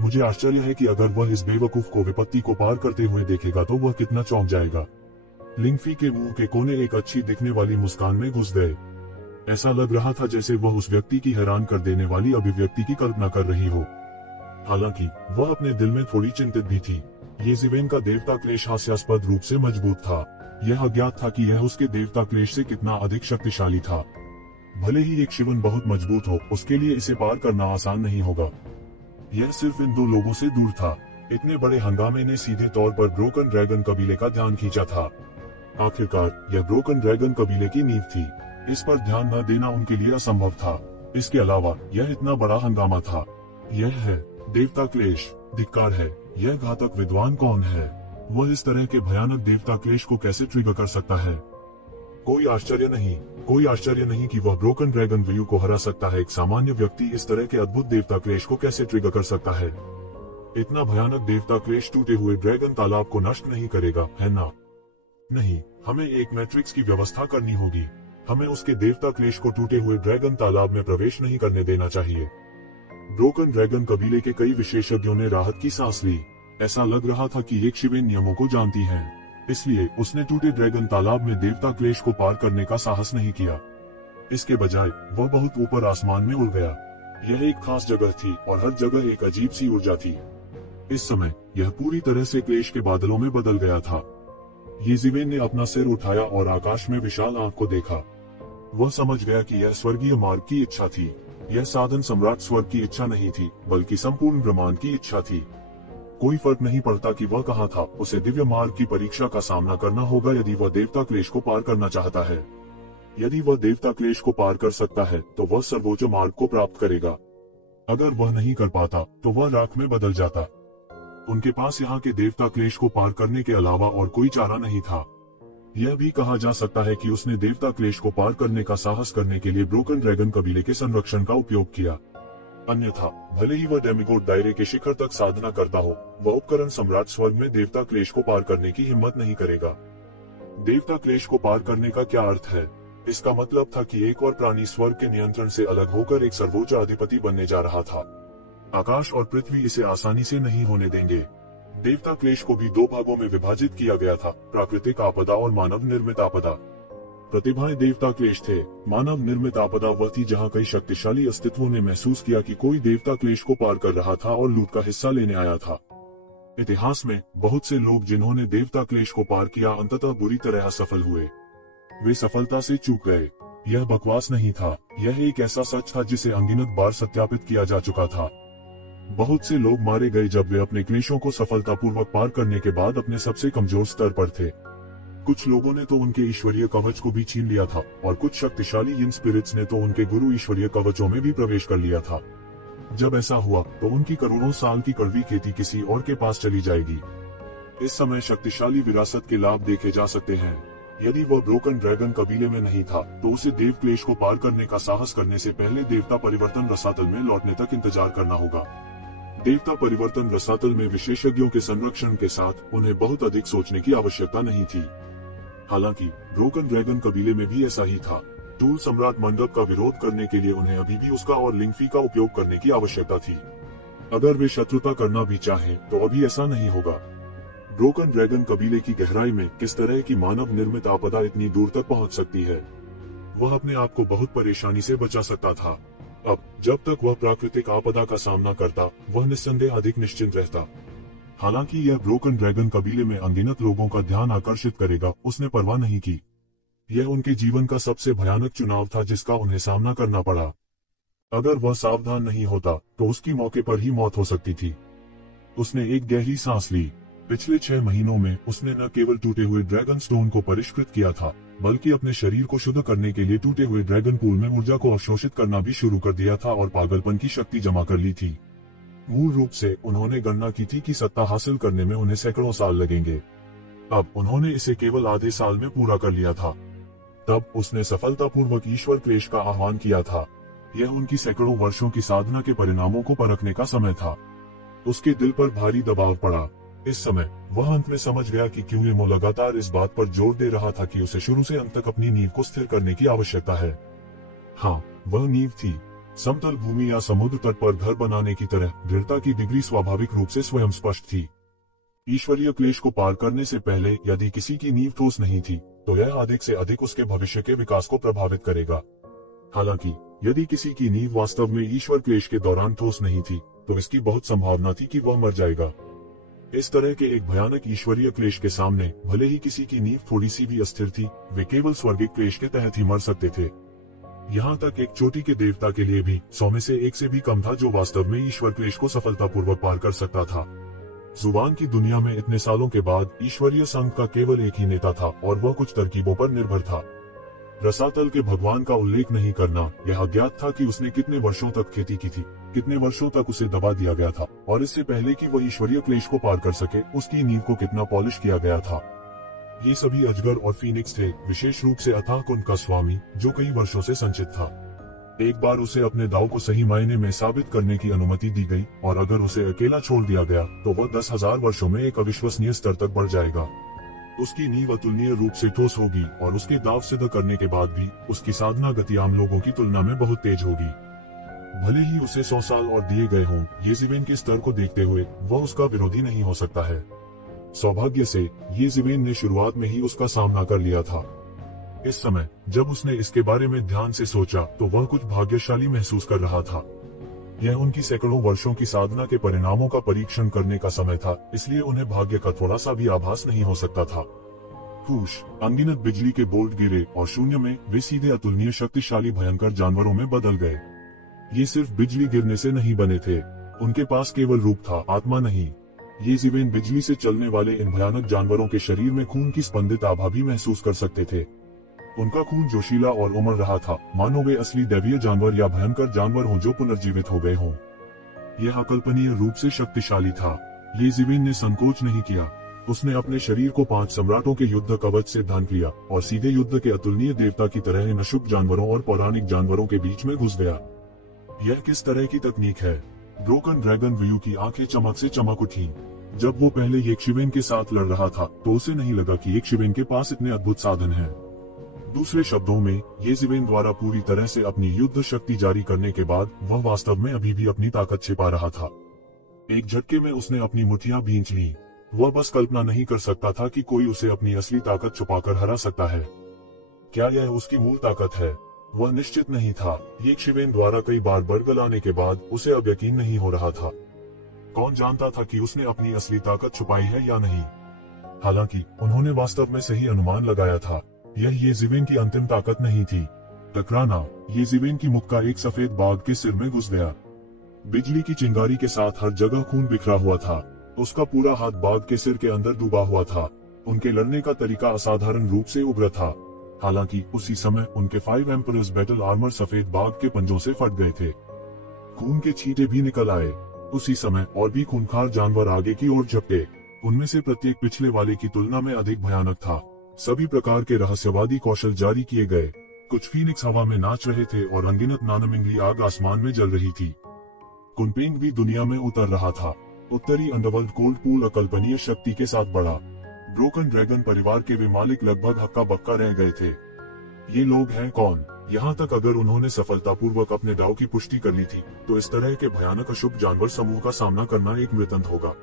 मुझे आश्चर्य है कि अगर वह इस बेवकूफ को विपत्ति को पार करते हुए देखेगा तो वह कितना चौंक जाएगा। लिंगफी के मुंह के कोने एक अच्छी दिखने वाली मुस्कान में घुस गए। ऐसा लग रहा था जैसे वह उस व्यक्ति की हैरान कर देने वाली अभिव्यक्ति की कल्पना कर रही हो। हालांकि वह अपने दिल में थोड़ी चिंतित भी थी। येज़ेवेन का देवता क्लेश हास्यास्पद रूप से मजबूत था। यह अज्ञात था कि यह उसके देवता क्लेश से कितना अधिक शक्तिशाली था। भले ही एक शिवन बहुत मजबूत हो, उसके लिए इसे पार करना आसान नहीं होगा। यह सिर्फ इन दो लोगों से दूर था। इतने बड़े हंगामे ने सीधे तौर पर ब्रोकन ड्रैगन कबीले का ध्यान खींचा था। आखिरकार यह ब्रोकन ड्रैगन कबीले की नींव थी। इस पर ध्यान न देना उनके लिए असंभव था। इसके अलावा यह इतना बड़ा हंगामा था। यह है देवता क्लेश। धिक्कार है। यह घातक विद्वान कौन है? वह इस तरह के भयानक देवता क्लेश को कैसे ट्रिगर कर सकता है? कोई आश्चर्य नहीं कि वह ब्रोकन ड्रैगन व्यू को हरा सकता है। एक सामान्य व्यक्ति इस तरह के अद्भुत देवता क्लेश को कैसे ट्रिगर कर सकता है? इतना भयानक देवता क्लेश टूटे हुए ड्रैगन तालाब को नष्ट नहीं करेगा, है ना? नहीं, हमें एक मैट्रिक्स की व्यवस्था करनी होगी। हमें उसके देवता क्लेश को टूटे हुए ड्रैगन तालाब में प्रवेश नहीं करने देना चाहिए। ब्रोकन ड्रैगन कबीले के कई विशेषज्ञों ने राहत की सांस ली। ऐसा लग रहा था कि एक शिवेन नियमों को जानती है। इसलिए उसने टूटे ड्रैगन तालाब में देवता क्लेश को पार करने का साहस नहीं किया। इसके बजाय वह बहुत ऊपर आसमान में उड़ गया। यह एक खास जगह थी और हर जगह एक अजीब सी ऊर्जा थी। इस समय यह पूरी तरह से क्लेश के बादलों में बदल गया था। येज़ेवेन ने अपना सिर उठाया और आकाश में विशाल आंख को देखा। वह समझ गया कि यह स्वर्गीय मार्ग की इच्छा थी। यह साधन सम्राट स्वर्ग की इच्छा नहीं थी, बल्कि संपूर्ण ब्रह्मांड की इच्छा थी। कोई फर्क नहीं पड़ता कि वह कहाँ था, उसे दिव्य मार्ग की परीक्षा का सामना करना होगा यदि वह देवता क्लेश को पार करना चाहता है। यदि वह देवता क्लेश को पार कर सकता है तो वह सर्वोच्च मार्ग को प्राप्त करेगा। अगर वह नहीं कर पाता तो वह राख में बदल जाता। उनके पास यहाँ के देवता क्लेश को पार करने के अलावा और कोई चारा नहीं था। यह भी कहा जा सकता है कि उसने देवता क्लेश को पार करने का साहस करने के लिए ब्रोकन ड्रैगन कबीले के संरक्षण का उपयोग किया। अन्यथा भले ही वह डेमिगोड दायरे के शिखर तक साधना करता हो, वह उपकरण सम्राट स्वर्ग में देवता क्लेश को पार करने की हिम्मत नहीं करेगा। देवता क्लेश को पार करने का क्या अर्थ है? इसका मतलब था कि एक और प्राणी स्वर्ग के नियंत्रण से अलग होकर एक सर्वोच्च अधिपति बनने जा रहा था। आकाश और पृथ्वी इसे आसानी से नहीं होने देंगे। देवता क्लेश को भी दो भागों में विभाजित किया गया था, प्राकृतिक आपदा और मानव निर्मित आपदा। प्रतिभाएं देवता क्लेश थे। मानव निर्मित आपदा वह थी जहां कई शक्तिशाली अस्तित्वों ने महसूस किया कि कोई देवता क्लेश को पार कर रहा था और लूट का हिस्सा लेने आया था। इतिहास में बहुत से लोग जिन्होंने देवता क्लेश को पार किया अंततः बुरी तरह सफल हुए। वे सफलता से चूक गए। यह बकवास नहीं था, यह एक ऐसा सच था जिसे अनगिनत बार सत्यापित किया जा चुका था। बहुत से लोग मारे गए जब वे अपने क्लेशों को सफलतापूर्वक पार करने के बाद अपने सबसे कमजोर स्तर पर थे। कुछ लोगों ने तो उनके ईश्वरीय कवच को भी छीन लिया था और कुछ शक्तिशाली इन स्पिरिट्स ने तो उनके गुरु ईश्वरीय कवचों में भी प्रवेश कर लिया था। जब ऐसा हुआ तो उनकी करोड़ों साल की कड़वी खेती किसी और के पास चली जाएगी। इस समय शक्तिशाली विरासत के लाभ देखे जा सकते हैं। यदि वह ब्रोकन ड्रैगन कबीले में नहीं था तो उसे देव क्लेश को पार करने का साहस करने से पहले देवता परिवर्तन रसातल में लौटने तक इंतजार करना होगा। देवता परिवर्तन रसातल में विशेषज्ञों के संरक्षण के साथ उन्हें बहुत अधिक सोचने की आवश्यकता नहीं थी। हालांकि ब्रोकन ड्रैगन कबीले में भी ऐसा ही था। टूल सम्राट मंडप का विरोध करने के लिए उन्हें अभी भी उसका और लिंगफी का उपयोग करने की आवश्यकता थी। अगर वे शत्रुता करना भी चाहें तो अभी ऐसा नहीं होगा। ब्रोकन ड्रैगन कबीले की गहराई में किस तरह की मानव निर्मित आपदा इतनी दूर तक पहुंच सकती है, वह अपने आप को बहुत परेशानी से बचा सकता था। अब जब तक वह प्राकृतिक आपदा का सामना करता, वह निस्संदेह अधिक निश्चिंत रहता। हालांकि यह ब्रोकन ड्रैगन कबीले में अनगिनत लोगों का ध्यान आकर्षित करेगा, उसने परवाह नहीं की। यह उनके जीवन का सबसे भयानक चुनाव था जिसका उन्हें सामना करना पड़ा। अगर वह सावधान नहीं होता तो उसकी मौके पर ही मौत हो सकती थी। उसने एक गहरी सांस ली। पिछले 6 महीनों में उसने न केवल टूटे हुए ड्रैगन स्टोन को परिष्कृत किया था, बल्कि अपने शरीर को शुद्ध करने के लिए टूटे हुए ड्रैगन पूल में ऊर्जा को अवशोषित करना भी शुरू कर दिया था और पागलपन की शक्ति जमा कर ली थी। मूल रूप से उन्होंने गणना की थी कि सत्ता हासिल करने में उन्हें सैकड़ों साल लगेंगे। अब उन्होंने इसे केवल आधे साल में पूरा कर लिया था। तब उसने सफलतापूर्वक ईश्वर क्लेश का आह्वान किया था। यह उनकी सैकड़ों वर्षों की साधना के परिणामों को परखने का समय था। उसके दिल पर भारी दबाव पड़ा। इस समय वह अंत में समझ गया कि क्यों एमो लगातार इस बात पर जोर दे रहा था कि उसे शुरू से अंत तक अपनी नींव को स्थिर करने की आवश्यकता है। हाँ, वह नींव थी। समतल भूमि या समुद्र तट पर घर बनाने की तरह दृढ़ता की डिग्री स्वाभाविक रूप से स्वयं स्पष्ट थी। ईश्वरीय क्लेश को पार करने से पहले यदि किसी की नींव ठोस नहीं थी तो यह अधिक से अधिक उसके भविष्य के विकास को प्रभावित करेगा। हालांकि यदि किसी की नींव वास्तव में ईश्वर क्लेश के दौरान ठोस नहीं थी तो इसकी बहुत संभावना थी कि वह मर जाएगा। इस तरह के एक भयानक ईश्वरीय क्लेश के सामने भले ही किसी की नींव थोड़ी सी भी अस्थिर थी, वे केवल स्वर्गिक क्लेश के तहत ही मर सकते थे। यहाँ तक एक चोटी के देवता के लिए भी 100 में से 1 से भी कम था जो वास्तव में ईश्वर क्लेश को सफलतापूर्वक पार कर सकता था। जुबान की दुनिया में इतने सालों के बाद ईश्वरीय संघ का केवल एक ही नेता था और वह कुछ तरकीबों पर निर्भर था। रसातल के भगवान का उल्लेख नहीं करना यह अज्ञात था कि उसने कितने वर्षों तक खेती की थी, कितने वर्षों तक उसे दबा दिया गया था और इससे पहले कि वह ईश्वरीय क्लेश को पार कर सके उसकी नींव को कितना पॉलिश किया गया था। ये सभी अजगर और फीनिक्स थे, विशेष रूप से अथाह कुंड का स्वामी जो कई वर्षों से संचित था। एक बार उसे अपने दाव को सही मायने में साबित करने की अनुमति दी गई और अगर उसे अकेला छोड़ दिया गया तो वह 10,000 वर्षों में एक अविश्वसनीय स्तर तक बढ़ जाएगा। उसकी नींव अतुलनीय रूप से ठोस होगी और उसके दाव सिद्ध करने के बाद भी उसकी साधना गति आम लोगों की तुलना में बहुत तेज होगी। भले ही उसे 100 साल और दिए गए हों, येज़ेबेल के स्तर को देखते हुए वह उसका विरोधी नहीं हो सकता है। सौभाग्य से येज़ेबेल ने शुरुआत में ही उसका सामना कर लिया था। इस समय जब उसने इसके बारे में ध्यान से सोचा तो वह कुछ भाग्यशाली महसूस कर रहा था। यह उनकी सैकड़ों वर्षों की साधना के परिणामों का परीक्षण करने का समय था, इसलिए उन्हें भाग्य का थोड़ा सा भी आभास नहीं हो सकता था। फूश, अनगिनत बिजली के बोल्ट गिरे और शून्य में वे सीधे अतुलनीय शक्तिशाली भयंकर जानवरों में बदल गए। ये सिर्फ बिजली गिरने से नहीं बने थे, उनके पास केवल रूप था, आत्मा नहीं। येज़ेबेल बिजली से चलने वाले इन भयानक जानवरों के शरीर में खून की स्पंदित आभा भी महसूस कर सकते थे। उनका खून जोशीला और उमड़ रहा था, मानो वे असली दैवीय जानवर या भयंकर जानवर हों जो पुनर्जीवित हो गए हों। यह अकल्पनीय रूप से शक्तिशाली था। येज़ेबेल ने संकोच नहीं किया। उसने अपने शरीर को 5 सम्राटों के युद्ध कवच से ढांक लिया और सीधे युद्ध के अतुलनीय देवता की तरह इन अशुभ जानवरों और पौराणिक जानवरों के बीच में घुस गया। यह किस तरह की तकनीक है? ब्रोकन ड्रैगन व्यू की आंखें चमक से चमक उठी। जब वो पहले येक्षिवेन के साथ लड़ रहा था तो उसे नहीं लगा कि येक्षिवेन के पास इतने अद्भुत साधन हैं। दूसरे शब्दों में, येज़ेबेल द्वारा पूरी तरह से अपनी युद्ध शक्ति जारी करने के बाद वह वास्तव में अभी भी अपनी ताकत छिपा रहा था। एक झटके में उसने अपनी मुट्ठियां भींच ली। वह बस कल्पना नहीं कर सकता था कि कोई उसे अपनी असली ताकत छुपाकर हरा सकता है। क्या यह उसकी मूल ताकत है? वह निश्चित नहीं था। येक्षिवेन द्वारा कई बार बरगलाने के बाद उसे अब यकीन नहीं हो रहा था। कौन जानता था कि उसने अपनी असली ताकत छुपाई है या नहीं? हालांकि उन्होंने वास्तव में सही अनुमान लगाया था। यह येज़ेबेल की अंतिम ताकत नहीं थी। टकराना। येज़ेबेल की मुक्का एक सफेद बाघ के सिर में घुस गया। बिजली की चिंगारी के साथ हर जगह खून बिखरा हुआ था। उसका पूरा हाथ बाघ के सिर के अंदर डूबा हुआ था। उनके लड़ने का तरीका असाधारण रूप से उग्र था। हालांकि उसी समय उनके 5 एम्परर्स बैटल आर्मर सफेद बाघ के पंजों से फट गए थे। खून के छींटे भी निकल आए। उसी समय और भी खूंखार जानवर आगे की ओर झपटे। उनमें से प्रत्येक पिछले वाले की तुलना में अधिक भयानक था। सभी प्रकार के रहस्यवादी कौशल जारी किए गए। कुछ फीनिक्स हवा में नाच रहे थे और अनगिनत नानमिंगली आग आसमान में जल रही थी। कुनपेंग भी दुनिया में उतर रहा था। उत्तरी अंडरवर्ल्ड कोल्ड पूल अकल्पनीय शक्ति के साथ बढ़ा। ब्रोकन ड्रैगन परिवार के वे मालिक लगभग हक्का बक्का रह गए थे। ये लोग हैं कौन? यहाँ तक अगर उन्होंने सफलतापूर्वक अपने दाव की पुष्टि कर ली थी, तो इस तरह के भयानक अशुभ जानवर समूह का सामना करना एक मृतंत होगा।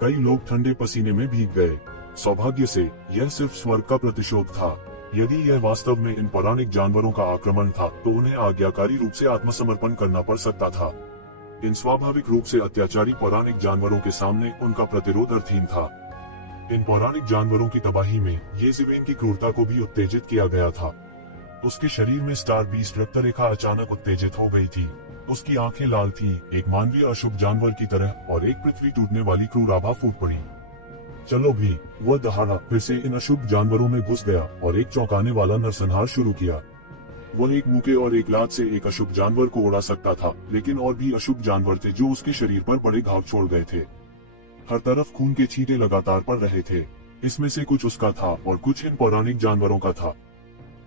कई लोग ठंडे पसीने में भीग गए। सौभाग्य से यह सिर्फ स्वर्ग का प्रतिशोध था। यदि यह वास्तव में इन पौराणिक जानवरों का आक्रमण था, तो उन्हें आज्ञाकारी रूप से आत्मसमर्पण करना पड़ सकता था। इन स्वाभाविक रूप से अत्याचारी पौराणिक जानवरों के सामने उनका प्रतिरोध अर्थहीन था। इन पौराणिक जानवरों की तबाही में येज़ेबेल की क्रूरता को भी उत्तेजित किया गया था। उसके शरीर में स्टार बीस्ट रक्त रेखा अचानक उत्तेजित हो गई थी। उसकी आंखें लाल थीं, एक मानवीय अशुभ जानवर की तरह, और एक पृथ्वी टूटने वाली क्रूर आभा फूट पड़ी। चलो भी, वह दहाड़ा फिर से इन अशुभ जानवरों में घुस गया और एक चौंकाने वाला नरसंहार शुरू किया। वह एक मुक्के और एक लात से एक अशुभ जानवर को उड़ा सकता था, लेकिन और भी अशुभ जानवर थे जो उसके शरीर पर बड़े घाव छोड़ गए थे। हर तरफ खून के छींटे लगातार पड़ रहे थे। इसमें से कुछ उसका था और कुछ इन पौराणिक जानवरों का था।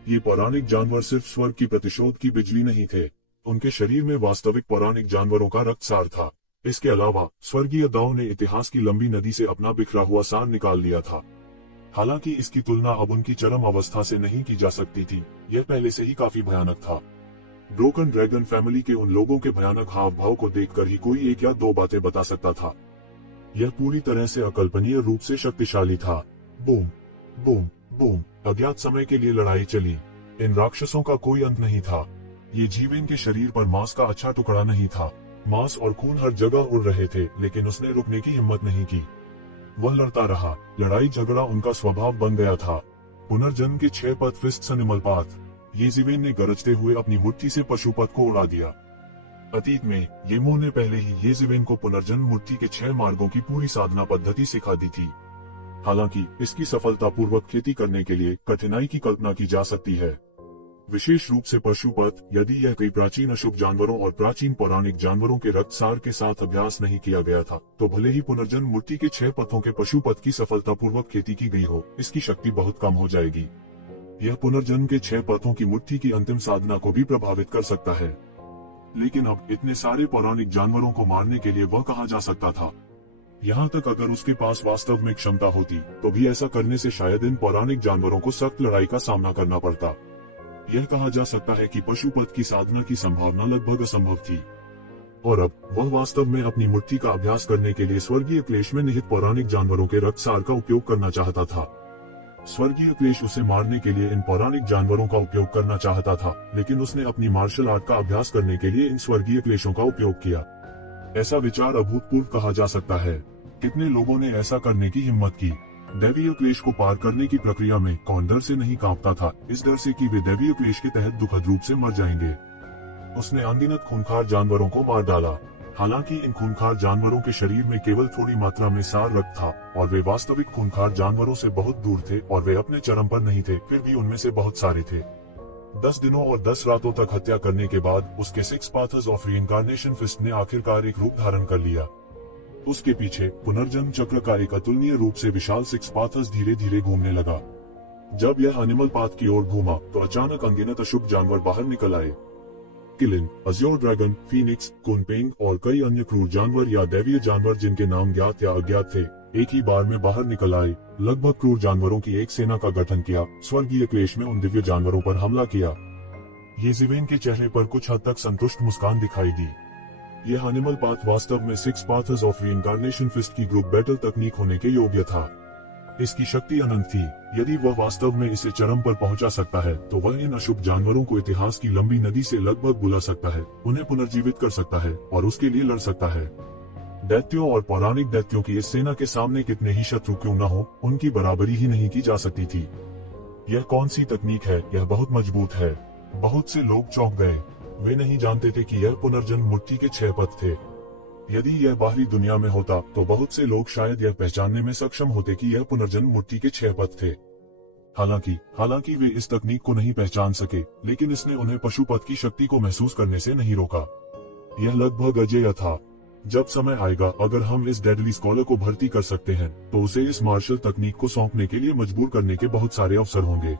ये पौराणिक जानवर सिर्फ स्वर्ग की प्रतिशोध की बिजली नहीं थे, उनके शरीर में वास्तविक पौराणिक जानवरों का रक्तसार था। इसके अलावा स्वर्गीय दाव ने इतिहास की लंबी नदी से अपना बिखरा हुआ सार निकाल लिया था। हालांकि इसकी तुलना अब उनकी चरम अवस्था से नहीं की जा सकती थी, यह पहले से ही काफी भयानक था। ब्रोकन ड्रैगन फैमिली के उन लोगों के भयानक हाव भाव को देखकर ही कोई एक या दो बातें बता सकता था। यह पूरी तरह से अकल्पनीय रूप से शक्तिशाली था। Boom boom boom. अज्ञात समय के लिए लड़ाई चली। इन राक्षसों का कोई अंत नहीं था। ये जीव इनके शरीर पर मांस का अच्छा टुकड़ा नहीं था। मांस और खून हर जगह उड़ रहे थे, लेकिन उसने रुकने की हिम्मत नहीं की। वह लड़ता रहा। लड़ाई झगड़ा उनका स्वभाव बन गया था। पुनर्जन्म के 6 पद फिस्ट एनिमल पाथ। येज़ेबेल ने गरजते हुए अपनी मुट्ठी से पशुपथ को उड़ा दिया। अतीत में येमो ने पहले ही येज़ेबेल को पुनर्जन्म मुट्ठी के 6 मार्गों की पूरी साधना पद्धति सिखा दी थी। हालांकि इसकी सफलतापूर्वक खेती करने के लिए कठिनाई की कल्पना की जा सकती है। विशेष रूप से पशुपथ, यदि यह कई प्राचीन अशुभ जानवरों और प्राचीन पौराणिक जानवरों के रक्तसार के साथ अभ्यास नहीं किया गया था, तो भले ही पुनर्जन्म मुट्ठी के 6 पथों के पशुपथ की सफलतापूर्वक खेती की गई हो, इसकी शक्ति बहुत कम हो जाएगी। यह पुनर्जन्म के 6 पथों की मुट्ठी की अंतिम साधना को भी प्रभावित कर सकता है। लेकिन अब इतने सारे पौराणिक जानवरों को मारने के लिए वह कहाँ जा सकता था? यहाँ तक अगर उसके पास वास्तव में क्षमता होती, तो भी ऐसा करने से शायद इन पौराणिक जानवरों को सख्त लड़ाई का सामना करना पड़ता। यह कहा जा सकता है कि पशुपथ की साधना की संभावना लगभग असंभव थी, और अब वह वास्तव में अपनी मुट्ठी का अभ्यास करने के लिए स्वर्गीय क्लेश में निहित पौराणिक जानवरों के रक्तसार का उपयोग करना चाहता था। स्वर्गीय क्लेश उसे मारने के लिए इन पौराणिक जानवरों का उपयोग करना चाहता था, लेकिन उसने अपनी मार्शल आर्ट का अभ्यास करने के लिए इन स्वर्गीय क्लेशों का उपयोग किया। ऐसा विचार अभूतपूर्व कहा जा सकता है। कितने लोगों ने ऐसा करने की हिम्मत की? दैवीय क्लेश को पार करने की प्रक्रिया में कौन डर से नहीं कांपता था, इस डर से कि वे दैवीय क्लेश के तहत दुखद रूप से मर जाएंगे। उसने अनगिनत खूंखार जानवरों को मार डाला। हालांकि इन खूंखार जानवरों के शरीर में केवल थोड़ी मात्रा में सार रक्त था, और वे वास्तविक खूंखार जानवरों से बहुत दूर थे, और वे अपने चरम पर नहीं थे, फिर भी उनमें से बहुत सारे थे। 10 दिनों और 10 रातों तक हत्या करने के बाद उसके 6 पाथर्स ऑफ रीइंकार्नेशन फिस्ट ने आखिरकार एक रूप धारण कर लिया। उसके पीछे पुनर्जन्म चक्र का एक अतुलनीय रूप से विशाल 6 पाथर्स धीरे धीरे घूमने लगा। जब यह एनिमल पाथ की ओर घूमा, तो अचानक अनगिनत अशुभ जानवर बाहर निकल आए। किलिन, अज़्योर ड्रैगन, फीनिक्स, कुनपेंग और कई अन्य क्रूर जानवर या दैवीय जानवर जिनके नाम ज्ञात या अज्ञात थे, एक ही बार में बाहर निकल आए। लगभग क्रूर जानवरों की एक सेना का गठन किया, स्वर्गीय क्लेश में उन दिव्य जानवरों पर हमला किया। येज़ेबेल के चेहरे पर कुछ हद तक संतुष्ट मुस्कान दिखाई दी। यह एनिमल पाथ वास्तव में 6 पाथर्स ऑफ रीइंकार्नेशन फिस्ट की ग्रुप बैटल तकनीक होने के योग्य था। इसकी शक्ति अनंत थी। यदि वह वास्तव में इसे चरम पर पहुंचा सकता है, तो वह इन अशुभ जानवरों को इतिहास की लंबी नदी से लगभग बुला सकता है, उन्हें पुनर्जीवित कर सकता है और उसके लिए लड़ सकता है। दैत्यों और पौराणिक दैत्यों की इस सेना के सामने कितने ही शत्रु क्यों न हो, उनकी बराबरी ही नहीं की जा सकती थी। यह कौन सी तकनीक है? यह बहुत मजबूत है। बहुत से लोग चौंक गए। वे नहीं जानते थे कि यह पुनर्जन्म मुट्ठी के 6 पथ थे। यदि यह बाहरी दुनिया में होता, तो बहुत से लोग शायद यह पहचानने में सक्षम होते कि यह पुनर्जन्म मुट्ठी के 6 पथ थे। हालांकि वे इस तकनीक को नहीं पहचान सके, लेकिन इसने उन्हें पशुपथ की शक्ति को महसूस करने से नहीं रोका। यह लगभग अजेय था। जब समय आएगा अगर हम इस डेडली स्कॉलर को भर्ती कर सकते हैं तो उसे इस मार्शल तकनीक को सौंपने के लिए मजबूर करने के बहुत सारे अवसर होंगे।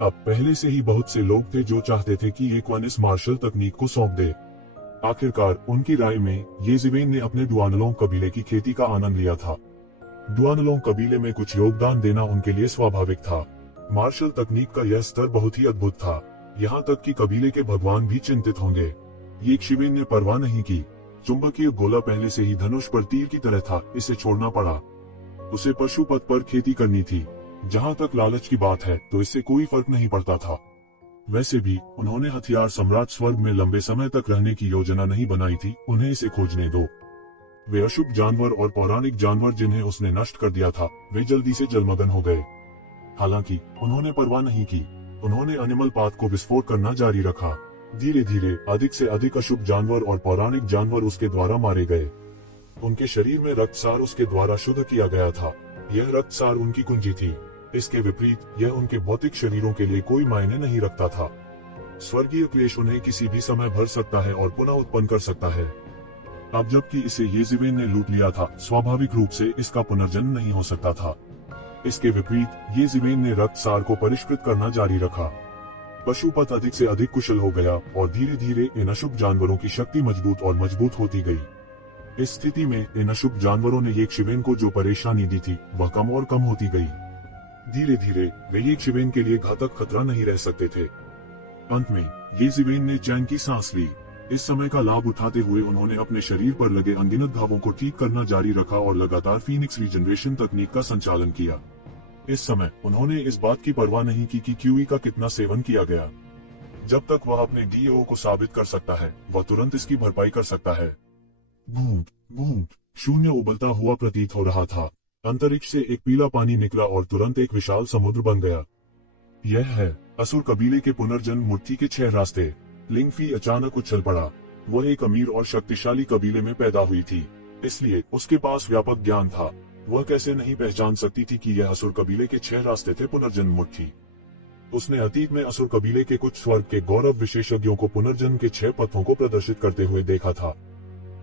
अब पहले से ही बहुत से लोग थे जो चाहते थे कि एक इस मार्शल तकनीक को सौंप दे। आखिरकार उनकी राय में येज़िवेन ने अपने डुआनलोंग कबीले की खेती का आनंद लिया था। डुआनलोंग कबीले में कुछ योगदान देना उनके लिए स्वाभाविक था। मार्शल तकनीक का यह स्तर बहुत ही अद्भुत था, यहाँ तक कि कबीले के भगवान भी चिंतित होंगे। येज़िवेन ने परवाह नहीं की। चुंबकीय गोला पहले से ही धनुष पर तीर की तरह था, इसे छोड़ना पड़ा। उसे पशुपथ पर खेती करनी थी। जहाँ तक लालच की बात है तो इससे कोई फर्क नहीं पड़ता था। वैसे भी उन्होंने हथियार सम्राट स्वर्ग में लंबे समय तक रहने की योजना नहीं बनाई थी, उन्हें इसे खोजने दो। वे अशुभ जानवर और पौराणिक जानवर जिन्हें उसने नष्ट कर दिया था, वे जल्दी से जलमग्न हो गए। हालांकि उन्होंने परवाह नहीं की। उन्होंने एनिमल पाथ को विस्फोट करना जारी रखा। धीरे धीरे अधिक से अधिक अशुभ जानवर और पौराणिक जानवर उसके द्वारा मारे गए। उनके शरीर में रक्तसार उसके द्वारा शुद्ध किया गया था। यह रक्तसार उनकी कुंजी थी। इसके विपरीत यह उनके भौतिक शरीरों के लिए कोई मायने नहीं रखता था। स्वर्गीय क्लेश उन्हें किसी भी समय भर सकता है और पुनः उत्पन्न कर सकता है। अब जबकि इसे येज़िवेन ने लूट लिया था, स्वाभाविक रूप से इसका पुनर्जन्म नहीं हो सकता था। इसके विपरीत येज़िवेन ने रक्तसार को परिष्कृत करना जारी रखा। पशुपथ अधिक से अधिक कुशल हो गया और धीरे धीरे इन अशुभ जानवरों की शक्ति मजबूत और मजबूत होती गई। इस स्थिति में इन अशुभ जानवरों ने येज़िवेन को जो परेशानी दी थी वह कम और कम होती गई। धीरे धीरे वे येज़िवेन के लिए घातक खतरा नहीं रह सकते थे। अंत में येज़िवेन ने चैन की सांस ली। इस समय का लाभ उठाते हुए उन्होंने अपने शरीर पर लगे अनगिनत घावों को ठीक करना जारी रखा और लगातार फीनिक्स रीजनरेशन तकनीक का संचालन किया। इस समय उन्होंने इस बात की परवाह नहीं की कि क्यूई का कितना सेवन किया गया। जब तक वह अपने डीओ को साबित कर सकता है, वह तुरंत इसकी भरपाई कर सकता है। बूंद बूंद शून्य उबलता हुआ प्रतीत हो रहा था। अंतरिक्ष से एक पीला पानी निकला और तुरंत एक विशाल समुद्र बन गया। यह है असुर कबीले के पुनर्जन्म मूर्ति के 6 रास्ते। लिंगफी अचानक उछल पड़ा। वह एक अमीर और शक्तिशाली कबीले में पैदा हुई थी, इसलिए उसके पास व्यापक ज्ञान था। वह कैसे नहीं पहचान सकती थी कि यह असुर कबीले के 6 रास्ते थे पुनर्जन्म मूर्ति। उसने अतीत में असुर कबीले के कुछ स्वर्ग के गौरव विशेषज्ञों को पुनर्जन्म के 6 पथों को प्रदर्शित करते हुए देखा था।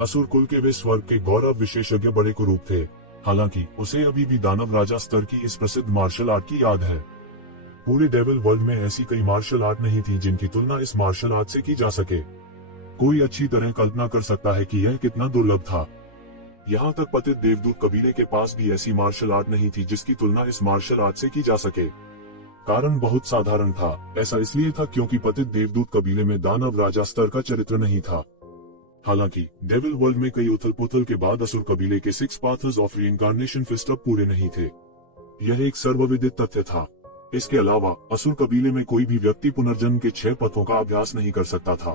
असुर कुल के वे स्वर्ग के गौरव विशेषज्ञ बड़े कुरूप थे। हालांकि उसे अभी भी दानव राजा स्तर की इस प्रसिद्ध मार्शल आर्ट की याद है। पूरे डेविल वर्ल्ड में ऐसी कई मार्शल आर्ट नहीं थी जिनकी तुलना इस मार्शल आर्ट से की जा सके। कोई अच्छी तरह कल्पना कर सकता है कि यह कितना दुर्लभ था। यहाँ तक पतित देवदूत कबीले के पास भी ऐसी मार्शल आर्ट नहीं थी जिसकी तुलना इस मार्शल आर्ट से की जा सके। कारण बहुत साधारण था। ऐसा इसलिए था क्योंकि पतित देवदूत कबीले में दानव राजा स्तर का चरित्र नहीं था। हालांकि डेविल वर्ल्ड में कई उथल पुथल के बाद असुर कबीले के 6 पाथर्स ऑफ रीइंकार्नेशन फिस्ट अब पूरे नहीं थे। यह एक सर्वविदित तथ्य था। इसके अलावा असुर कबीले में कोई भी व्यक्ति पुनर्जन्म के 6 पथों का अभ्यास नहीं कर सकता था।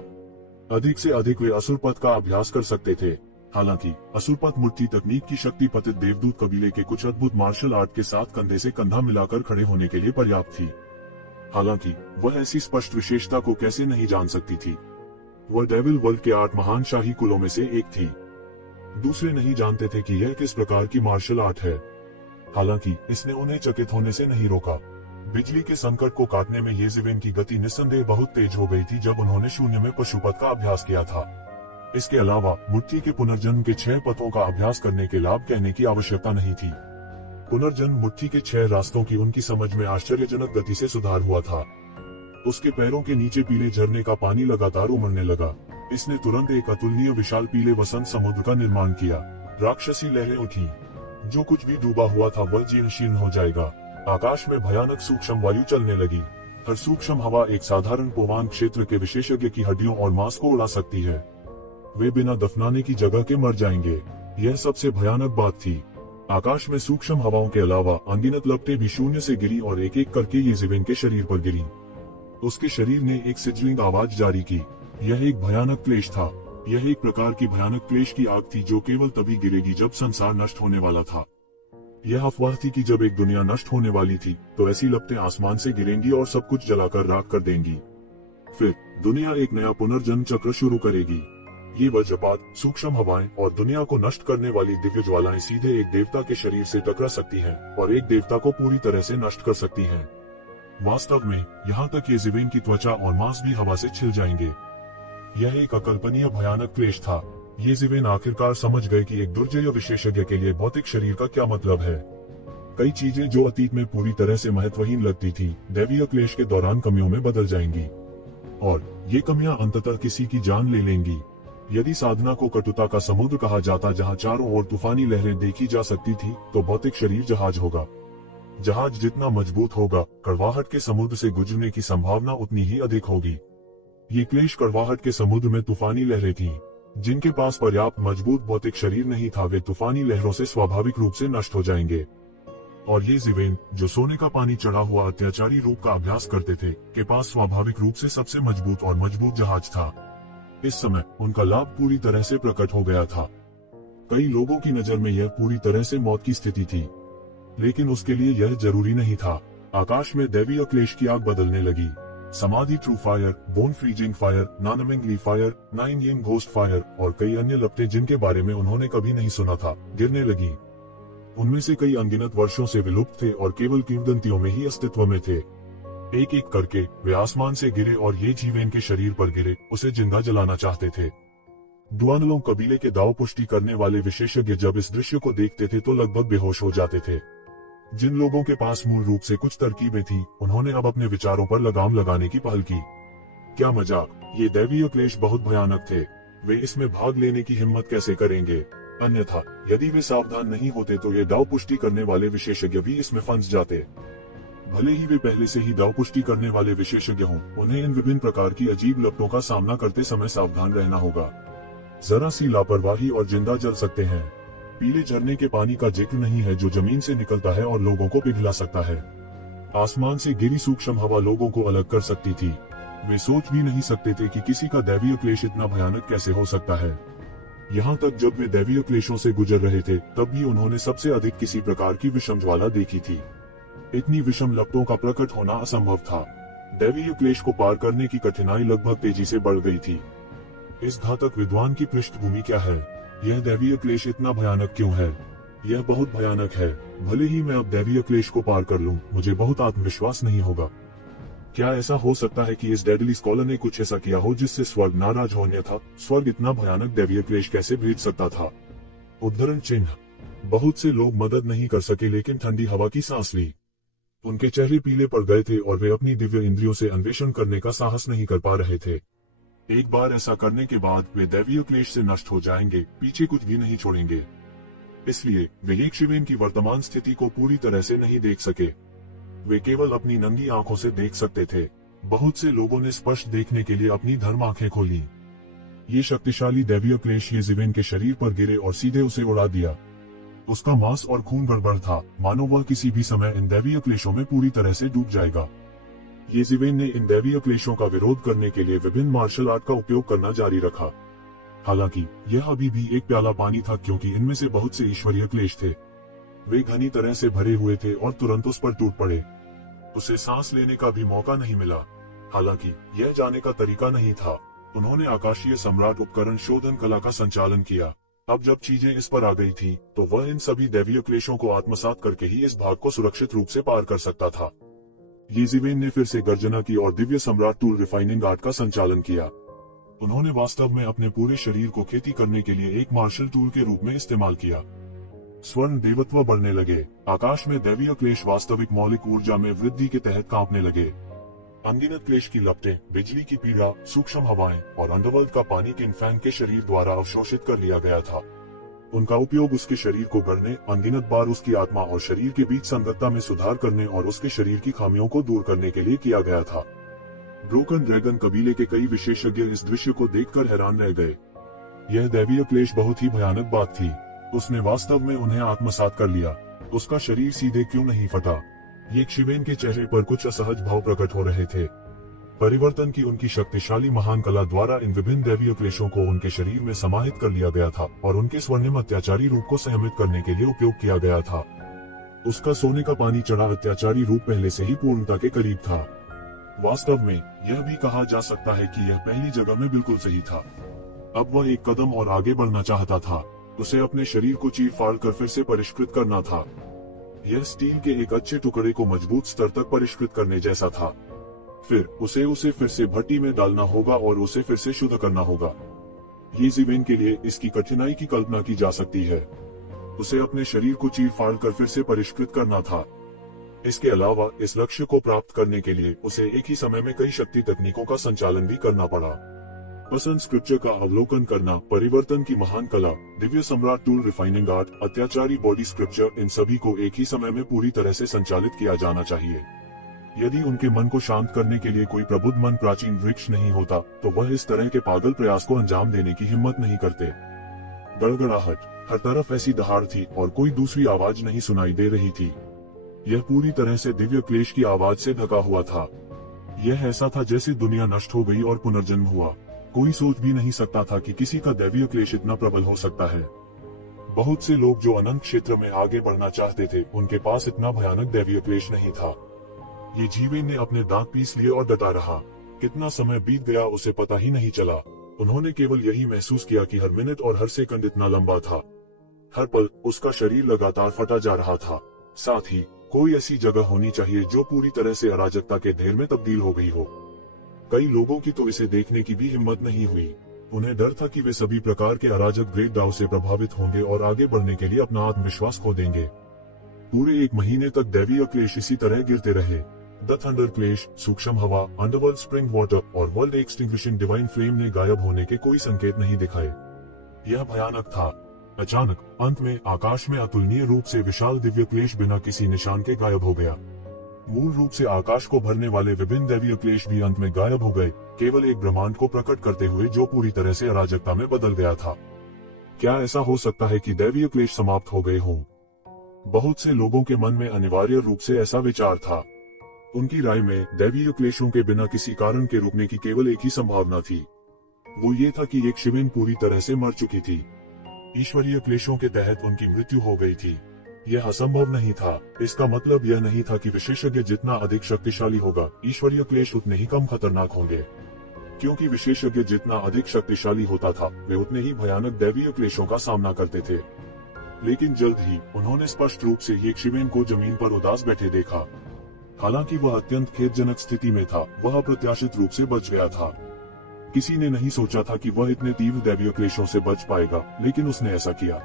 अधिक से अधिक वे असुर पथ का अभ्यास कर सकते थे। हालांकि असुर पथ मूर्ति तकनीक की शक्ति पतित देवदूत कबीले के कुछ अद्भुत मार्शल आर्ट के साथ कंधे से कंधा मिलाकर खड़े होने के लिए पर्याप्त थी। हालांकि वह ऐसी स्पष्ट विशेषता को कैसे नहीं जान सकती थी। वह डेविल वर्ल्ड के 8 महान शाही कुलों में से एक थी। दूसरे नहीं जानते थे कि यह किस प्रकार की मार्शल आर्ट है। हालांकि इसने उन्हें चकित होने से नहीं रोका। बिजली के संकट को काटने में येज़िवेन की गति निस्संदेह बहुत तेज हो गई थी जब उन्होंने शून्य में पशुपथ का अभ्यास किया था। इसके अलावा मूर्ति के पुनर्जन्म के 6 पथों का अभ्यास करने के लाभ कहने की आवश्यकता नहीं थी। पुनर्जन्म मूर्ति के 6 रास्तों की उनकी समझ में आश्चर्यजनक गति से सुधार हुआ था। उसके पैरों के नीचे पीले झरने का पानी लगातार उमड़ने लगा। इसने तुरंत एक अतुलनीय विशाल पीले वसंत समुद्र का निर्माण किया। राक्षसी लहरें उठी। जो कुछ भी डूबा हुआ था वह जीर्ण शीर्ण हो जाएगा। आकाश में भयानक सूक्ष्म वायु चलने लगी। हर सूक्ष्म हवा एक साधारण पोवान क्षेत्र के विशेषज्ञ की हड्डियों और मांस को उड़ा सकती है। वे बिना दफनाने की जगह के मर जाएंगे। यह सबसे भयानक बात थी। आकाश में सूक्ष्म हवाओं के अलावा अनगिनत लपटें भी शून्य से गिरी और एक एक करके येज़िवेन के शरीर पर गिरी। उसके शरीर ने एक सिजलिंग आवाज जारी की। यह एक भयानक क्लेश था। यह एक प्रकार की भयानक क्लेश की आग थी जो केवल तभी गिरेगी जब संसार नष्ट होने वाला था। यह अफवाह थी कि जब एक दुनिया नष्ट होने वाली थी तो ऐसी लपटें आसमान से गिरेंगी और सब कुछ जलाकर राख कर देंगी। फिर दुनिया एक नया पुनर्जन्म चक्र शुरू करेगी। ये वज्रपात, सूक्ष्म हवाएं और दुनिया को नष्ट करने वाली दिव्य ज्वालाएं सीधे एक देवता के शरीर से टकरा सकती हैं और एक देवता को पूरी तरह से नष्ट कर सकती हैं। वास्तव में यहाँ तक येज़िवेन की त्वचा और मांस भी हवा से छिल जाएंगे। यह एक अकल्पनीय भयानक क्लेश था। ये जिवेन आखिरकार समझ गए कि एक दुर्जय विशेषज्ञ के लिए भौतिक शरीर का क्या मतलब है। कई चीजें जो अतीत में पूरी तरह से महत्वहीन लगती थी, दैवीय क्लेश के दौरान कमियों में बदल जाएंगी, और ये कमियां अंततः किसी की जान ले लेंगी। यदि साधना को कटुता का समुद्र कहा जाता जहां चारों ओर तूफानी लहरें देखी जा सकती थी, तो भौतिक शरीर जहाज होगा। जहाज जितना मजबूत होगा, कड़वाहट के समुद्र से गुजरने की संभावना उतनी ही अधिक होगी। ये क्लेश कड़वाहट के समुद्र में तूफानी लहरें थीं। जिनके पास पर्याप्त मजबूत भौतिक शरीर नहीं था, वे तूफानी लहरों से स्वाभाविक रूप से नष्ट हो जाएंगे। और ये जिवेन, जो सोने का पानी चढ़ा हुआ अत्याचारी रूप का अभ्यास करते थे, के पास स्वाभाविक रूप से सबसे मजबूत जहाज था। इस समय उनका लाभ पूरी तरह से प्रकट हो गया था। कई लोगों की नजर में यह पूरी तरह से मौत की स्थिति थी, लेकिन उसके लिए यह जरूरी नहीं था। आकाश में दैवीय क्लेश की आग बदलने लगी। समाधि true fire, bone freezing fire, नानमेंगली फायर, 9 येन घोस्ट फायर और कई अन्य लपटें जिनके बारे में उन्होंने कभी नहीं सुना था, गिरने लगी। उनमें से कई अनगिनत वर्षों से विलुप्त थे और केवल किंवदंतियों में ही अस्तित्व में थे। एक एक करके वे आसमान से गिरे और ये जीवेन के शरीर पर गिरे, उसे जिंदा जलाना चाहते थे। दुआनलोंग कबीले के दाव पुष्टि करने वाले विशेषज्ञ जब इस दृश्य को देखते थे तो लगभग बेहोश हो जाते थे। जिन लोगों के पास मूल रूप से कुछ तरकीबें थी, उन्होंने अब अपने विचारों पर लगाम लगाने की पहल की। क्या मजाक, ये दैवीय क्लेश बहुत भयानक थे। वे इसमें भाग लेने की हिम्मत कैसे करेंगे? अन्यथा यदि वे सावधान नहीं होते तो ये दाव पुष्टि करने वाले विशेषज्ञ भी इसमें फंस जाते। भले ही वे पहले से ही दाव पुष्टि करने वाले विशेषज्ञ हों, उन्हें इन विभिन्न प्रकार की अजीब लपटों का सामना करते समय सावधान रहना होगा। जरा सी लापरवाही और जिंदा जल सकते हैं। पीले झरने के पानी का जिक्र नहीं है जो जमीन से निकलता है और लोगों को पिघला सकता है। आसमान से गिरी सूक्ष्म हवा लोगों को अलग कर सकती थी। वे सोच भी नहीं सकते थे कि किसी का दैवीय क्लेश इतना भयानक कैसे हो सकता है। यहाँ तक जब वे दैवीय क्लेशों से गुजर रहे थे, तब भी उन्होंने सबसे अधिक किसी प्रकार की विषम ज्वाला देखी थी। इतनी विषम लपटों का प्रकट होना असंभव था। दैवीय क्लेश को पार करने की कठिनाई लगभग तेजी से बढ़ गई थी। इस घातक विद्वान की पृष्ठभूमि क्या है? यह दैवीय क्लेश इतना भयानक क्यों है? यह बहुत भयानक है। भले ही मैं अब दैवीय क्लेश को पार कर लूं, मुझे बहुत आत्मविश्वास नहीं होगा। क्या ऐसा हो सकता है कि इस डेडली स्कॉलर ने कुछ ऐसा किया हो जिससे स्वर्ग नाराज होने था? स्वर्ग इतना भयानक दैवीय क्लेश कैसे भेज सकता था? उद्धरण चिन्ह। बहुत से लोग मदद नहीं कर सके, लेकिन ठंडी हवा की सांस ली। उनके चेहरे पीले पड़ गए थे और वे अपनी दिव्य इंद्रियों से अन्वेषण करने का साहस नहीं कर पा रहे थे। एक बार ऐसा करने के बाद वे दैवीय क्लेश से नष्ट हो जाएंगे, पीछे कुछ भी नहीं छोड़ेंगे। इसलिए वे एक शिवेन की वर्तमान स्थिति को पूरी तरह से नहीं देख सके। वे केवल अपनी नंगी आंखों से देख सकते थे। बहुत से लोगों ने स्पष्ट देखने के लिए अपनी धर्म आंखें खोली। ये शक्तिशाली दैवीय क्लेश ये जिवेन के शरीर पर गिरे और सीधे उसे उड़ा दिया। उसका मांस और खून गड़बड़ था, मानो वह किसी भी समय इन दैवीय क्लेशों में पूरी तरह से डूब जाएगा। ये जिवेन ने इन दैवीय क्लेशों का विरोध करने के लिए विभिन्न मार्शल आर्ट का उपयोग करना जारी रखा। हालांकि यह अभी भी एक प्याला पानी था, क्योंकि इनमें से बहुत से ईश्वरीय क्लेश थे। वे घनी तरह से भरे हुए थे और तुरंत उस पर टूट पड़े। उसे सांस लेने का भी मौका नहीं मिला। हालांकि यह जाने का तरीका नहीं था। उन्होंने आकाशीय सम्राट उपकरण शोधन कला का संचालन किया। अब जब चीजें इस पर आ गई थी, तो वह इन सभी दैवीय क्लेशों को आत्मसात करके ही इस भाग को सुरक्षित रूप से पार कर सकता था। ये जिवेन ने फिर से गर्जना की और दिव्य सम्राट टूल रिफाइनिंग आर्ट का संचालन किया। उन्होंने वास्तव में अपने पूरे शरीर को खेती करने के लिए एक मार्शल टूल के रूप में इस्तेमाल किया। स्वर्ण देवत्व बढ़ने लगे। आकाश में दैवीय क्लेश वास्तविक मौलिक ऊर्जा में वृद्धि के तहत कांपने लगे। अनगिनत क्लेश की लपटें, बिजली की पीड़ा, सूक्ष्म हवाएं और अंडरवर्ल्ड का पानी किनफैंग के शरीर द्वारा अवशोषित कर लिया गया था। उनका उपयोग उसके शरीर को गढ़ने, अनगिनत बार उसकी आत्मा और शरीर के बीच संगतता में सुधार करने और उसके शरीर की खामियों को दूर करने के लिए किया गया था। ब्रोकन ड्रैगन कबीले के कई विशेषज्ञ इस दृश्य को देखकर हैरान रह गए। यह दैवीय क्लेश बहुत ही भयानक बात थी। उसने वास्तव में उन्हें आत्मसात कर लिया। उसका शरीर सीधे क्यों नहीं फटा? ये शिवेन के चेहरे पर कुछ असहज भाव प्रकट हो रहे थे। परिवर्तन की उनकी शक्तिशाली महान कला द्वारा इन विभिन्न दैवीय क्लेशों को उनके शरीर में समाहित कर लिया गया था और उनके स्वर्णिम अत्याचारी रूप को संयमित करने के लिए उपयोग किया गया था। उसका सोने का पानी चढ़ा अत्याचारी रूप पहले से ही पूर्णता के करीब था। वास्तव में यह भी कहा जा सकता है कि यह पहली जगह में बिल्कुल सही था। अब वह एक कदम और आगे बढ़ना चाहता था। उसे अपने शरीर को चीर फाड़ कर फिर से परिष्कृत करना था। यह स्टील के एक अच्छे टुकड़े को मजबूत स्तर तक परिष्कृत करने जैसा था। फिर उसे फिर से भट्टी में डालना होगा और उसे फिर से शुद्ध करना होगा। ये जीवेन के लिए इसकी कठिनाई की कल्पना की जा सकती है। उसे अपने शरीर को चीर फाड़ कर फिर से परिष्कृत करना था। इसके अलावा इस लक्ष्य को प्राप्त करने के लिए उसे एक ही समय में कई शक्ति तकनीकों का संचालन भी करना पड़ा। पसंद स्क्रिप्चर का अवलोकन करना, परिवर्तन की महान कला, दिव्य सम्राट टूल, रिफाइनिंग आर्ट, अत्याचारी बॉडी स्क्रिप्चर, इन सभी को एक ही समय में पूरी तरह से संचालित किया जाना चाहिए। यदि उनके मन को शांत करने के लिए कोई प्रबुद्ध मन प्राचीन वृक्ष नहीं होता, तो वह इस तरह के पागल प्रयास को अंजाम देने की हिम्मत नहीं करते। गड़गड़ाहट, हर तरफ ऐसी दहाड़ थी और कोई दूसरी आवाज नहीं सुनाई दे रही थी। यह पूरी तरह से दिव्य क्लेश की आवाज से ढका हुआ था। यह ऐसा था जैसे दुनिया नष्ट हो गई और पुनर्जन्म हुआ। कोई सोच भी नहीं सकता था कि किसी का दैवीय क्लेश इतना प्रबल हो सकता है। बहुत से लोग जो अनंत क्षेत्र में आगे बढ़ना चाहते थे, उनके पास इतना भयानक दैवीय क्लेश नहीं था। ये जीवेन ने अपने दांत पीस लिए और डटा रहा। कितना समय बीत गया उसे पता ही नहीं चला। उन्होंने केवल यही महसूस किया कि हर मिनट और हर सेकंड इतना लंबा था। हर पल उसका शरीर लगातार फटा जा रहा था। साथ ही कोई ऐसी जगह होनी चाहिए जो पूरी तरह से अराजकता के ढेर में तब्दील हो गई हो। कई लोगों की तो इसे देखने की भी हिम्मत नहीं हुई। उन्हें डर था कि वे सभी प्रकार के अराजक ब्रेकडाउन से प्रभावित होंगे और आगे बढ़ने के लिए अपना आत्मविश्वास खो देंगे। पूरे 1 महीने तक दैवीय क्लेश इसी तरह गिरते रहे। द थंडर क्लेश, सूक्ष्म हवा, अंडरवर्ल्ड स्प्रिंग वाटर और वर्ल्ड एक्सटिंग्विशिंग डिवाइन फ्लेम ने गायब होने के कोई संकेत नहीं दिखाए। यह भयानक था। अचानक अंत में आकाश में अतुलनीय रूप से विशाल दिव्य क्लेश बिना किसी निशान के गायब हो गया। मूल रूप से आकाश को भरने वाले विभिन्न दैवीय क्लेश भी अंत में गायब हो गए, केवल एक ब्रह्मांड को प्रकट करते हुए जो पूरी तरह से अराजकता में बदल गया था। क्या ऐसा हो सकता है कि दैवीय क्लेश समाप्त हो गए हों? बहुत से लोगों के मन में अनिवार्य रूप से ऐसा विचार था। उनकी राय में दैवीय क्लेशों के बिना किसी कारण के रुकने की केवल एक ही संभावना थी। वो ये था कि एक शिवेन पूरी तरह से मर चुकी थी। ईश्वरीय क्लेशों के तहत उनकी मृत्यु हो गई थी। यह असंभव नहीं था। इसका मतलब यह नहीं था कि विशेषज्ञ जितना अधिक शक्तिशाली होगा, ईश्वरीय क्लेश उतने ही कम खतरनाक होंगे। क्योंकि विशेषज्ञ जितना अधिक शक्तिशाली होता था, वे उतने ही भयानक दैवीय क्लेशों का सामना करते थे। लेकिन जल्द ही उन्होंने स्पष्ट रूप से एक शिवेन को जमीन पर उदास बैठे देखा। हालांकि वह अत्यंत खेदजनक स्थिति में था, वह अप्रत्याशित रूप से बच गया था। किसी ने नहीं सोचा था कि वह इतने तीव्र दैवीय क्लेशों से बच पाएगा, लेकिन उसने ऐसा किया।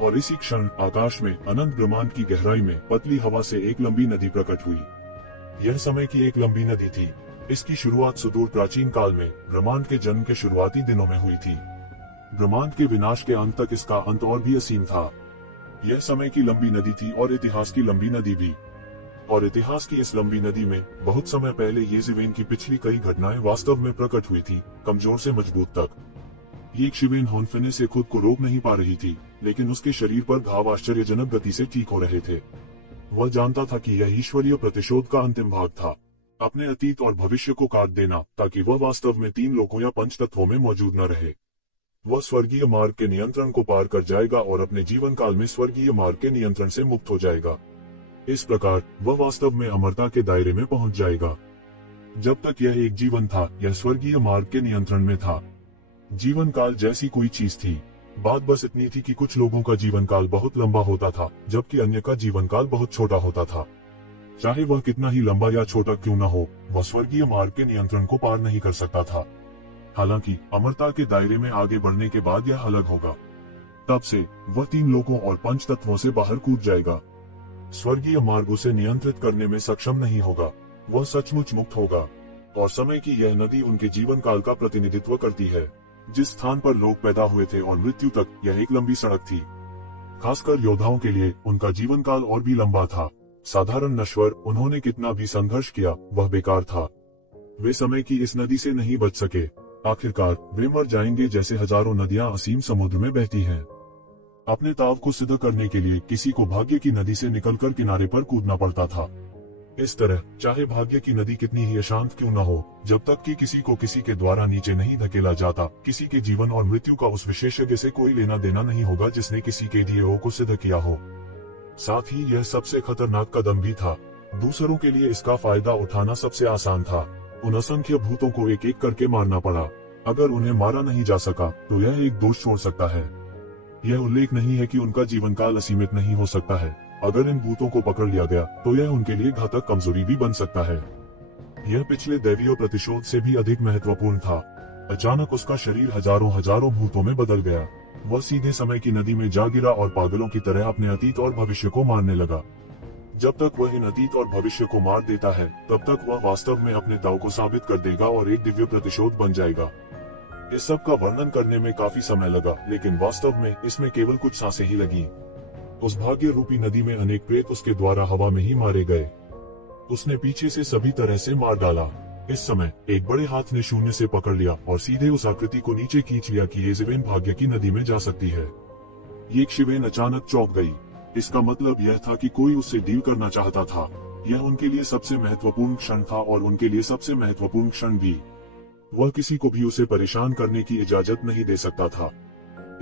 और इसी क्षण आकाश में अनंत ब्रह्मांड की गहराई में पतली हवा से एक लंबी नदी प्रकट हुई। यह समय की एक लंबी नदी थी। इसकी शुरुआत सुदूर प्राचीन काल में ब्रह्मांड के जन्म के शुरुआती दिनों में हुई थी। ब्रह्मांड के विनाश के अंत तक इसका अंत और भी असीम था। यह समय की लंबी नदी थी और इतिहास की लंबी नदी भी। और इतिहास की इस लंबी नदी में बहुत समय पहले ये जीवेन की पिछली कई घटनाएं वास्तव में प्रकट हुई थी, कमजोर से मजबूत तक। ये शिवेन होनफिने से खुद को रोक नहीं पा रही थी, लेकिन उसके शरीर पर घाव आश्चर्यजनक गति से ठीक हो रहे थे। वह जानता था कि यह ईश्वरीय प्रतिशोध का अंतिम भाग था, अपने अतीत और भविष्य को काट देना, ताकि वह वास्तव में 3 लोकों या 5 तत्वों में मौजूद न रहे। वह स्वर्गीय मार्ग के नियंत्रण को पार कर जाएगा और अपने जीवन काल में स्वर्गीय मार्ग के नियंत्रण से मुक्त हो जाएगा। इस प्रकार वह वास्तव में अमरता के दायरे में पहुंच जाएगा। जब तक यह एक जीवन था, यह स्वर्गीय मार्ग के नियंत्रण में था। जीवन काल जैसी कोई चीज थी। बात बस इतनी थी कि कुछ लोगों का जीवन काल बहुत लंबा होता था, जबकि अन्य का जीवन काल बहुत छोटा होता था। चाहे वह कितना ही लंबा या छोटा क्यों न हो, वह स्वर्गीय मार्ग के नियंत्रण को पार नहीं कर सकता था। हालांकि अमरता के दायरे में आगे बढ़ने के बाद यह अलग होगा। तब से वह 3 लोकों और 5 तत्वों से बाहर कूद जाएगा। स्वर्गीय मार्ग उसे नियंत्रित करने में सक्षम नहीं होगा। वह सचमुच मुक्त होगा। और समय की यह नदी उनके जीवन काल का प्रतिनिधित्व करती है। जिस स्थान पर लोग पैदा हुए थे और मृत्यु तक, यह एक लंबी सड़क थी। खासकर योद्धाओं के लिए उनका जीवन काल और भी लंबा था। साधारण नश्वर, उन्होंने कितना भी संघर्ष किया, वह बेकार था। वे समय की इस नदी से नहीं बच सके। आखिरकार वे मर जाएंगे, जैसे हजारों नदियां असीम समुद्र में बहती हैं। अपने ताव को सिद्ध करने के लिए किसी को भाग्य की नदी से निकलकर किनारे पर कूदना पड़ता था। इस तरह चाहे भाग्य की नदी कितनी ही अशांत क्यों न हो, जब तक कि किसी को किसी के द्वारा नीचे नहीं धकेला जाता, किसी के जीवन और मृत्यु का उस विशेषज्ञ से कोई लेना देना नहीं होगा जिसने किसी के ध्येयों को सिद्ध किया हो। साथ ही यह सबसे खतरनाक कदम भी था। दूसरों के लिए इसका फायदा उठाना सबसे आसान था। उन असंख्य भूतों को एक एक करके मारना पड़ा। अगर उन्हें मारा नहीं जा सका तो यह एक दोष छोड़ सकता है। यह उल्लेख नहीं है कि उनका जीवन काल असीमित नहीं हो सकता है। अगर इन भूतों को पकड़ लिया गया तो यह उनके लिए घातक कमजोरी भी बन सकता है। यह पिछले दैवीय प्रतिशोध से भी अधिक महत्वपूर्ण था। अचानक उसका शरीर हजारों हजारों भूतों में बदल गया। वह सीधे समय की नदी में जा गिरा और पागलों की तरह अपने अतीत और भविष्य को मारने लगा। जब तक वह इन अतीत और भविष्य को मार देता है, तब तक वह वास्तव में अपने दाव को साबित कर देगा और एक दिव्य प्रतिशोध बन जाएगा। इस सब का वर्णन करने में काफी समय लगा, लेकिन वास्तव में इसमें केवल कुछ सांसें ही लगी। उस भाग्य रूपी नदी में अनेक प्रेत उसके द्वारा हवा में ही मारे गए। उसने पीछे से सभी तरह से मार डाला। इस समय एक बड़े हाथ ने शून्य से पकड़ लिया और सीधे उस आकृति को नीचे खींच लिया कि येज़ेबेल भाग्य की नदी में जा सकती है। येज़ेबेल अचानक चौंक गई। इसका मतलब यह था कि कोई उससे डील करना चाहता था। यह उनके लिए सबसे महत्वपूर्ण क्षण था और उनके लिए सबसे महत्वपूर्ण क्षण भी। वह किसी को भी उसे परेशान करने की इजाजत नहीं दे सकता था।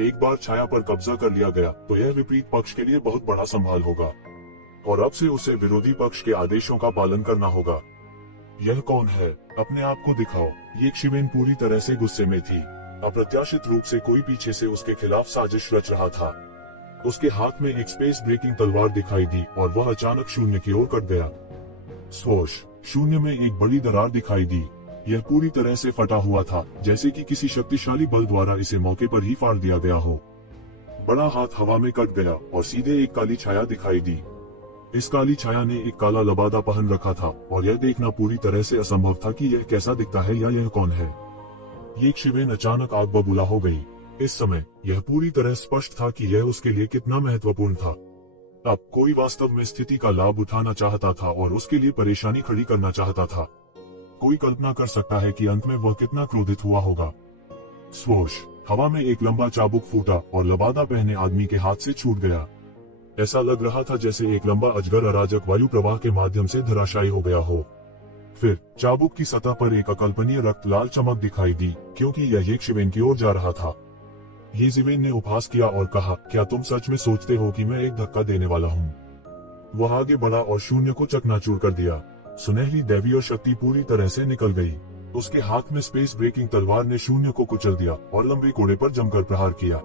एक बार छाया पर कब्जा कर लिया गया तो यह विपरीत पक्ष के लिए बहुत बड़ा संभाल होगा, और अब से उसे विरोधी पक्ष के आदेशों का पालन करना होगा। यह कौन है? अपने आप को दिखाओ। येज़ेबेल पूरी तरह से गुस्से में थी। अप्रत्याशित रूप से कोई पीछे से उसके खिलाफ साजिश रच रहा था। उसके हाथ में एक स्पेस ब्रेकिंग तलवार दिखाई दी और वह अचानक शून्य की ओर कट गया। स्वोश! शून्य में एक बड़ी दरार दिखाई दी। यह पूरी तरह से फटा हुआ था, जैसे कि किसी शक्तिशाली बल द्वारा इसे मौके पर ही फाड़ दिया गया हो। बड़ा हाथ हवा में कट गया और सीधे एक काली छाया दिखाई दी। इस काली छाया ने एक काला लबादा पहन रखा था और यह देखना पूरी तरह से असंभव था कि यह कैसा दिखता है या यह कौन है। येज़ेबेल अचानक आग बबूला हो गई। इस समय यह पूरी तरह स्पष्ट था कि यह उसके लिए कितना महत्वपूर्ण था। अब कोई वास्तव में स्थिति का लाभ उठाना चाहता था और उसके लिए परेशानी खड़ी करना चाहता था। कोई कल्पना कर सकता है कि अंत में वह कितना क्रोधित हुआ होगा। स्वोश! हवा में एक लंबा चाबुक फूटा और लबादा पहने आदमी के हाथ से छूट गया। ऐसा लग रहा था जैसे एक लंबा अजगर अराजक वायु प्रवाह के माध्यम से धराशायी हो गया हो। फिर चाबुक की सतह पर एक अकल्पनीय रक्त लाल चमक दिखाई दी, क्योंकि यह येज़ेबेल की ओर जा रहा था। येज़ेबेल ने उपहास किया और कहा, क्या तुम सच में सोचते हो कि मैं एक धक्का देने वाला हूँ? वह आगे बढ़ा और शून्य को चकनाचूर कर दिया। सुनहरी दैवीय शक्ति पूरी तरह से निकल गई। उसके हाथ में स्पेस ब्रेकिंग तलवार ने शून्य को कुचल दिया और लंबे कोड़े पर जमकर प्रहार किया।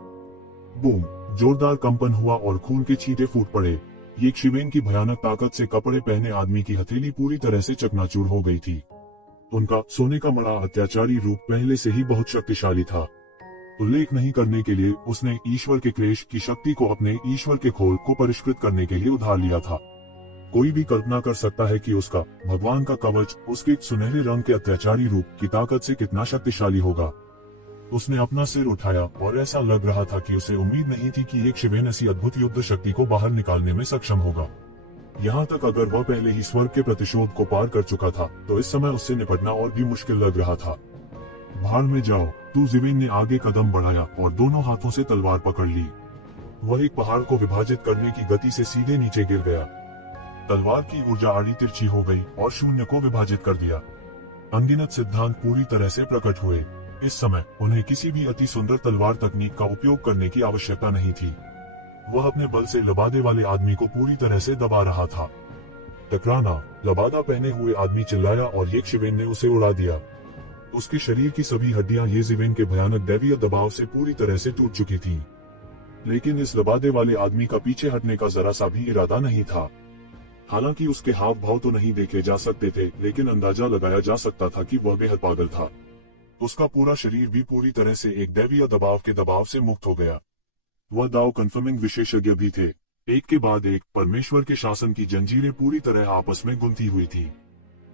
बूम! जोरदार कंपन हुआ और खून के छींटे फूट पड़े। येज़ेबेल की भयानक ताकत से कपड़े पहने आदमी की हथेली पूरी तरह से चकनाचूर हो गई थी। उनका सोने का मड़ा अत्याचारी रूप पहले से ही बहुत शक्तिशाली था। उल्लेख नहीं करने के लिए उसने ईश्वर के क्लेश की शक्ति को अपने ईश्वर के खोल को परिष्कृत करने के लिए उधार लिया था। कोई भी कल्पना कर सकता है कि उसका भगवान का कवच उसके सुनहरे रंग के अत्याचारी रूप की ताकत से कितना शक्तिशाली होगा। उसने अपना सिर उठाया और ऐसा लग रहा था कि उसे उम्मीद नहीं थी कि येज़ेबेल ऐसी अद्भुत युद्ध शक्ति को बाहर निकालने में सक्षम होगा। यहाँ तक अगर वह पहले ही स्वर्ग के प्रतिशोध को पार कर चुका था, तो इस समय उससे निपटना और भी मुश्किल लग रहा था। भाड़ में जाओ! येज़ेबेल ने आगे कदम बढ़ाया और दोनों हाथों से तलवार पकड़ ली। वह एक पहाड़ को विभाजित करने की गति से सीधे नीचे गिर गया। तलवार की ऊर्जा आड़ी तिरछी हो गई और शून्य को विभाजित कर दिया। अनगिनत सिद्धांत पूरी तरह से प्रकट हुए। इस समय उन्हें किसी भी अति सुंदर तलवार तकनीक का उपयोग करने की आवश्यकता नहीं थी। वह अपने बल से लबादे वाले आदमी को पूरी तरह से दबा रहा था। टकराना! लबादा पहने हुए आदमी चिल्लाया और येज़ेबेल ने उसे उड़ा दिया। उसके शरीर की सभी हड्डियां येज़ेबेल के भयानक दैवीय दबाव से पूरी तरह से टूट चुकी थीं। लेकिन इस लबादे वाले आदमी का पीछे हटने का जरा सा भी इरादा नहीं था। हालांकि उसके हाव भाव तो नहीं देखे जा सकते थे, लेकिन अंदाजा लगाया जा सकता था कि वह बेहद पागल था। उसका पूरा शरीर भी पूरी तरह से एक दैवीय दबाव के दबाव से मुक्त हो गया। वह दाव कन्फर्मिंग विशेषज्ञ भी थे। एक के बाद एक परमेश्वर के शासन की जंजीरें पूरी तरह आपस में गुंथी हुई थी।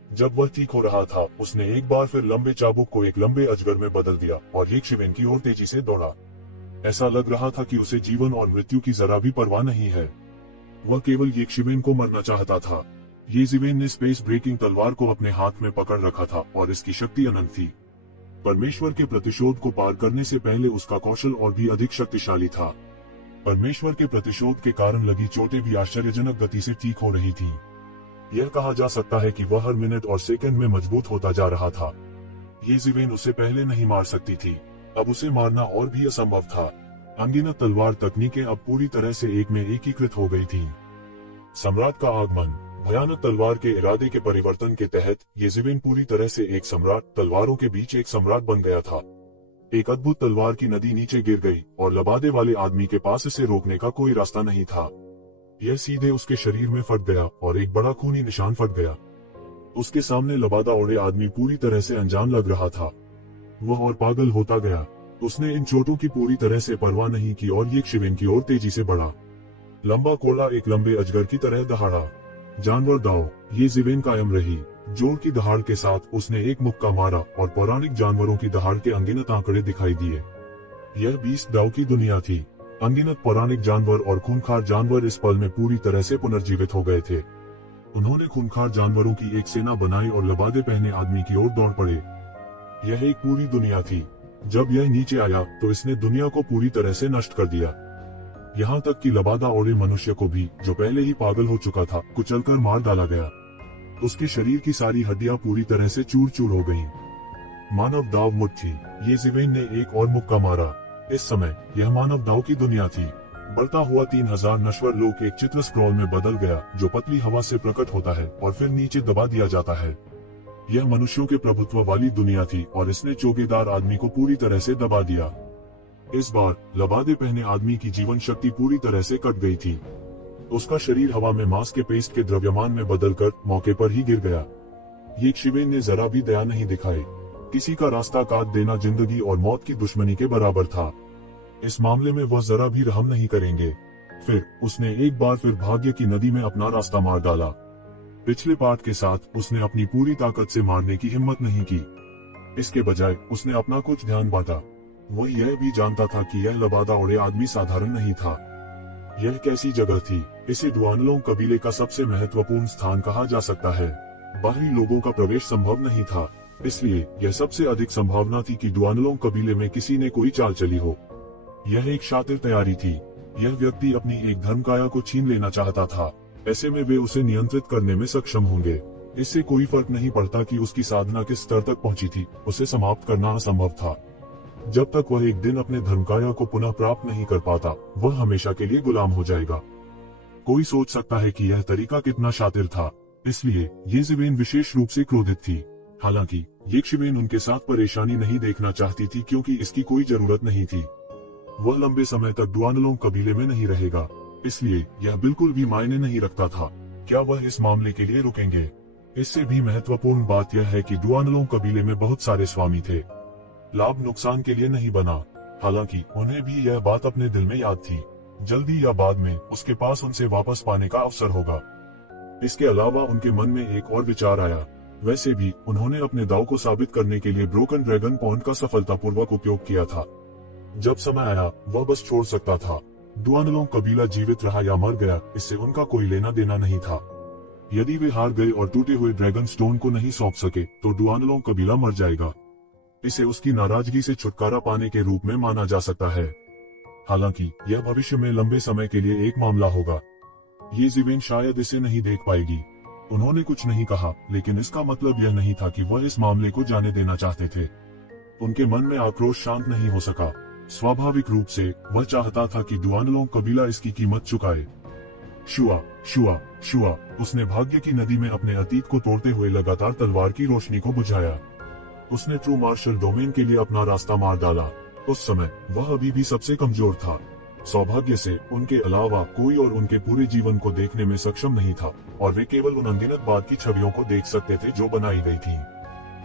जब वह ठीक हो रहा था, उसने एक बार फिर लंबे चाबुक को एक लंबे अजगर में बदल दिया और येज़ेबेल की ओर तेजी से दौड़ा। ऐसा लग रहा था कि उसे जीवन और मृत्यु की जरा भी परवाह नहीं है। वह केवल येज़ेबेल को मरना चाहता था। येज़ेबेल ने स्पेस ब्रेकिंग तलवार को अपने हाथ में पकड़ रखा था और इसकी शक्ति अनंत थी। परमेश्वर के प्रतिशोध को पार करने से पहले उसका कौशल और भी अधिक शक्तिशाली था। परमेश्वर के प्रतिशोध के कारण लगी चोटें भी आश्चर्यजनक गति से ठीक हो रही थीं। यह कहा जा सकता है कि वह हर मिनट और सेकंड में मजबूत होता जा रहा था। येज़ेबेल उसे पहले नहीं मार सकती थी, अब उसे मारना और भी असंभव था। अनगिनत तलवार तकनीकें अब पूरी तरह से एक में एकीकृत हो गई थीं। सम्राट का आगमन! भयानक तलवार के इरादे के परिवर्तन के तहत येज़ेबेल पूरी तरह से एक सम्राट, तलवारों के बीच एक सम्राट बन गया था। एक अद्भुत तलवार की नदी नीचे गिर गई और लबादे वाले आदमी के पास इसे रोकने का कोई रास्ता नहीं था। यह सीधे उसके शरीर में फट गया और एक बड़ा खूनी निशान फट गया। उसके सामने लबादा ओढ़े आदमी पूरी तरह से अनजान लग रहा था। वह और पागल होता गया। उसने इन चोटों की पूरी तरह से परवाह नहीं की और ये शिवेन की ओर तेजी से बढ़ा। लंबा कोड़ा एक लंबे अजगर की तरह दहाड़ा। जानवर दाव, ये ज़िवेन कायम रही। जोर की दहाड़ के साथ उसने एक मुक्का मारा और पौराणिक जानवरों की दहाड़ के अनगिनत आंकड़े दिखाई दिए। यह 20 दाव की दुनिया थी। अनगिनत पौराणिक जानवर और खूंखार जानवर इस पल में पूरी तरह से पुनर्जीवित हो गए थे। उन्होंने खूंखार जानवरों की एक सेना बनाई और लबादे पहने आदमी की ओर दौड़ पड़े। यह एक पूरी दुनिया थी। जब यह नीचे आया तो इसने दुनिया को पूरी तरह से नष्ट कर दिया। यहाँ तक कि लबादा ओढ़े मनुष्य को भी, जो पहले ही पागल हो चुका था, कुचलकर मार डाला गया। उसके शरीर की सारी हड्डियां पूरी तरह से चूर चूर हो गईं। मानव दाव मुठ थी। ये ज़िवेन ने एक और मुक्का मारा। इस समय यह मानव दाव की दुनिया थी। बढ़ता हुआ 3000 नश्वर लोक एक चित्र स्क्रॉल में बदल गया, जो पतली हवा से प्रकट होता है और फिर नीचे दबा दिया जाता है। यह मनुष्यों के प्रभुत्व वाली दुनिया थी और इसने चौकीदार आदमी को पूरी तरह से दबा दिया। इस बार लबादे पहने आदमी की जीवन शक्ति पूरी तरह से कट गई थी। उसका शरीर हवा में मांस के पेस्ट के द्रव्यमान में बदलकर मौके पर ही गिर गया। ये शिवेन ने जरा भी दया नहीं दिखाई। किसी का रास्ता काट देना जिंदगी और मौत की दुश्मनी के बराबर था। इस मामले में वह जरा भी रहम नहीं करेंगे। फिर उसने एक बार फिर भाग्य की नदी में अपना रास्ता मार डाला। पिछले पाठ के साथ उसने अपनी पूरी ताकत से मारने की हिम्मत नहीं की। इसके बजाय उसने अपना कुछ ध्यान बांटा। वह यह भी जानता था कि यह लबादा ओढ़े आदमी साधारण नहीं था। यह कैसी जगह थी? इसे दुआनलों कबीले का सबसे महत्वपूर्ण स्थान कहा जा सकता है। बाहरी लोगों का प्रवेश संभव नहीं था, इसलिए यह सबसे अधिक संभावना थी कि दुआनलों कबीले में किसी ने कोई चाल चली हो। यह एक शातिर तैयारी थी। यह व्यक्ति अपनी एक धर्मकाया को छीन लेना चाहता था। ऐसे में वे उसे नियंत्रित करने में सक्षम होंगे। इससे कोई फर्क नहीं पड़ता कि उसकी साधना किस स्तर तक पहुंची थी, उसे समाप्त करना असंभव था। जब तक वह एक दिन अपने धर्मकाया को पुनः प्राप्त नहीं कर पाता, वह हमेशा के लिए गुलाम हो जाएगा। कोई सोच सकता है कि यह तरीका कितना शातिर था। इसलिए ये ज़िवेन विशेष रूप से क्रोधित थी। हालांकि ये शिवेन उनके साथ परेशानी नहीं देखना चाहती थी, क्योंकि इसकी कोई जरूरत नहीं थी। वह लंबे समय तक दुआनलों कबीले में नहीं रहेगा, इसलिए यह बिल्कुल भी मायने नहीं रखता था क्या वह इस मामले के लिए रुकेंगे। इससे भी महत्वपूर्ण बात यह है कि दुआनलों कबीले में बहुत सारे स्वामी थे। लाभ नुकसान के लिए नहीं बना। हालांकि उन्हें भी यह बात अपने दिल में याद थी, जल्दी या बाद में उसके पास उनसे वापस पाने का अवसर होगा। इसके अलावा उनके मन में एक और विचार आया। वैसे भी उन्होंने अपने दाव को साबित करने के लिए ब्रोकन ड्रैगन पॉइंट का सफलतापूर्वक उपयोग किया था। जब समय आया वह बस छोड़ सकता था। दुआनलों कबीला जीवित रहा या मर गया, इससे उनका कोई लेना देना नहीं था। यदि वे हार गए और टूटे हुए ड्रैगन स्टोन को नहीं सौंप सके तो दुआनलों कबीला मर जाएगा। इसे उसकी नाराजगी से छुटकारा पाने के रूप में माना जा सकता है। हालांकि यह भविष्य में लंबे समय के लिए एक मामला होगा। ये ज़िवेन शायद इसे नहीं देख पाएगी। उन्होंने कुछ नहीं कहा, लेकिन इसका मतलब यह नहीं था कि वह इस मामले को जाने देना चाहते थे। उनके मन में आक्रोश शांत नहीं हो सका। स्वाभाविक रूप से वह चाहता था कि दुआनलों कबीला इसकी कीमत चुकाए। शुआ, शुआ, शुआ, उसने भाग्य की नदी में अपने अतीत को तोड़ते हुए लगातार तलवार की रोशनी को बुझाया। उसने ट्रू मार्शल डोमेन के लिए अपना रास्ता मार डाला। उस समय वह अभी भी सबसे कमजोर था। सौभाग्य से उनके अलावा कोई और उनके पूरे जीवन को देखने में सक्षम नहीं था, और वे केवल उन अनगिनत बाद की छवियों को देख सकते थे जो बनाई गई थीं।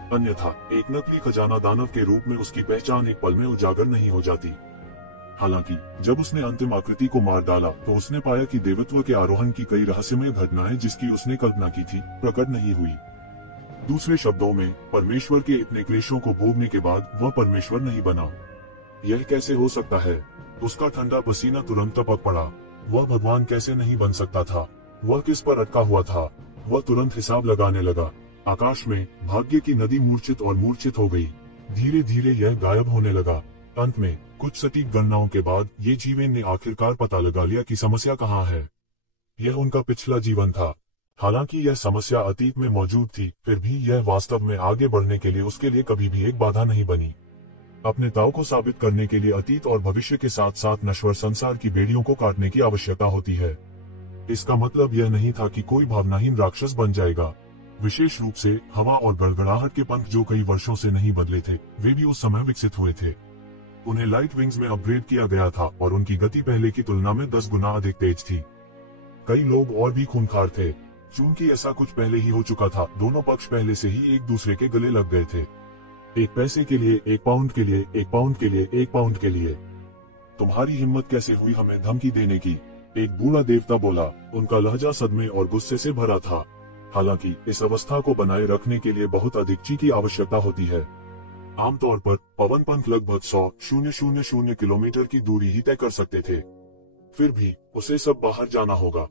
अन्यथा एक नकली खजाना दानव के रूप में उसकी पहचान एक पल में उजागर नहीं हो जाती। हालांकि जब उसने अंतिम आकृति को मार डाला तो उसने पाया कि देवत्व के आरोहण की कई रहस्यमय घटनाएं जिसकी उसने कल्पना की थी, प्रकट नहीं हुई। दूसरे शब्दों में, परमेश्वर के इतने क्लेशों को भोगने के बाद वह परमेश्वर नहीं बना। यह कैसे हो सकता है? उसका ठंडा पसीना तुरंत टपक पड़ा। वह भगवान कैसे नहीं बन सकता था? वह किस पर अटका हुआ था? वह तुरंत हिसाब लगाने लगा। आकाश में भाग्य की नदी मूर्छित और मूर्छित हो गई। धीरे धीरे यह गायब होने लगा। अंत में कुछ सटीक गणनाओं के बाद ये ज़िवेन ने आखिरकार पता लगा लिया कि समस्या कहाँ है। यह उनका पिछला जीवन था। हालांकि यह समस्या अतीत में मौजूद थी, फिर भी यह वास्तव में आगे बढ़ने के लिए उसके लिए कभी भी एक बाधा नहीं बनी। अपने दाव को साबित करने के लिए अतीत और भविष्य के साथ साथ नश्वर संसार की बेड़ियों को काटने की आवश्यकता होती है। इसका मतलब यह नहीं था कि कोई भावनाहीन राक्षस बन जाएगा। विशेष रूप से हवा और गड़गड़ाहट के पंख जो कई वर्षों से नहीं बदले थे, वे भी उस समय विकसित हुए थे। उन्हें लाइट विंग्स में अपग्रेड किया गया था और उनकी गति पहले की तुलना में 10 गुना अधिक तेज थी। कई लोग और भी खूंखार थे। चूंकि ऐसा कुछ पहले ही हो चुका था, दोनों पक्ष पहले से ही एक दूसरे के गले लग गए थे। एक पैसे के लिए, 1 पाउंड के लिए, 1 पाउंड के लिए, 1 पाउंड के लिए। तुम्हारी हिम्मत कैसे हुई हमें धमकी देने की? एक बूढ़ा देवता बोला। उनका लहजा सदमे और गुस्से से भरा था। हालांकि इस अवस्था को बनाए रखने के लिए बहुत अधिक ची की आवश्यकता होती है। आमतौर पर पवन पंत लगभग 100,000 किलोमीटर की दूरी ही तय कर सकते थे। फिर भी उसे सब बाहर जाना होगा।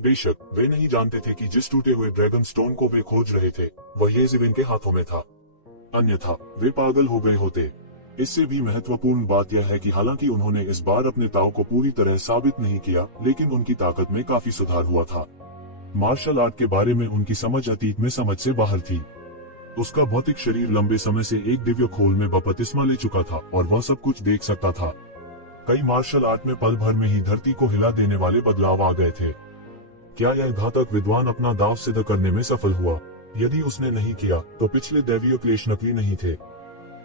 बेशक वे नहीं जानते थे कि जिस टूटे हुए ड्रैगन स्टोन को वे खोज रहे थे वह येज़िविन के हाथों में था, अन्यथा वे पागल हो गए होते। इससे भी महत्वपूर्ण बात यह है कि हालांकि उन्होंने इस बार अपने ताव को पूरी तरह साबित नहीं किया, लेकिन उनकी ताकत में काफी सुधार हुआ था। मार्शल आर्ट के बारे में उनकी समझ अतीत में समझ से बाहर थी। उसका भौतिक शरीर लंबे समय से एक दिव्य खोल में बपतिस्मा ले चुका था और वह सब कुछ देख सकता था। कई मार्शल आर्ट में पल भर में ही धरती को हिला देने वाले बदलाव आ गए थे। क्या यह घातक विद्वान अपना दाव सिद्ध करने में सफल हुआ? यदि उसने नहीं किया तो पिछले दैवीय क्लेश नकली नहीं थे।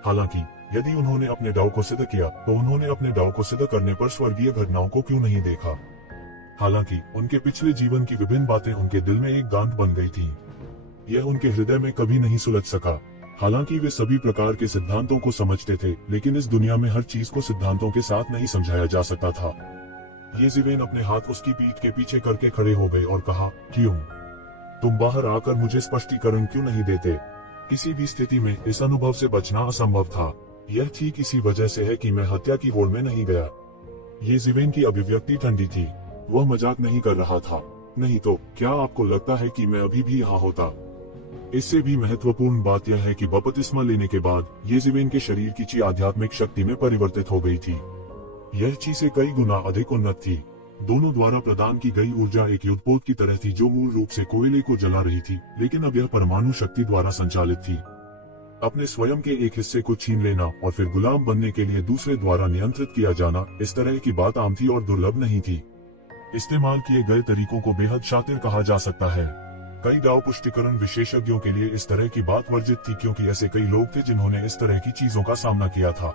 हालांकि यदि उन्होंने अपने दाव को सिद्ध किया तो उन्होंने अपने दाव को सिद्ध करने पर स्वर्गीय घटनाओं को क्यों नहीं देखा? हालांकि उनके पिछले जीवन की विभिन्न बातें उनके दिल में एक गांठ बन गई थी। यह उनके हृदय में कभी नहीं सुलझ सका। हालांकि वे सभी प्रकार के सिद्धांतों को समझते थे, लेकिन इस दुनिया में हर चीज को सिद्धांतों के साथ नहीं समझाया जा सकता था। येज़िवेन अपने हाथ उसकी पीठ के पीछे करके खड़े हो गए और कहा, क्यों? तुम बाहर आकर मुझे स्पष्टीकरण क्यों नहीं देते? किसी भी स्थिति में इस अनुभव से बचना असंभव था। यह ठीक इसी वजह से है कि मैं हत्या की होड़ में नहीं गया। येज़िवेन की अभिव्यक्ति ठंडी थी। वह मजाक नहीं कर रहा था। नहीं तो क्या आपको लगता है कि मैं अभी भी यहाँ होता? इससे भी महत्वपूर्ण बात यह है कि बपतिस्मा लेने के बाद येज़िवेन के शरीर की ची आध्यात्मिक शक्ति में परिवर्तित हो गई थी। यह ची से कई गुना अधिक उन्नत थी। दोनों द्वारा प्रदान की गई ऊर्जा एक युद्धपोत की तरह थी जो मूल रूप से कोयले को जला रही थी, लेकिन अब यह परमाणु शक्ति द्वारा संचालित थी। अपने स्वयं के एक हिस्से को छीन लेना और फिर गुलाम बनने के लिए दूसरे द्वारा नियंत्रित किया जाना, इस तरह की बात आम थी और दुर्लभ नहीं थी। इस्तेमाल किए गए तरीकों को बेहद शातिर कहा जा सकता है। कई दाव पुष्टिकरण विशेषज्ञों के लिए इस तरह की बात वर्जित थी, क्योंकि ऐसे कई लोग थे जिन्होंने इस तरह की चीजों का सामना किया था।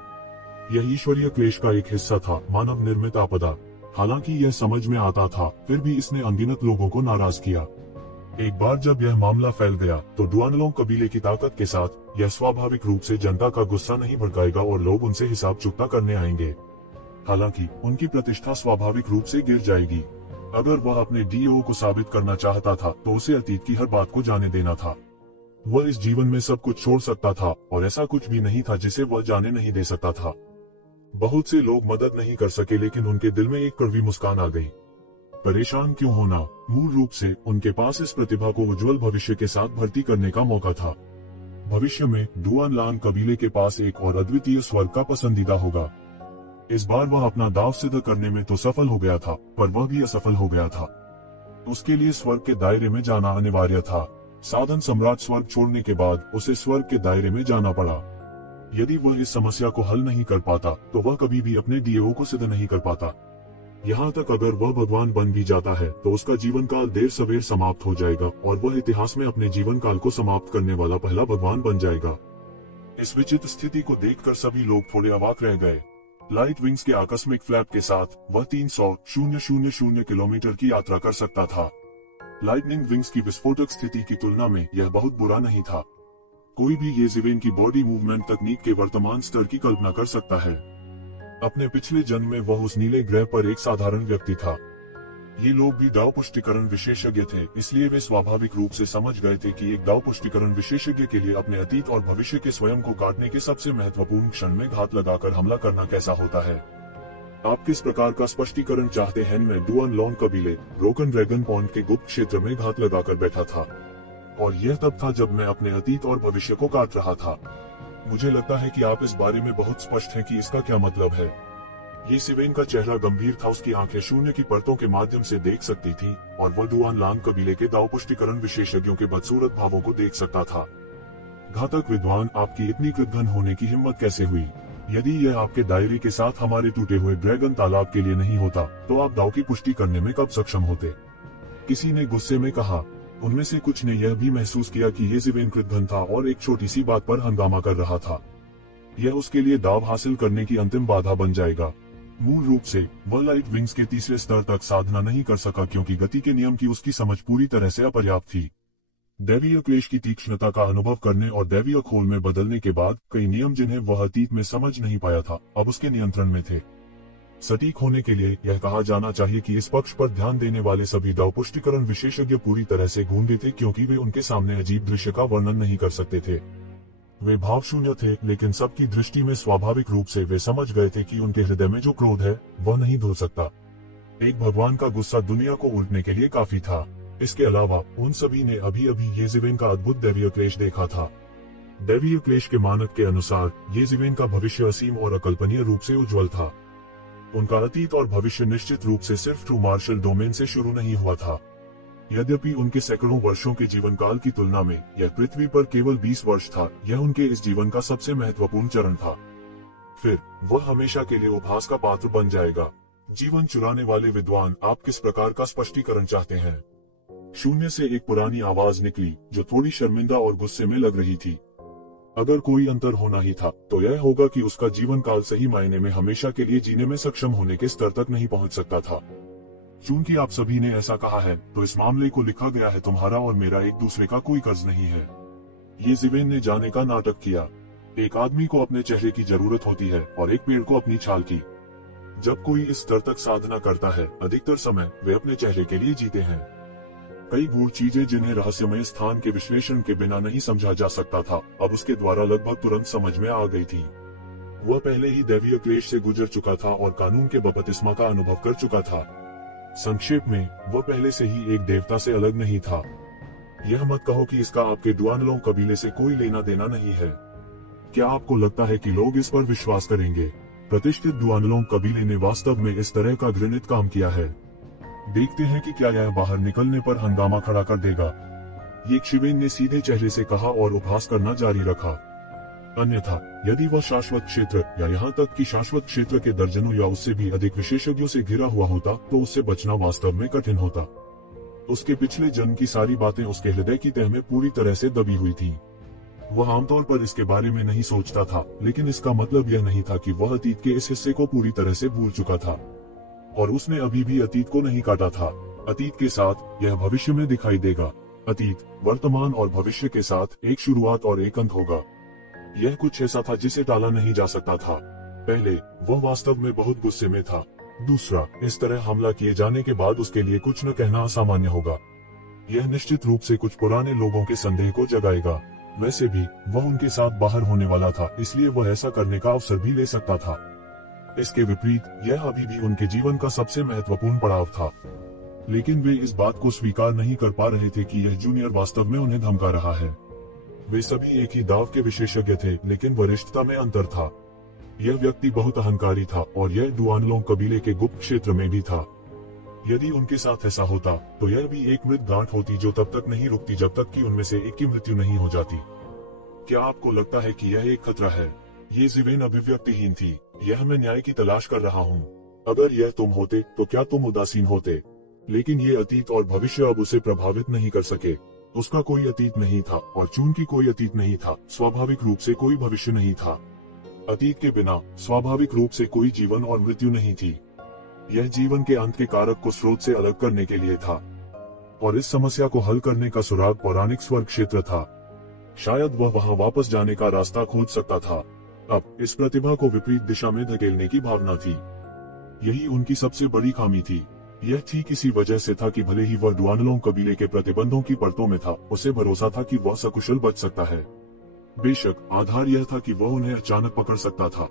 यह ईश्वरीय क्लेश का एक हिस्सा था, मानव निर्मित आपदा। हालांकि यह समझ में आता था, फिर भी इसने अनगिनत लोगों को नाराज किया। एक बार जब यह मामला फैल गया तो डुआनलोंग कबीले की ताकत के साथ यह स्वाभाविक रूप से जनता का गुस्सा नहीं भड़काएगा और लोग उनसे हिसाब चुकता करने आएंगे। हालांकि उनकी प्रतिष्ठा स्वाभाविक रूप से गिर जाएगी। अगर वह अपने डीओ को साबित करना चाहता था तो उसे अतीत की हर बात को जाने देना था। वह इस जीवन में सब कुछ छोड़ सकता था और ऐसा कुछ भी नहीं था जिसे वह जाने नहीं दे सकता था। बहुत से लोग मदद नहीं कर सके, लेकिन उनके दिल में एक कड़वी मुस्कान आ गई। परेशान क्यों होना? मूल रूप से उनके पास इस प्रतिभा को उज्जवल भविष्य के साथ भर्ती करने का मौका था। भविष्य में डुआनलान कबीले के पास एक और अद्वितीय स्वर्ग का पसंदीदा होगा। इस बार वह अपना दाव सिद्ध करने में तो सफल हो गया था, पर वह भी असफल हो गया था। उसके लिए स्वर्ग के दायरे में जाना अनिवार्य था। साधन सम्राट स्वर्ग छोड़ने के बाद उसे स्वर्ग के दायरे में जाना पड़ा। यदि वह इस समस्या को हल नहीं कर पाता तो वह कभी भी अपने डीओ को सिद्ध नहीं कर पाता। यहाँ तक अगर वह भगवान बन भी जाता है तो उसका जीवन काल देर सवेर समाप्त हो जाएगा और वह इतिहास में अपने जीवन काल को समाप्त करने वाला पहला भगवान बन जाएगा। इस विचित्र स्थिति को देखकर सभी लोग थोड़े अवाक रह गए। लाइट विंग्स के आकस्मिक फ्लैप के साथ वह 300,000 किलोमीटर की यात्रा कर सकता था। लाइटनिंग विंग्स की विस्फोटक स्थिति की तुलना में यह बहुत बुरा नहीं था। कोई भी येज़िवेन की बॉडी मूवमेंट तकनीक के वर्तमान स्तर की कल्पना कर सकता है। अपने पिछले जन्म में वह उस नीले ग्रह पर एक साधारण व्यक्ति था। ये लोग भी दाव पुष्टिकरण विशेषज्ञ थे, इसलिए वे स्वाभाविक रूप से समझ गए थे कि एक दाव पुष्टिकरण विशेषज्ञ के लिए अपने अतीत और भविष्य के स्वयं को काटने के सबसे महत्वपूर्ण क्षण में घात लगाकर हमला करना कैसा होता है। आप किस प्रकार का स्पष्टीकरण चाहते हैं? मैं डुआनलोंग कबीले ब्रोकन ड्रैगन पॉइंट के गुप्त क्षेत्र में घात लगाकर बैठा था, और यह तब था जब मैं अपने अतीत और भविष्य को काट रहा था। मुझे लगता है कि आप इस बारे में बहुत स्पष्ट हैं कि इसका क्या मतलब है। येज़िवेन का चेहरा गंभीर था, उसकी आंखें शून्य की परतों के माध्यम से देख सकती थीं, और वह डुआनलान कबीले के दाव पुष्टिकरण विशेषज्ञों के बदसूरत भावों को देख सकता था। घातक विद्वान, आपकी इतनी कृतघ्न होने की हिम्मत कैसे हुई? यदि यह आपके दायरे के साथ हमारे टूटे हुए ड्रैगन तालाब के लिए नहीं होता तो आप दाव की पुष्टि करने में कब सक्षम होते? किसी ने गुस्से में कहा। उनमें से कुछ ने यह भी महसूस किया कि येज़िवेन कृतघ्न था और एक छोटी सी बात पर हंगामा कर रहा था। यह उसके लिए दाव हासिल करने की अंतिम बाधा बन जाएगा। मूल रूप से वह लाइट विंग्स के तीसरे स्तर तक साधना नहीं कर सका, क्योंकि गति के नियम की उसकी समझ पूरी तरह से अपर्याप्त थी। दैवीय क्लेश की तीक्ष्णता का अनुभव करने और दैवीय खोल में बदलने के बाद कई नियम जिन्हें वह अतीत में समझ नहीं पाया था अब उसके नियंत्रण में थे। सटीक होने के लिए यह कहा जाना चाहिए कि इस पक्ष पर ध्यान देने वाले सभी दाव पुष्टिकरण विशेषज्ञ पूरी तरह से गूंगे थे, क्योंकि वे उनके सामने अजीब दृश्य का वर्णन नहीं कर सकते थे। वे भावशून्य थे, लेकिन सबकी दृष्टि में स्वाभाविक रूप से वे समझ गए थे कि उनके हृदय में जो क्रोध है वह नहीं धुल सकता। एक भगवान का गुस्सा दुनिया को उल्टने के लिए काफी था। इसके अलावा उन सभी ने अभी अभी येज़िवेन का अद्भुत दैवीय क्लेश देखा था। दैवीय क्लेश के मानक के अनुसार येज़िवेन का भविष्य असीम और अकल्पनीय रूप से उज्जवल था। उनका अतीत और भविष्य निश्चित रूप से सिर्फ ट्रू मार्शल डोमेन से शुरू नहीं हुआ था। यद्यपि उनके सैकड़ों वर्षों के जीवन काल की तुलना में यह पृथ्वी पर केवल 20 वर्ष था, यह उनके इस जीवन का सबसे महत्वपूर्ण चरण था। फिर वह हमेशा के लिए उपहास का पात्र बन जाएगा। जीवन चुराने वाले विद्वान, आप किस प्रकार का स्पष्टीकरण चाहते हैं? शून्य से एक पुरानी आवाज निकली जो थोड़ी शर्मिंदा और गुस्से में लग रही थी। अगर कोई अंतर होना ही था तो यह होगा कि उसका जीवन काल सही मायने में हमेशा के लिए जीने में सक्षम होने के स्तर तक नहीं पहुंच सकता था। चूंकि आप सभी ने ऐसा कहा है तो इस मामले को लिखा गया है, तुम्हारा और मेरा एक दूसरे का कोई कर्ज नहीं है। येज़िवेन ने जाने का नाटक किया। एक आदमी को अपने चेहरे की जरूरत होती है और एक पेड़ को अपनी छाल की। जब कोई इस स्तर तक साधना करता है, अधिकतर समय वे अपने चेहरे के लिए जीते हैं। कई गूढ़ चीजें जिन्हें रहस्यमय स्थान के विश्लेषण के बिना नहीं समझा जा सकता था, अब उसके द्वारा लगभग तुरंत समझ में आ गई थी। वह पहले ही दैवीय क्लेश से गुजर चुका था और कानून के बपतिस्मा का अनुभव कर चुका था। संक्षेप में, वह पहले से ही एक देवता से अलग नहीं था। यह मत कहो कि इसका आपके डुआनलोंग कबीले से कोई लेना देना नहीं है। क्या आपको लगता है कि लोग इस पर विश्वास करेंगे? प्रतिष्ठित डुआनलोंग कबीले ने वास्तव में इस तरह का घृणित काम किया है। देखते हैं कि क्या यह बाहर निकलने पर हंगामा खड़ा कर देगा। येज़िवेन ने सीधे चेहरे से कहा और उपहास करना जारी रखा। अन्यथा यदि वह शाश्वत क्षेत्र या यहाँ तक कि शाश्वत क्षेत्र के दर्जनों या उससे भी अधिक विशेषज्ञों से घिरा हुआ होता तो उससे बचना वास्तव में कठिन होता। उसके पिछले जन्म की सारी बातें उसके हृदय की तह में पूरी तरह से दबी हुई थी। वह आमतौर पर इसके बारे में नहीं सोचता था, लेकिन इसका मतलब यह नहीं था कि वह अतीत के इस हिस्से को पूरी तरह से भूल चुका था और उसने अभी भी अतीत को नहीं काटा था। अतीत के साथ यह भविष्य में दिखाई देगा। अतीत, वर्तमान और भविष्य के साथ एक शुरुआत और एक अंत होगा। यह कुछ ऐसा था जिसे टाला नहीं जा सकता था। पहले वह वास्तव में बहुत गुस्से में था। दूसरा, इस तरह हमला किए जाने के बाद उसके लिए कुछ न कहना असामान्य होगा। यह निश्चित रूप से कुछ पुराने लोगों के संदेह को जगाएगा। वैसे भी वह उनके साथ बाहर होने वाला था, इसलिए वह ऐसा करने का अवसर भी ले सकता था। इसके विपरीत यह अभी भी उनके जीवन का सबसे महत्वपूर्ण पड़ाव था। लेकिन वे इस बात को स्वीकार नहीं कर पा रहे थे कि यह जूनियर वास्तव में उन्हें धमका रहा है। वे सभी एक ही दाव के विशेषज्ञ थे, लेकिन वरिष्ठता में अंतर था। यह व्यक्ति बहुत अहंकारी था और यह डुआनलोंग कबीले के गुप्त क्षेत्र में भी था। यदि उनके साथ ऐसा होता तो यह भी एक मृत गांठ होती जो तब तक नहीं रुकती जब तक कि उनमें से एक की मृत्यु नहीं हो जाती। क्या आपको लगता है कि यह एक खतरा है? येज़िवेन अभिव्यक्तिहीन थी। यह मैं न्याय की तलाश कर रहा हूँ। अगर यह तुम होते तो क्या तुम उदासीन होते? लेकिन ये अतीत और भविष्य अब उसे प्रभावित नहीं कर सके। उसका कोई अतीत नहीं था और चूंकि कोई अतीत नहीं था, स्वाभाविक रूप से कोई भविष्य नहीं था। अतीत के बिना स्वाभाविक रूप से कोई जीवन और मृत्यु नहीं थी। यह जीवन के अंत के कारक को स्रोत से अलग करने के लिए था और इस समस्या को हल करने का सुराग पौराणिक स्वर्ग क्षेत्र था। शायद वह वहां वापस जाने का रास्ता खोज सकता था। अब इस प्रतिभा को विपरीत दिशा में धकेलने की भावना थी। यही उनकी सबसे बड़ी खामी थी। यह ठीक इसी वजह से था कि भले ही वह डुआनलोंग कबीले के प्रतिबंधों की परतों में था, उसे भरोसा था कि वह सकुशल बच सकता है। बेशक आधार यह था कि वह उन्हें अचानक पकड़ सकता था।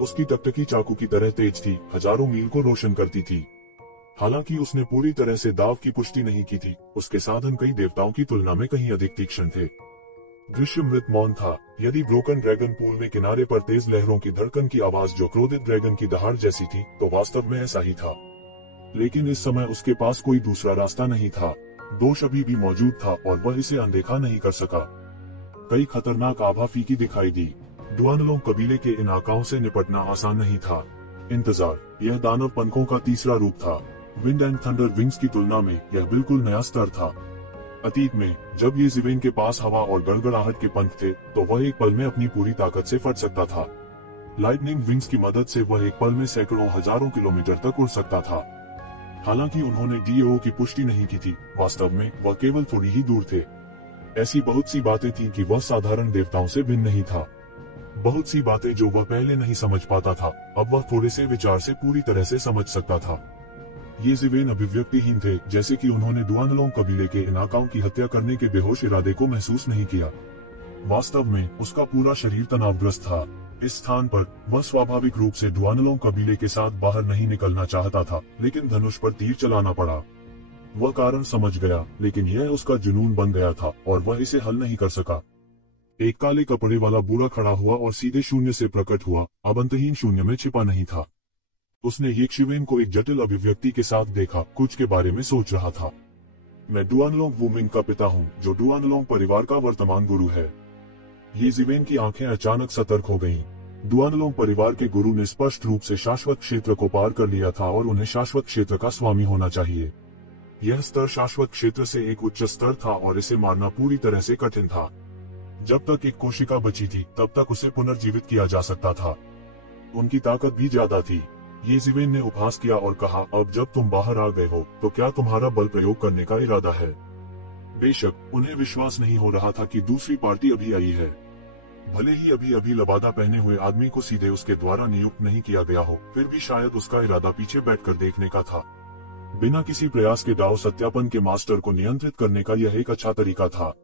उसकी टकटकी चाकू की तरह तेज थी, हजारों मील को रोशन करती थी। हालांकि उसने पूरी तरह से दाव की पुष्टि नहीं की थी, उसके साधन कई देवताओं की तुलना में कहीं अधिक तीक्ष्ण थे। दृश्य मृत मौन था। यदि ब्रोकन ड्रैगन पूल में किनारे पर तेज लहरों की धड़कन की आवाज जो क्रोधित ड्रैगन की दहाड़ जैसी थी, तो वास्तव में ऐसा ही था। लेकिन इस समय उसके पास कोई दूसरा रास्ता नहीं था। दोष अभी भी मौजूद था और वह इसे अनदेखा नहीं कर सका। कई खतरनाक आभा फीकी दिखाई दी। डुआनलोंग कबीले के इन आकाओं से निपटना आसान नहीं था। इंतजार, यह दानव पंखों का तीसरा रूप था। विंड एंड थंडर विंग्स की तुलना में यह बिल्कुल नया स्तर था। अतीत में जब येज़िवेन के पास हवा और गड़गड़ाहट के पंख थे तो वह एक पल में अपनी पूरी ताकत से फट सकता था। लाइटनिंग विंग्स की मदद से वह एक पल में सैकड़ों हजारों किलोमीटर तक उड़ सकता था। हालांकि उन्होंने डीओ की पुष्टि नहीं की थी, वास्तव में वह केवल थोड़ी ही दूर थे। ऐसी बहुत सी बातें थीं कि वह साधारण देवताओं से भिन्न नहीं था। बहुत सी बातें जो वह पहले नहीं समझ पाता था, अब वह थोड़े से विचार से पूरी तरह से समझ सकता था। ये जिवेन अभिव्यक्तिहीन थे, जैसे कि उन्होंने डुआनलोंग कबीले के इनाकाओं की हत्या करने के बेहोश इरादे को महसूस नहीं किया। वास्तव में उसका पूरा शरीर तनावग्रस्त था। इस स्थान पर वह स्वाभाविक रूप से डुआनलोंग कबीले के साथ बाहर नहीं निकलना चाहता था, लेकिन धनुष पर तीर चलाना पड़ा। वह कारण समझ गया, लेकिन यह उसका जुनून बन गया था और वह इसे हल नहीं कर सका। एक काले कपड़े वाला बूढ़ा खड़ा हुआ और सीधे शून्य से प्रकट हुआ, अब अंतहीन शून्य में छिपा नहीं था। उसने येशिवेन को एक जटिल अभिव्यक्ति के साथ देखा, कुछ के बारे में सोच रहा था। मैं डुआनलोंग वुमिंग का पिता हूँ, जो डुआनलोंग परिवार का वर्तमान गुरु है। येशिवेन की आंखें अचानक सतर्क हो गईं। डुआनलोंग परिवार के गुरु ने स्पष्ट रूप से शाश्वत क्षेत्र को पार कर लिया था और उन्हें शाश्वत क्षेत्र का स्वामी होना चाहिए। यह स्तर शाश्वत क्षेत्र से एक उच्च स्तर था और इसे मारना पूरी तरह से कठिन था। जब तक एक कोशिका बची थी, तब तक उसे पुनर्जीवित किया जा सकता था। उनकी ताकत भी ज्यादा थी। येशिवेन ने उपहास किया और कहा, अब जब तुम बाहर आ गए हो, तो क्या तुम्हारा बल प्रयोग करने का इरादा है? बेशक उन्हें विश्वास नहीं हो रहा था कि दूसरी पार्टी अभी आई है। भले ही अभी अभी लबादा पहने हुए आदमी को सीधे उसके द्वारा नियुक्त नहीं किया गया हो, फिर भी शायद उसका इरादा पीछे बैठकर देखने का था। बिना किसी प्रयास के दाव सत्यापन के मास्टर को नियंत्रित करने का यह एक अच्छा तरीका था।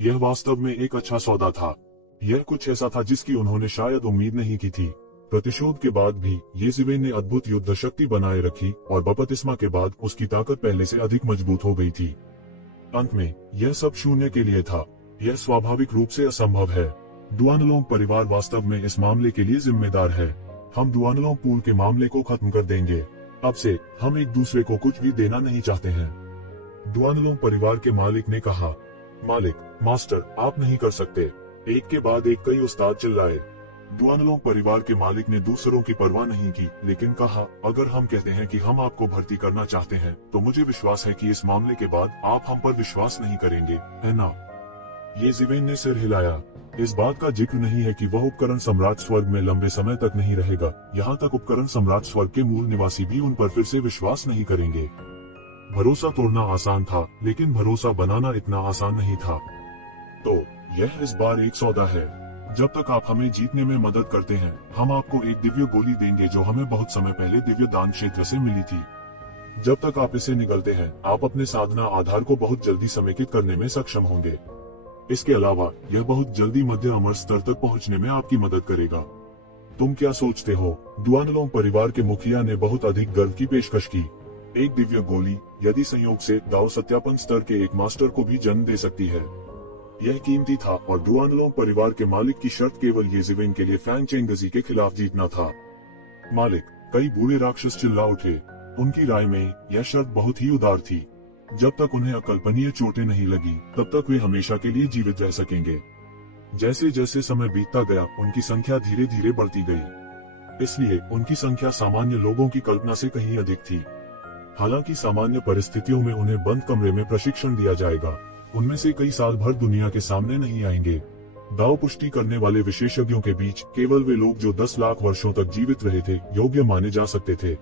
यह वास्तव में एक अच्छा सौदा था। यह कुछ ऐसा था जिसकी उन्होंने शायद उम्मीद नहीं की थी। प्रतिशोध के बाद भी येशिवेन ने अद्भुत युद्ध शक्ति बनाए रखी और बपतिस्मा के बाद उसकी ताकत पहले से अधिक मजबूत हो गई थी। अंत में यह सब शून्य के लिए था। यह स्वाभाविक रूप से असंभव है। डुआनलोंग परिवार वास्तव में इस मामले के लिए जिम्मेदार है। हम डुआनलोंग पूल के मामले को खत्म कर देंगे। अब से हम एक दूसरे को कुछ भी देना नहीं चाहते हैं। डुआनलोंग परिवार के मालिक ने कहा। मालिक, मास्टर, आप नहीं कर सकते। एक के बाद एक कई उस्ताद चिल्लाए। डुआनलोंग परिवार के मालिक ने दूसरों की परवाह नहीं की, लेकिन कहा, अगर हम कहते हैं कि हम आपको भर्ती करना चाहते हैं, तो मुझे विश्वास है कि इस मामले के बाद आप हम पर विश्वास नहीं करेंगे, है ना? येशिवेन ने सिर हिलाया। इस बात का जिक्र नहीं है कि वह उपकरण सम्राट स्वर्ग में लंबे समय तक नहीं रहेगा। यहाँ तक उपकरण सम्राट स्वर्ग के मूल निवासी भी उन पर फिर से विश्वास नहीं करेंगे। भरोसा तोड़ना आसान था, लेकिन भरोसा बनाना इतना आसान नहीं था। तो यह इस बार एक सौदा है। जब तक आप हमें जीतने में मदद करते हैं, हम आपको एक दिव्य गोली देंगे जो हमें बहुत समय पहले दिव्य दान क्षेत्र से मिली थी। जब तक आप इसे निगलते हैं, आप अपने साधना आधार को बहुत जल्दी समेकित करने में सक्षम होंगे। इसके अलावा यह बहुत जल्दी मध्य अमर स्तर तक पहुंचने में आपकी मदद करेगा। तुम क्या सोचते हो? डुआनलोंग परिवार के मुखिया ने बहुत अधिक गर्व की पेशकश की। एक दिव्य गोली, यदि संयोग से, दाव सत्यापन स्तर के एक मास्टर को भी जन्म दे सकती है। यह कीमती था और डुआनलोंग परिवार के मालिक की शर्त केवल येशिवेन के लिए फैंग चेंगजी के खिलाफ जीतना था। मालिक, कई बूढ़े राक्षस चिल्ला उठे। उनकी राय में यह शर्त बहुत ही उदार थी। जब तक उन्हें अकल्पनीय चोटें नहीं लगी, तब तक वे हमेशा के लिए जीवित रह सकेंगे। जैसे जैसे समय बीतता गया, उनकी संख्या धीरे धीरे बढ़ती गई। इसलिए उनकी संख्या सामान्य लोगों की कल्पना से कहीं अधिक थी। हालांकि सामान्य परिस्थितियों में उन्हें बंद कमरे में प्रशिक्षण दिया जाएगा। उनमें से कई साल भर दुनिया के सामने नहीं आएंगे। दाव पुष्टि करने वाले विशेषज्ञों के बीच केवल वे लोग जो 10 लाख वर्षों तक जीवित रहे थे योग्य माने जा सकते थे।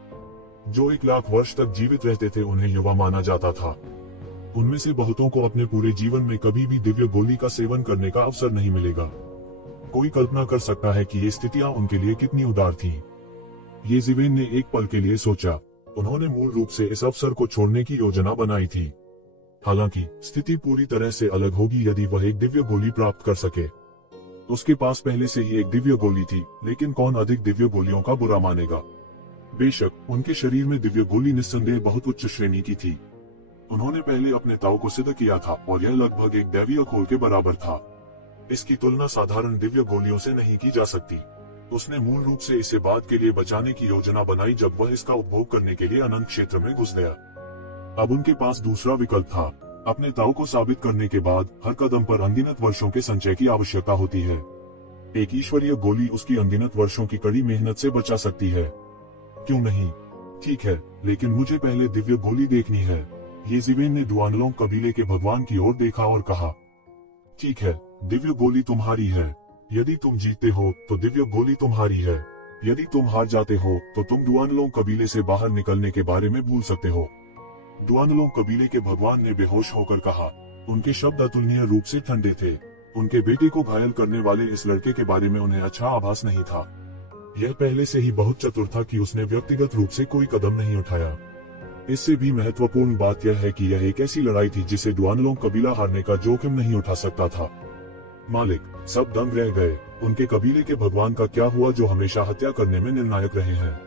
जो 1 लाख वर्ष तक जीवित रहते थे उन्हें युवा माना जाता था। उनमें से बहुतों को अपने पूरे जीवन में कभी भी दिव्य गोली का सेवन करने का अवसर नहीं मिलेगा। कोई कल्पना कर सकता है कि ये स्थितियां उनके लिए कितनी उदार थीं। येशिवेन ने एक पल के लिए सोचा। उन्होंने मूल रूप से इस अवसर को छोड़ने की योजना बनाई थी। हालांकि स्थिति पूरी तरह से अलग होगी यदि वह एक दिव्य गोली प्राप्त कर सके। उसके पास पहले से ही एक दिव्य गोली थी, लेकिन कौन अधिक दिव्य गोलियों का बुरा मानेगा? बेशक उनके शरीर में दिव्य गोली निस्संदेह बहुत उच्च श्रेणी की थी। उन्होंने पहले अपने ताऊ को सिद्ध किया था और यह लगभग एक दैवीय खोल के बराबर था। इसकी तुलना साधारण दिव्य गोलियों से नहीं की जा सकती। उसने मूल रूप से इसे बाद के लिए बचाने की योजना बनाई जब वह इसका उपभोग करने के लिए अनंत क्षेत्र में घुस गया। अब उनके पास दूसरा विकल्प था। अपने ताऊ को साबित करने के बाद हर कदम पर अनगिनत वर्षों के संचय की आवश्यकता होती है। एक ईश्वरीय गोली उसकी अनगिनत वर्षों की कड़ी मेहनत से बचा सकती है। क्यों नहीं? ठीक है, लेकिन मुझे पहले दिव्य गोली देखनी है। येशिवेन ने डुआनलोंग कबीले के भगवान की ओर देखा और कहा, ठीक है, दिव्य गोली तुम्हारी है। यदि तुम जीतते हो तो दिव्य गोली तुम्हारी है। यदि तुम हार जाते हो तो तुम डुआनलोंग कबीले से बाहर निकलने के बारे में भूल सकते हो। डुआनलोंग कबीले के भगवान ने बेहोश होकर कहा, उनके शब्द अतुलनीय रूप से ठंडे थे। उनके बेटे को घायल करने वाले इस लड़के के बारे में उन्हें अच्छा आभास नहीं था। यह पहले से ही बहुत चतुर था कि उसने व्यक्तिगत रूप से कोई कदम नहीं उठाया। इससे भी महत्वपूर्ण बात यह है कि यह एक ऐसी लड़ाई थी जिसे डुआनलोंग कबीला हारने का जोखिम नहीं उठा सकता था। मालिक, सब दंग रह गए। उनके कबीले के भगवान का क्या हुआ जो हमेशा हत्या करने में निर्णायक रहे हैं?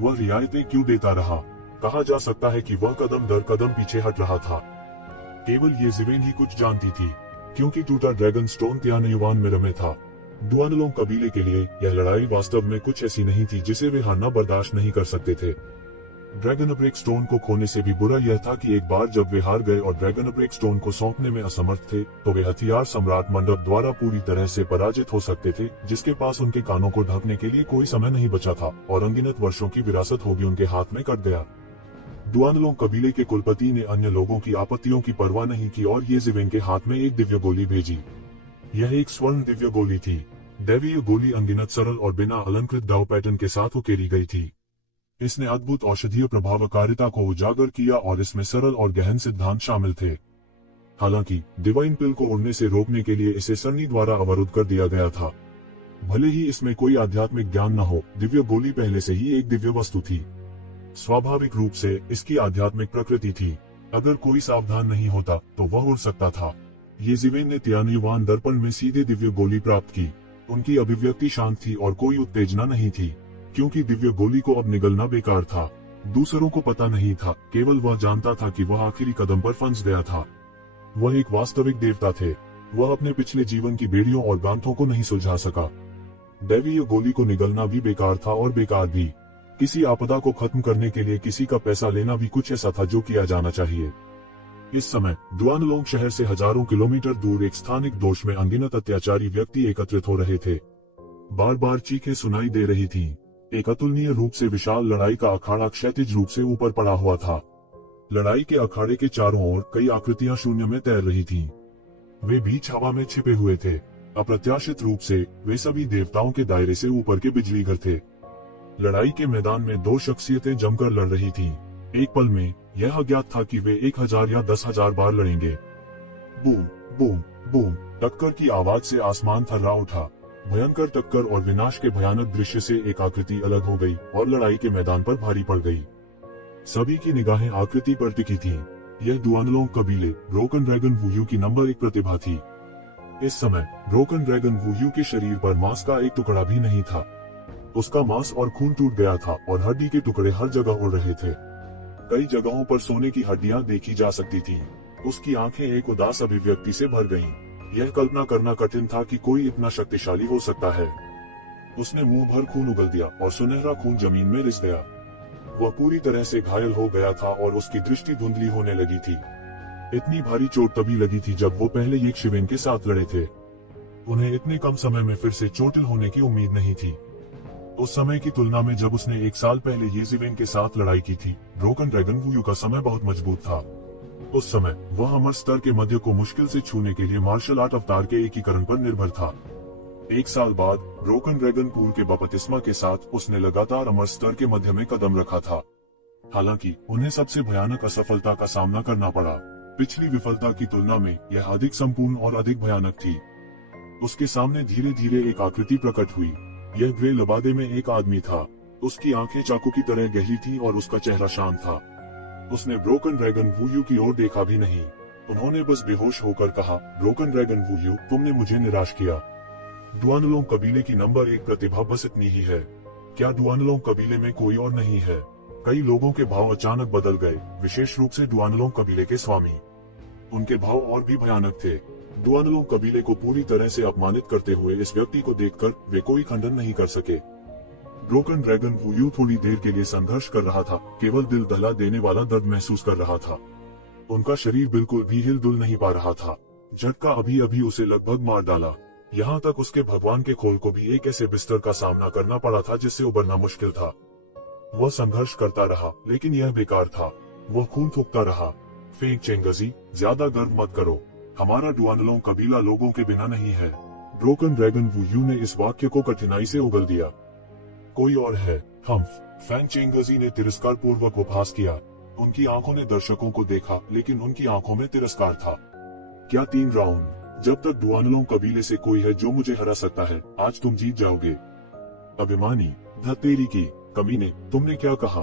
वह रियायतें क्यों देता रहा? कहा जा सकता है कि वह कदम दर कदम पीछे हट रहा था। केवल ये ज़िवेन ही कुछ जानती थी, क्योंकि टूटा ड्रैगन स्टोन त्यानयुआन में रमे था। डुआनलोंग कबीले के लिए यह लड़ाई वास्तव में कुछ ऐसी नहीं थी जिसे वे हारना बर्दाश्त नहीं कर सकते थे। ड्रैगन ब्रेक स्टोन को खोने से भी बुरा यह था कि एक बार जब वे हार गए और ड्रैगन ब्रेक स्टोन को सौंपने में असमर्थ थे, तो वे हथियार सम्राट मंडप द्वारा पूरी तरह से पराजित हो सकते थे, जिसके पास उनके कानों को ढकने के लिए कोई समय नहीं बचा था और अनगिनत वर्षों की विरासत होगी उनके हाथ में कट गया। डुआनलोंग कबीले के कुलपति ने अन्य लोगों की आपत्तियों की परवाह नहीं की और ये ज़िवेन के हाथ में एक दिव्य गोली भेजी। यह एक स्वर्ण दिव्य गोली थी। दैवीय गोली अनगिनत सरल और बिना अलंकृत दाव पैटर्न के साथ उकेरी गई थी। इसने अद्भुत औषधीय प्रभावकारिता को उजागर किया और इसमें सरल और गहन सिद्धांत शामिल थे। हालांकि डिवाइन पिल को उड़ने से रोकने के लिए इसे सरनी द्वारा अवरुद्ध कर दिया गया था। भले ही इसमें कोई आध्यात्मिक ज्ञान न हो, दिव्य गोली पहले से ही एक दिव्य वस्तु थी। स्वाभाविक रूप से इसकी आध्यात्मिक प्रकृति थी। अगर कोई सावधान नहीं होता तो वह उड़ सकता था। ये ज़िवेन ने त्यानयुआन दर्पण में सीधे दिव्य गोली प्राप्त की। उनकी अभिव्यक्ति शांत थी और कोई उत्तेजना नहीं थी, क्योंकि दिव्य गोली को अब निगलना बेकार था। दूसरों को पता नहीं था, केवल वह जानता था कि वह आखिरी कदम पर फंस गया था। वह एक वास्तविक देवता थे। वह अपने पिछले जीवन की बेड़ियों और गांठों को नहीं सुलझा सका। दैवीय गोली को निगलना भी बेकार था और बेकार भी। किसी आपदा को खत्म करने के लिए किसी का पैसा लेना भी कुछ ऐसा था जो किया जाना चाहिए। इस समय डुआनलोंग शहर से हजारों किलोमीटर दूर एक स्थानिक दोष में अनगिनत अत्याचारी व्यक्ति एकत्रित हो रहे थे। बार बार चीखें सुनाई दे रही थीं। एक अतुलनीय रूप से विशाल लड़ाई का अखाड़ा क्षैतिज रूप से ऊपर पड़ा हुआ था। लड़ाई के अखाड़े के चारों ओर कई आकृतियां शून्य में तैर रही थीं। वे बीच हवा में छिपे हुए थे। अप्रत्याशित रूप से वे सभी देवताओं के दायरे से ऊपर के बिजली घर थे। लड़ाई के मैदान में दो शख्सियतें जमकर लड़ रही थीं। एक पल में यह अज्ञात था कि वे 1000 या 10,000 बार लड़ेंगे। बूम बूम बूम, टक्कर की आवाज से आसमान थर्रा उठा। भयंकर टक्कर और विनाश के भयानक दृश्य से एक आकृति अलग हो गई और लड़ाई के मैदान पर भारी पड़ गई। सभी की निगाहें आकृति पर टिकी थीं। यह डुआनलोंग कबीले ब्रोकन ड्रैगन वुयू की नंबर 1 प्रतिभा थी। इस समय ब्रोकन ड्रैगन वुयू के शरीर पर मांस का एक टुकड़ा भी नहीं था। उसका मांस और खून टूट गया था और हड्डी के टुकड़े हर जगह उड़ रहे थे। कई जगहों पर सोने की हड्डियां देखी जा सकती थीं। उसकी आंखें एक उदास अभिव्यक्ति से भर गईं। यह कल्पना करना कठिन था कि कोई इतना शक्तिशाली हो सकता है। उसने मुंह भर खून उगल दिया और सुनहरा खून जमीन में रिस गया। वह पूरी तरह से घायल हो गया था और उसकी दृष्टि धुंधली होने लगी थी। इतनी भारी चोट तभी लगी थी जब वो पहले यक्षवेन के साथ लड़े थे। उन्हें इतने कम समय में फिर से चोटिल होने की उम्मीद नहीं थी। उस समय की तुलना में जब उसने 1 साल पहले येज़िवेन के साथ लड़ाई की थी, ब्रोकन ड्रैगन वुयू का समय बहुत मजबूत था। उस समय वह अमर स्तर के मध्य को मुश्किल से छूने के लिए मार्शल आर्ट अवतार के एकीकरण पर निर्भर था। 1 साल बाद ब्रोकन ड्रैगन पूल के बपतिस्मा के साथ उसने लगातार अमर स्तर के मध्य में कदम रखा था। हालांकि उन्हें सबसे भयानक असफलता का सामना करना पड़ा। पिछली विफलता की तुलना में यह अधिक संपूर्ण और अधिक भयानक थी। उसके सामने धीरे धीरे एक आकृति प्रकट हुई। यह ग्रे लबादे में एक आदमी था। उसकी आंखें चाकू की तरह गहरी थीं और उसका चेहरा शांत था। उसने ब्रोकन ड्रैगन वुयू की ओर देखा भी नहीं। उन्होंने बस बेहोश होकर कहा, ब्रोकन ड्रैगन वुयू, तुमने मुझे निराश किया। डुआनलोंग कबीले की नंबर 1 प्रतिभा बस इतनी ही है। क्या डुआनलोंग कबीले में कोई और नहीं है? कई लोगों के भाव अचानक बदल गए, विशेष रूप से डुआनलोंग कबीले के स्वामी। उनके भाव और भी भयानक थे। डुआनलोंग कबीले को पूरी तरह से अपमानित करते हुए इस व्यक्ति को देखकर वे कोई खंडन नहीं कर सके। ब्रोकन ड्रैगन वुयू थोड़ी देर के लिए संघर्ष कर रहा था, केवल दिल दहला देने वाला दर्द महसूस कर रहा था। उनका शरीर बिल्कुल भी हिल-डुल नहीं पा रहा था। झटका अभी अभी उसे लगभग मार डाला। यहाँ तक उसके भगवान के खोल को भी एक ऐसे बिस्तर का सामना करना पड़ा था जिससे उबरना मुश्किल था। वह संघर्ष करता रहा, लेकिन यह बेकार था। वह खून थूकता रहा। फेंग चेंगजी, ज्यादा गर्व मत करो। हमारा डुआनलोंग कबीला लोगों के बिना नहीं है। ब्रोकन ड्रैगन वुयू ने इस वाक्य को कठिनाई से उगल दिया। कोई और है। हम्फ। फैंग चेंगजी ने तिरस्कार पूर्वक उपहास किया। उनकी आंखों ने दर्शकों को देखा, लेकिन उनकी आंखों में तिरस्कार था। क्या 3 राउंड? जब तक डुआनलोंग कबीले से कोई है जो मुझे हरा सकता है, आज तुम जीत जाओगे। अभिमानी, धत्तेरी की कमीने, तुमने क्या कहा?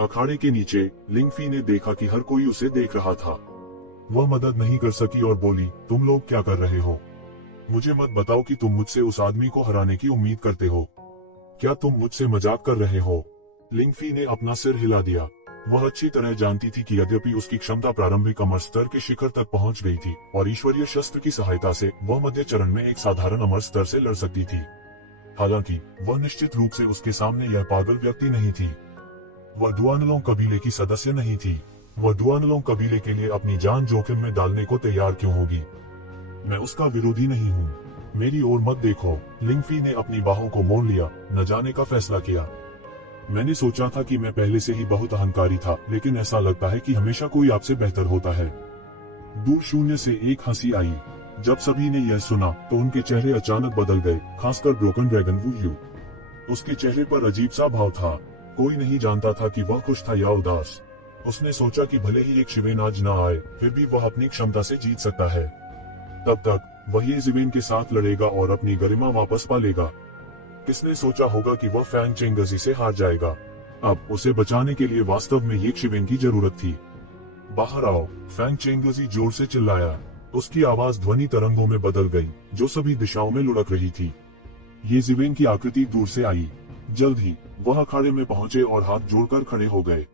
अखाड़े के नीचे लिंगफी ने देखा कि हर कोई उसे देख रहा था। वह मदद नहीं कर सकी और बोली, तुम लोग क्या कर रहे हो? मुझे मत बताओ कि तुम मुझसे उस आदमी को हराने की उम्मीद करते हो। क्या तुम मुझसे मजाक कर रहे हो? लिंगफी ने अपना सिर हिला दिया। वह अच्छी तरह जानती थी कि यद्यपि उसकी क्षमता प्रारंभिक अमर स्तर के शिखर तक पहुंच गई थी और ईश्वरीय शस्त्र की सहायता से वह मध्य चरण में एक साधारण अमर स्तर से लड़ सकती थी। हालांकि वह निश्चित रूप से उसके सामने यह पागल व्यक्ति नहीं थी। वह डुआनलोंग कबीले की सदस्य नहीं थी। वह डुआनलोंग कबीले के लिए अपनी जान जोखिम में डालने को तैयार क्यों होगी? मैं उसका विरोधी नहीं हूँ। मेरी ओर मत देखो। लिंगफी ने अपनी बाहों को मोड़ लिया, न जाने का फैसला किया। मैंने सोचा था कि मैं पहले से ही बहुत अहंकारी था, लेकिन ऐसा लगता है कि हमेशा कोई आपसे बेहतर होता है। दूर शून्य से एक हंसी आई। जब सभी ने यह सुना तो उनके चेहरे अचानक बदल गए, खासकर ब्रोकन ड्रैगन वू यू। उसके चेहरे पर अजीब सा भाव था। कोई नहीं जानता था कि वह खुश था या उदास। उसने सोचा कि भले ही एक शिवेन आज न आए, फिर भी वह अपनी क्षमता से जीत सकता है। तब तक वह ये शिवेन के साथ लड़ेगा और अपनी गरिमा वापस पालेगा। किसने सोचा होगा कि वह फैंग चेंगजी से हार जाएगा? अब उसे बचाने के लिए वास्तव में ये शिवेन की जरूरत थी। बाहर आओ, फैंग चेंगजी जोर से चिल्लाया। उसकी आवाज ध्वनि तरंगों में बदल गई, जो सभी दिशाओं में लुढ़क रही थी। ये शिवेन की आकृति दूर से आई। जल्द ही वह अखाड़े में पहुंचे और हाथ जोड़कर खड़े हो गए।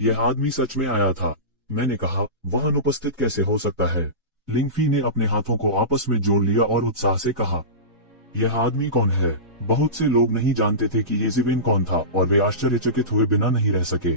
यह आदमी सच में आया था। मैंने कहा, वह अनुपस्थित कैसे हो सकता है? लिंगफी ने अपने हाथों को आपस में जोड़ लिया और उत्साह से कहा, यह आदमी कौन है? बहुत से लोग नहीं जानते थे कि ये शिवेन कौन था और वे आश्चर्यचकित हुए बिना नहीं रह सके।